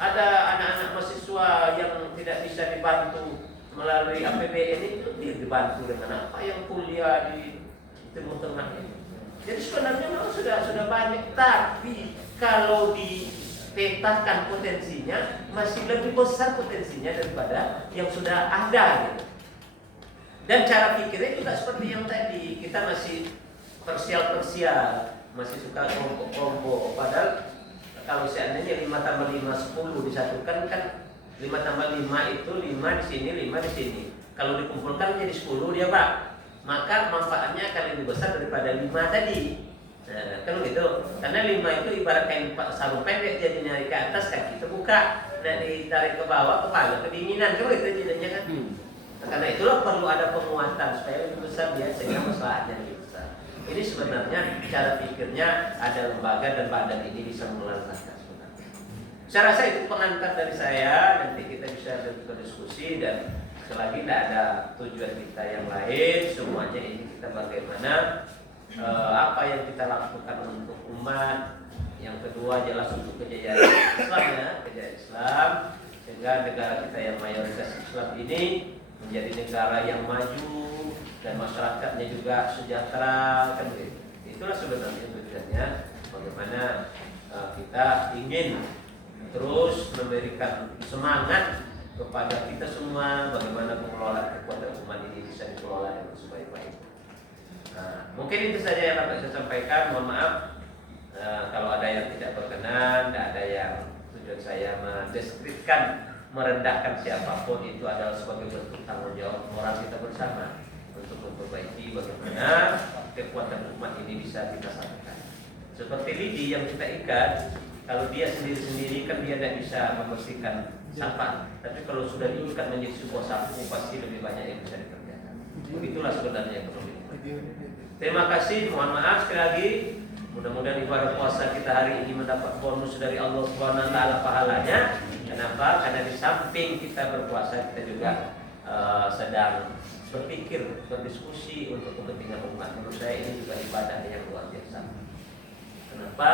ada anak-anak mahasiswa yang tidak bisa dibantu melalui APBN itu dibantu dengan apa yang kuliah di Timur Tengah ini. Jadi sebenarnya memang sudah banyak, tapi kalau dipetakan potensinya masih lebih besar potensinya daripada yang sudah ada gitu. Dan cara pikirnya juga seperti yang tadi, kita masih parsial, masih suka kelompok-kelompok. Padahal kalau seandainya 5 tambah 5 10 disatukan kan 5 tambah 5 itu 5 di sini, 5 di sini. Kalau dikumpulkan menjadi 10 dia Pak, maka manfaatnya akan lebih besar daripada 5 tadi. Nah, kan begitu. Karena 5 itu ibarat kain sarung pendek, jadi nyari ke atas kaki terbuka, nah ditarik ke bawah kepala kedinginan, kan begitu jadinya kan. Nah, karena itulah perlu ada penguatan supaya lebih besar dia, sehingga masalahnya lebih besar. Ini sebenarnya cara pikirnya ada lembaga dan badan ini bisa mengelola. Saya rasa itu pengantar dari saya, nanti kita bisa berdiskusi dan selagi tidak ada tujuan kita yang lain, semuanya ini kita bagaimana apa yang kita lakukan untuk umat. Yang kedua jelas untuk kejayaan Islam ya, kejayaan Islam, sehingga negara kita yang mayoritas Islam ini menjadi negara yang maju dan masyarakatnya juga sejahtera kan begitu. Itulah sebenarnya tujuannya, bagaimana kita ingin terus memberikan semangat kepada kita semua bagaimana pengelolaan kekuatan umat ini bisa dikelola dengan sebaik-baiknya. Nah, mungkin itu saja yang dapat saya sampaikan. Mohon maaf kalau ada yang tidak berkenan, tidak ada yang tujuan saya mendeskripsikan, merendahkan siapapun. Itu adalah sebagai bentuk tanggung jawab moral kita bersama untuk memperbaiki bagaimana kekuatan umat ini bisa kita sampaikan. Seperti lidi yang kita ikat, kalau dia sendiri-sendiri kan dia tidak bisa membersihkan sampah. Tapi kalau sudah diikat menjadi sebuah sapu, pasti lebih banyak yang bisa dikerjakan. Begitulah sebenarnya ekonomi. Terima kasih, mohon maaf sekali lagi. Mudah-mudahan ibadah puasa kita hari ini mendapat bonus dari Allah Subhanahu wa taala pahalanya. Kenapa? Karena di samping kita berpuasa, kita juga sedang berpikir, berdiskusi untuk kepentingan umat. Menurut saya ini juga ibadah yang luar biasa. Kenapa?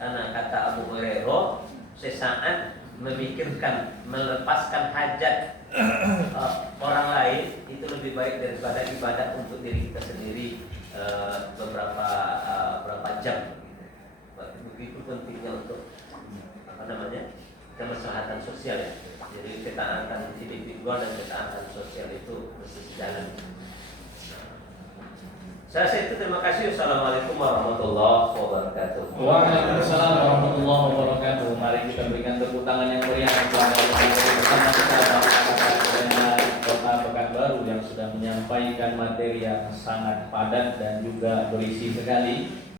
Karena kata Abu Hurairah, sesaat memikirkan melepaskan hajat orang lain itu lebih baik daripada ibadah untuk diri kita sendiri berapa jam. ketaatan sosial ya. Jadi ketaatan individual dan ketaatan sosial itu mesti sejalan. Saya itu terima kasih. Assalamualaikum warahmatullahi wabarakatuh. Waalaikumsalam warahmatullahi wabarakatuh. Mari kita berikan tepuk tangan yang meriah kepada bersama kita dengan Kota Pekanbaru yang sudah menyampaikan materi yang sangat padat dan juga berisi sekali.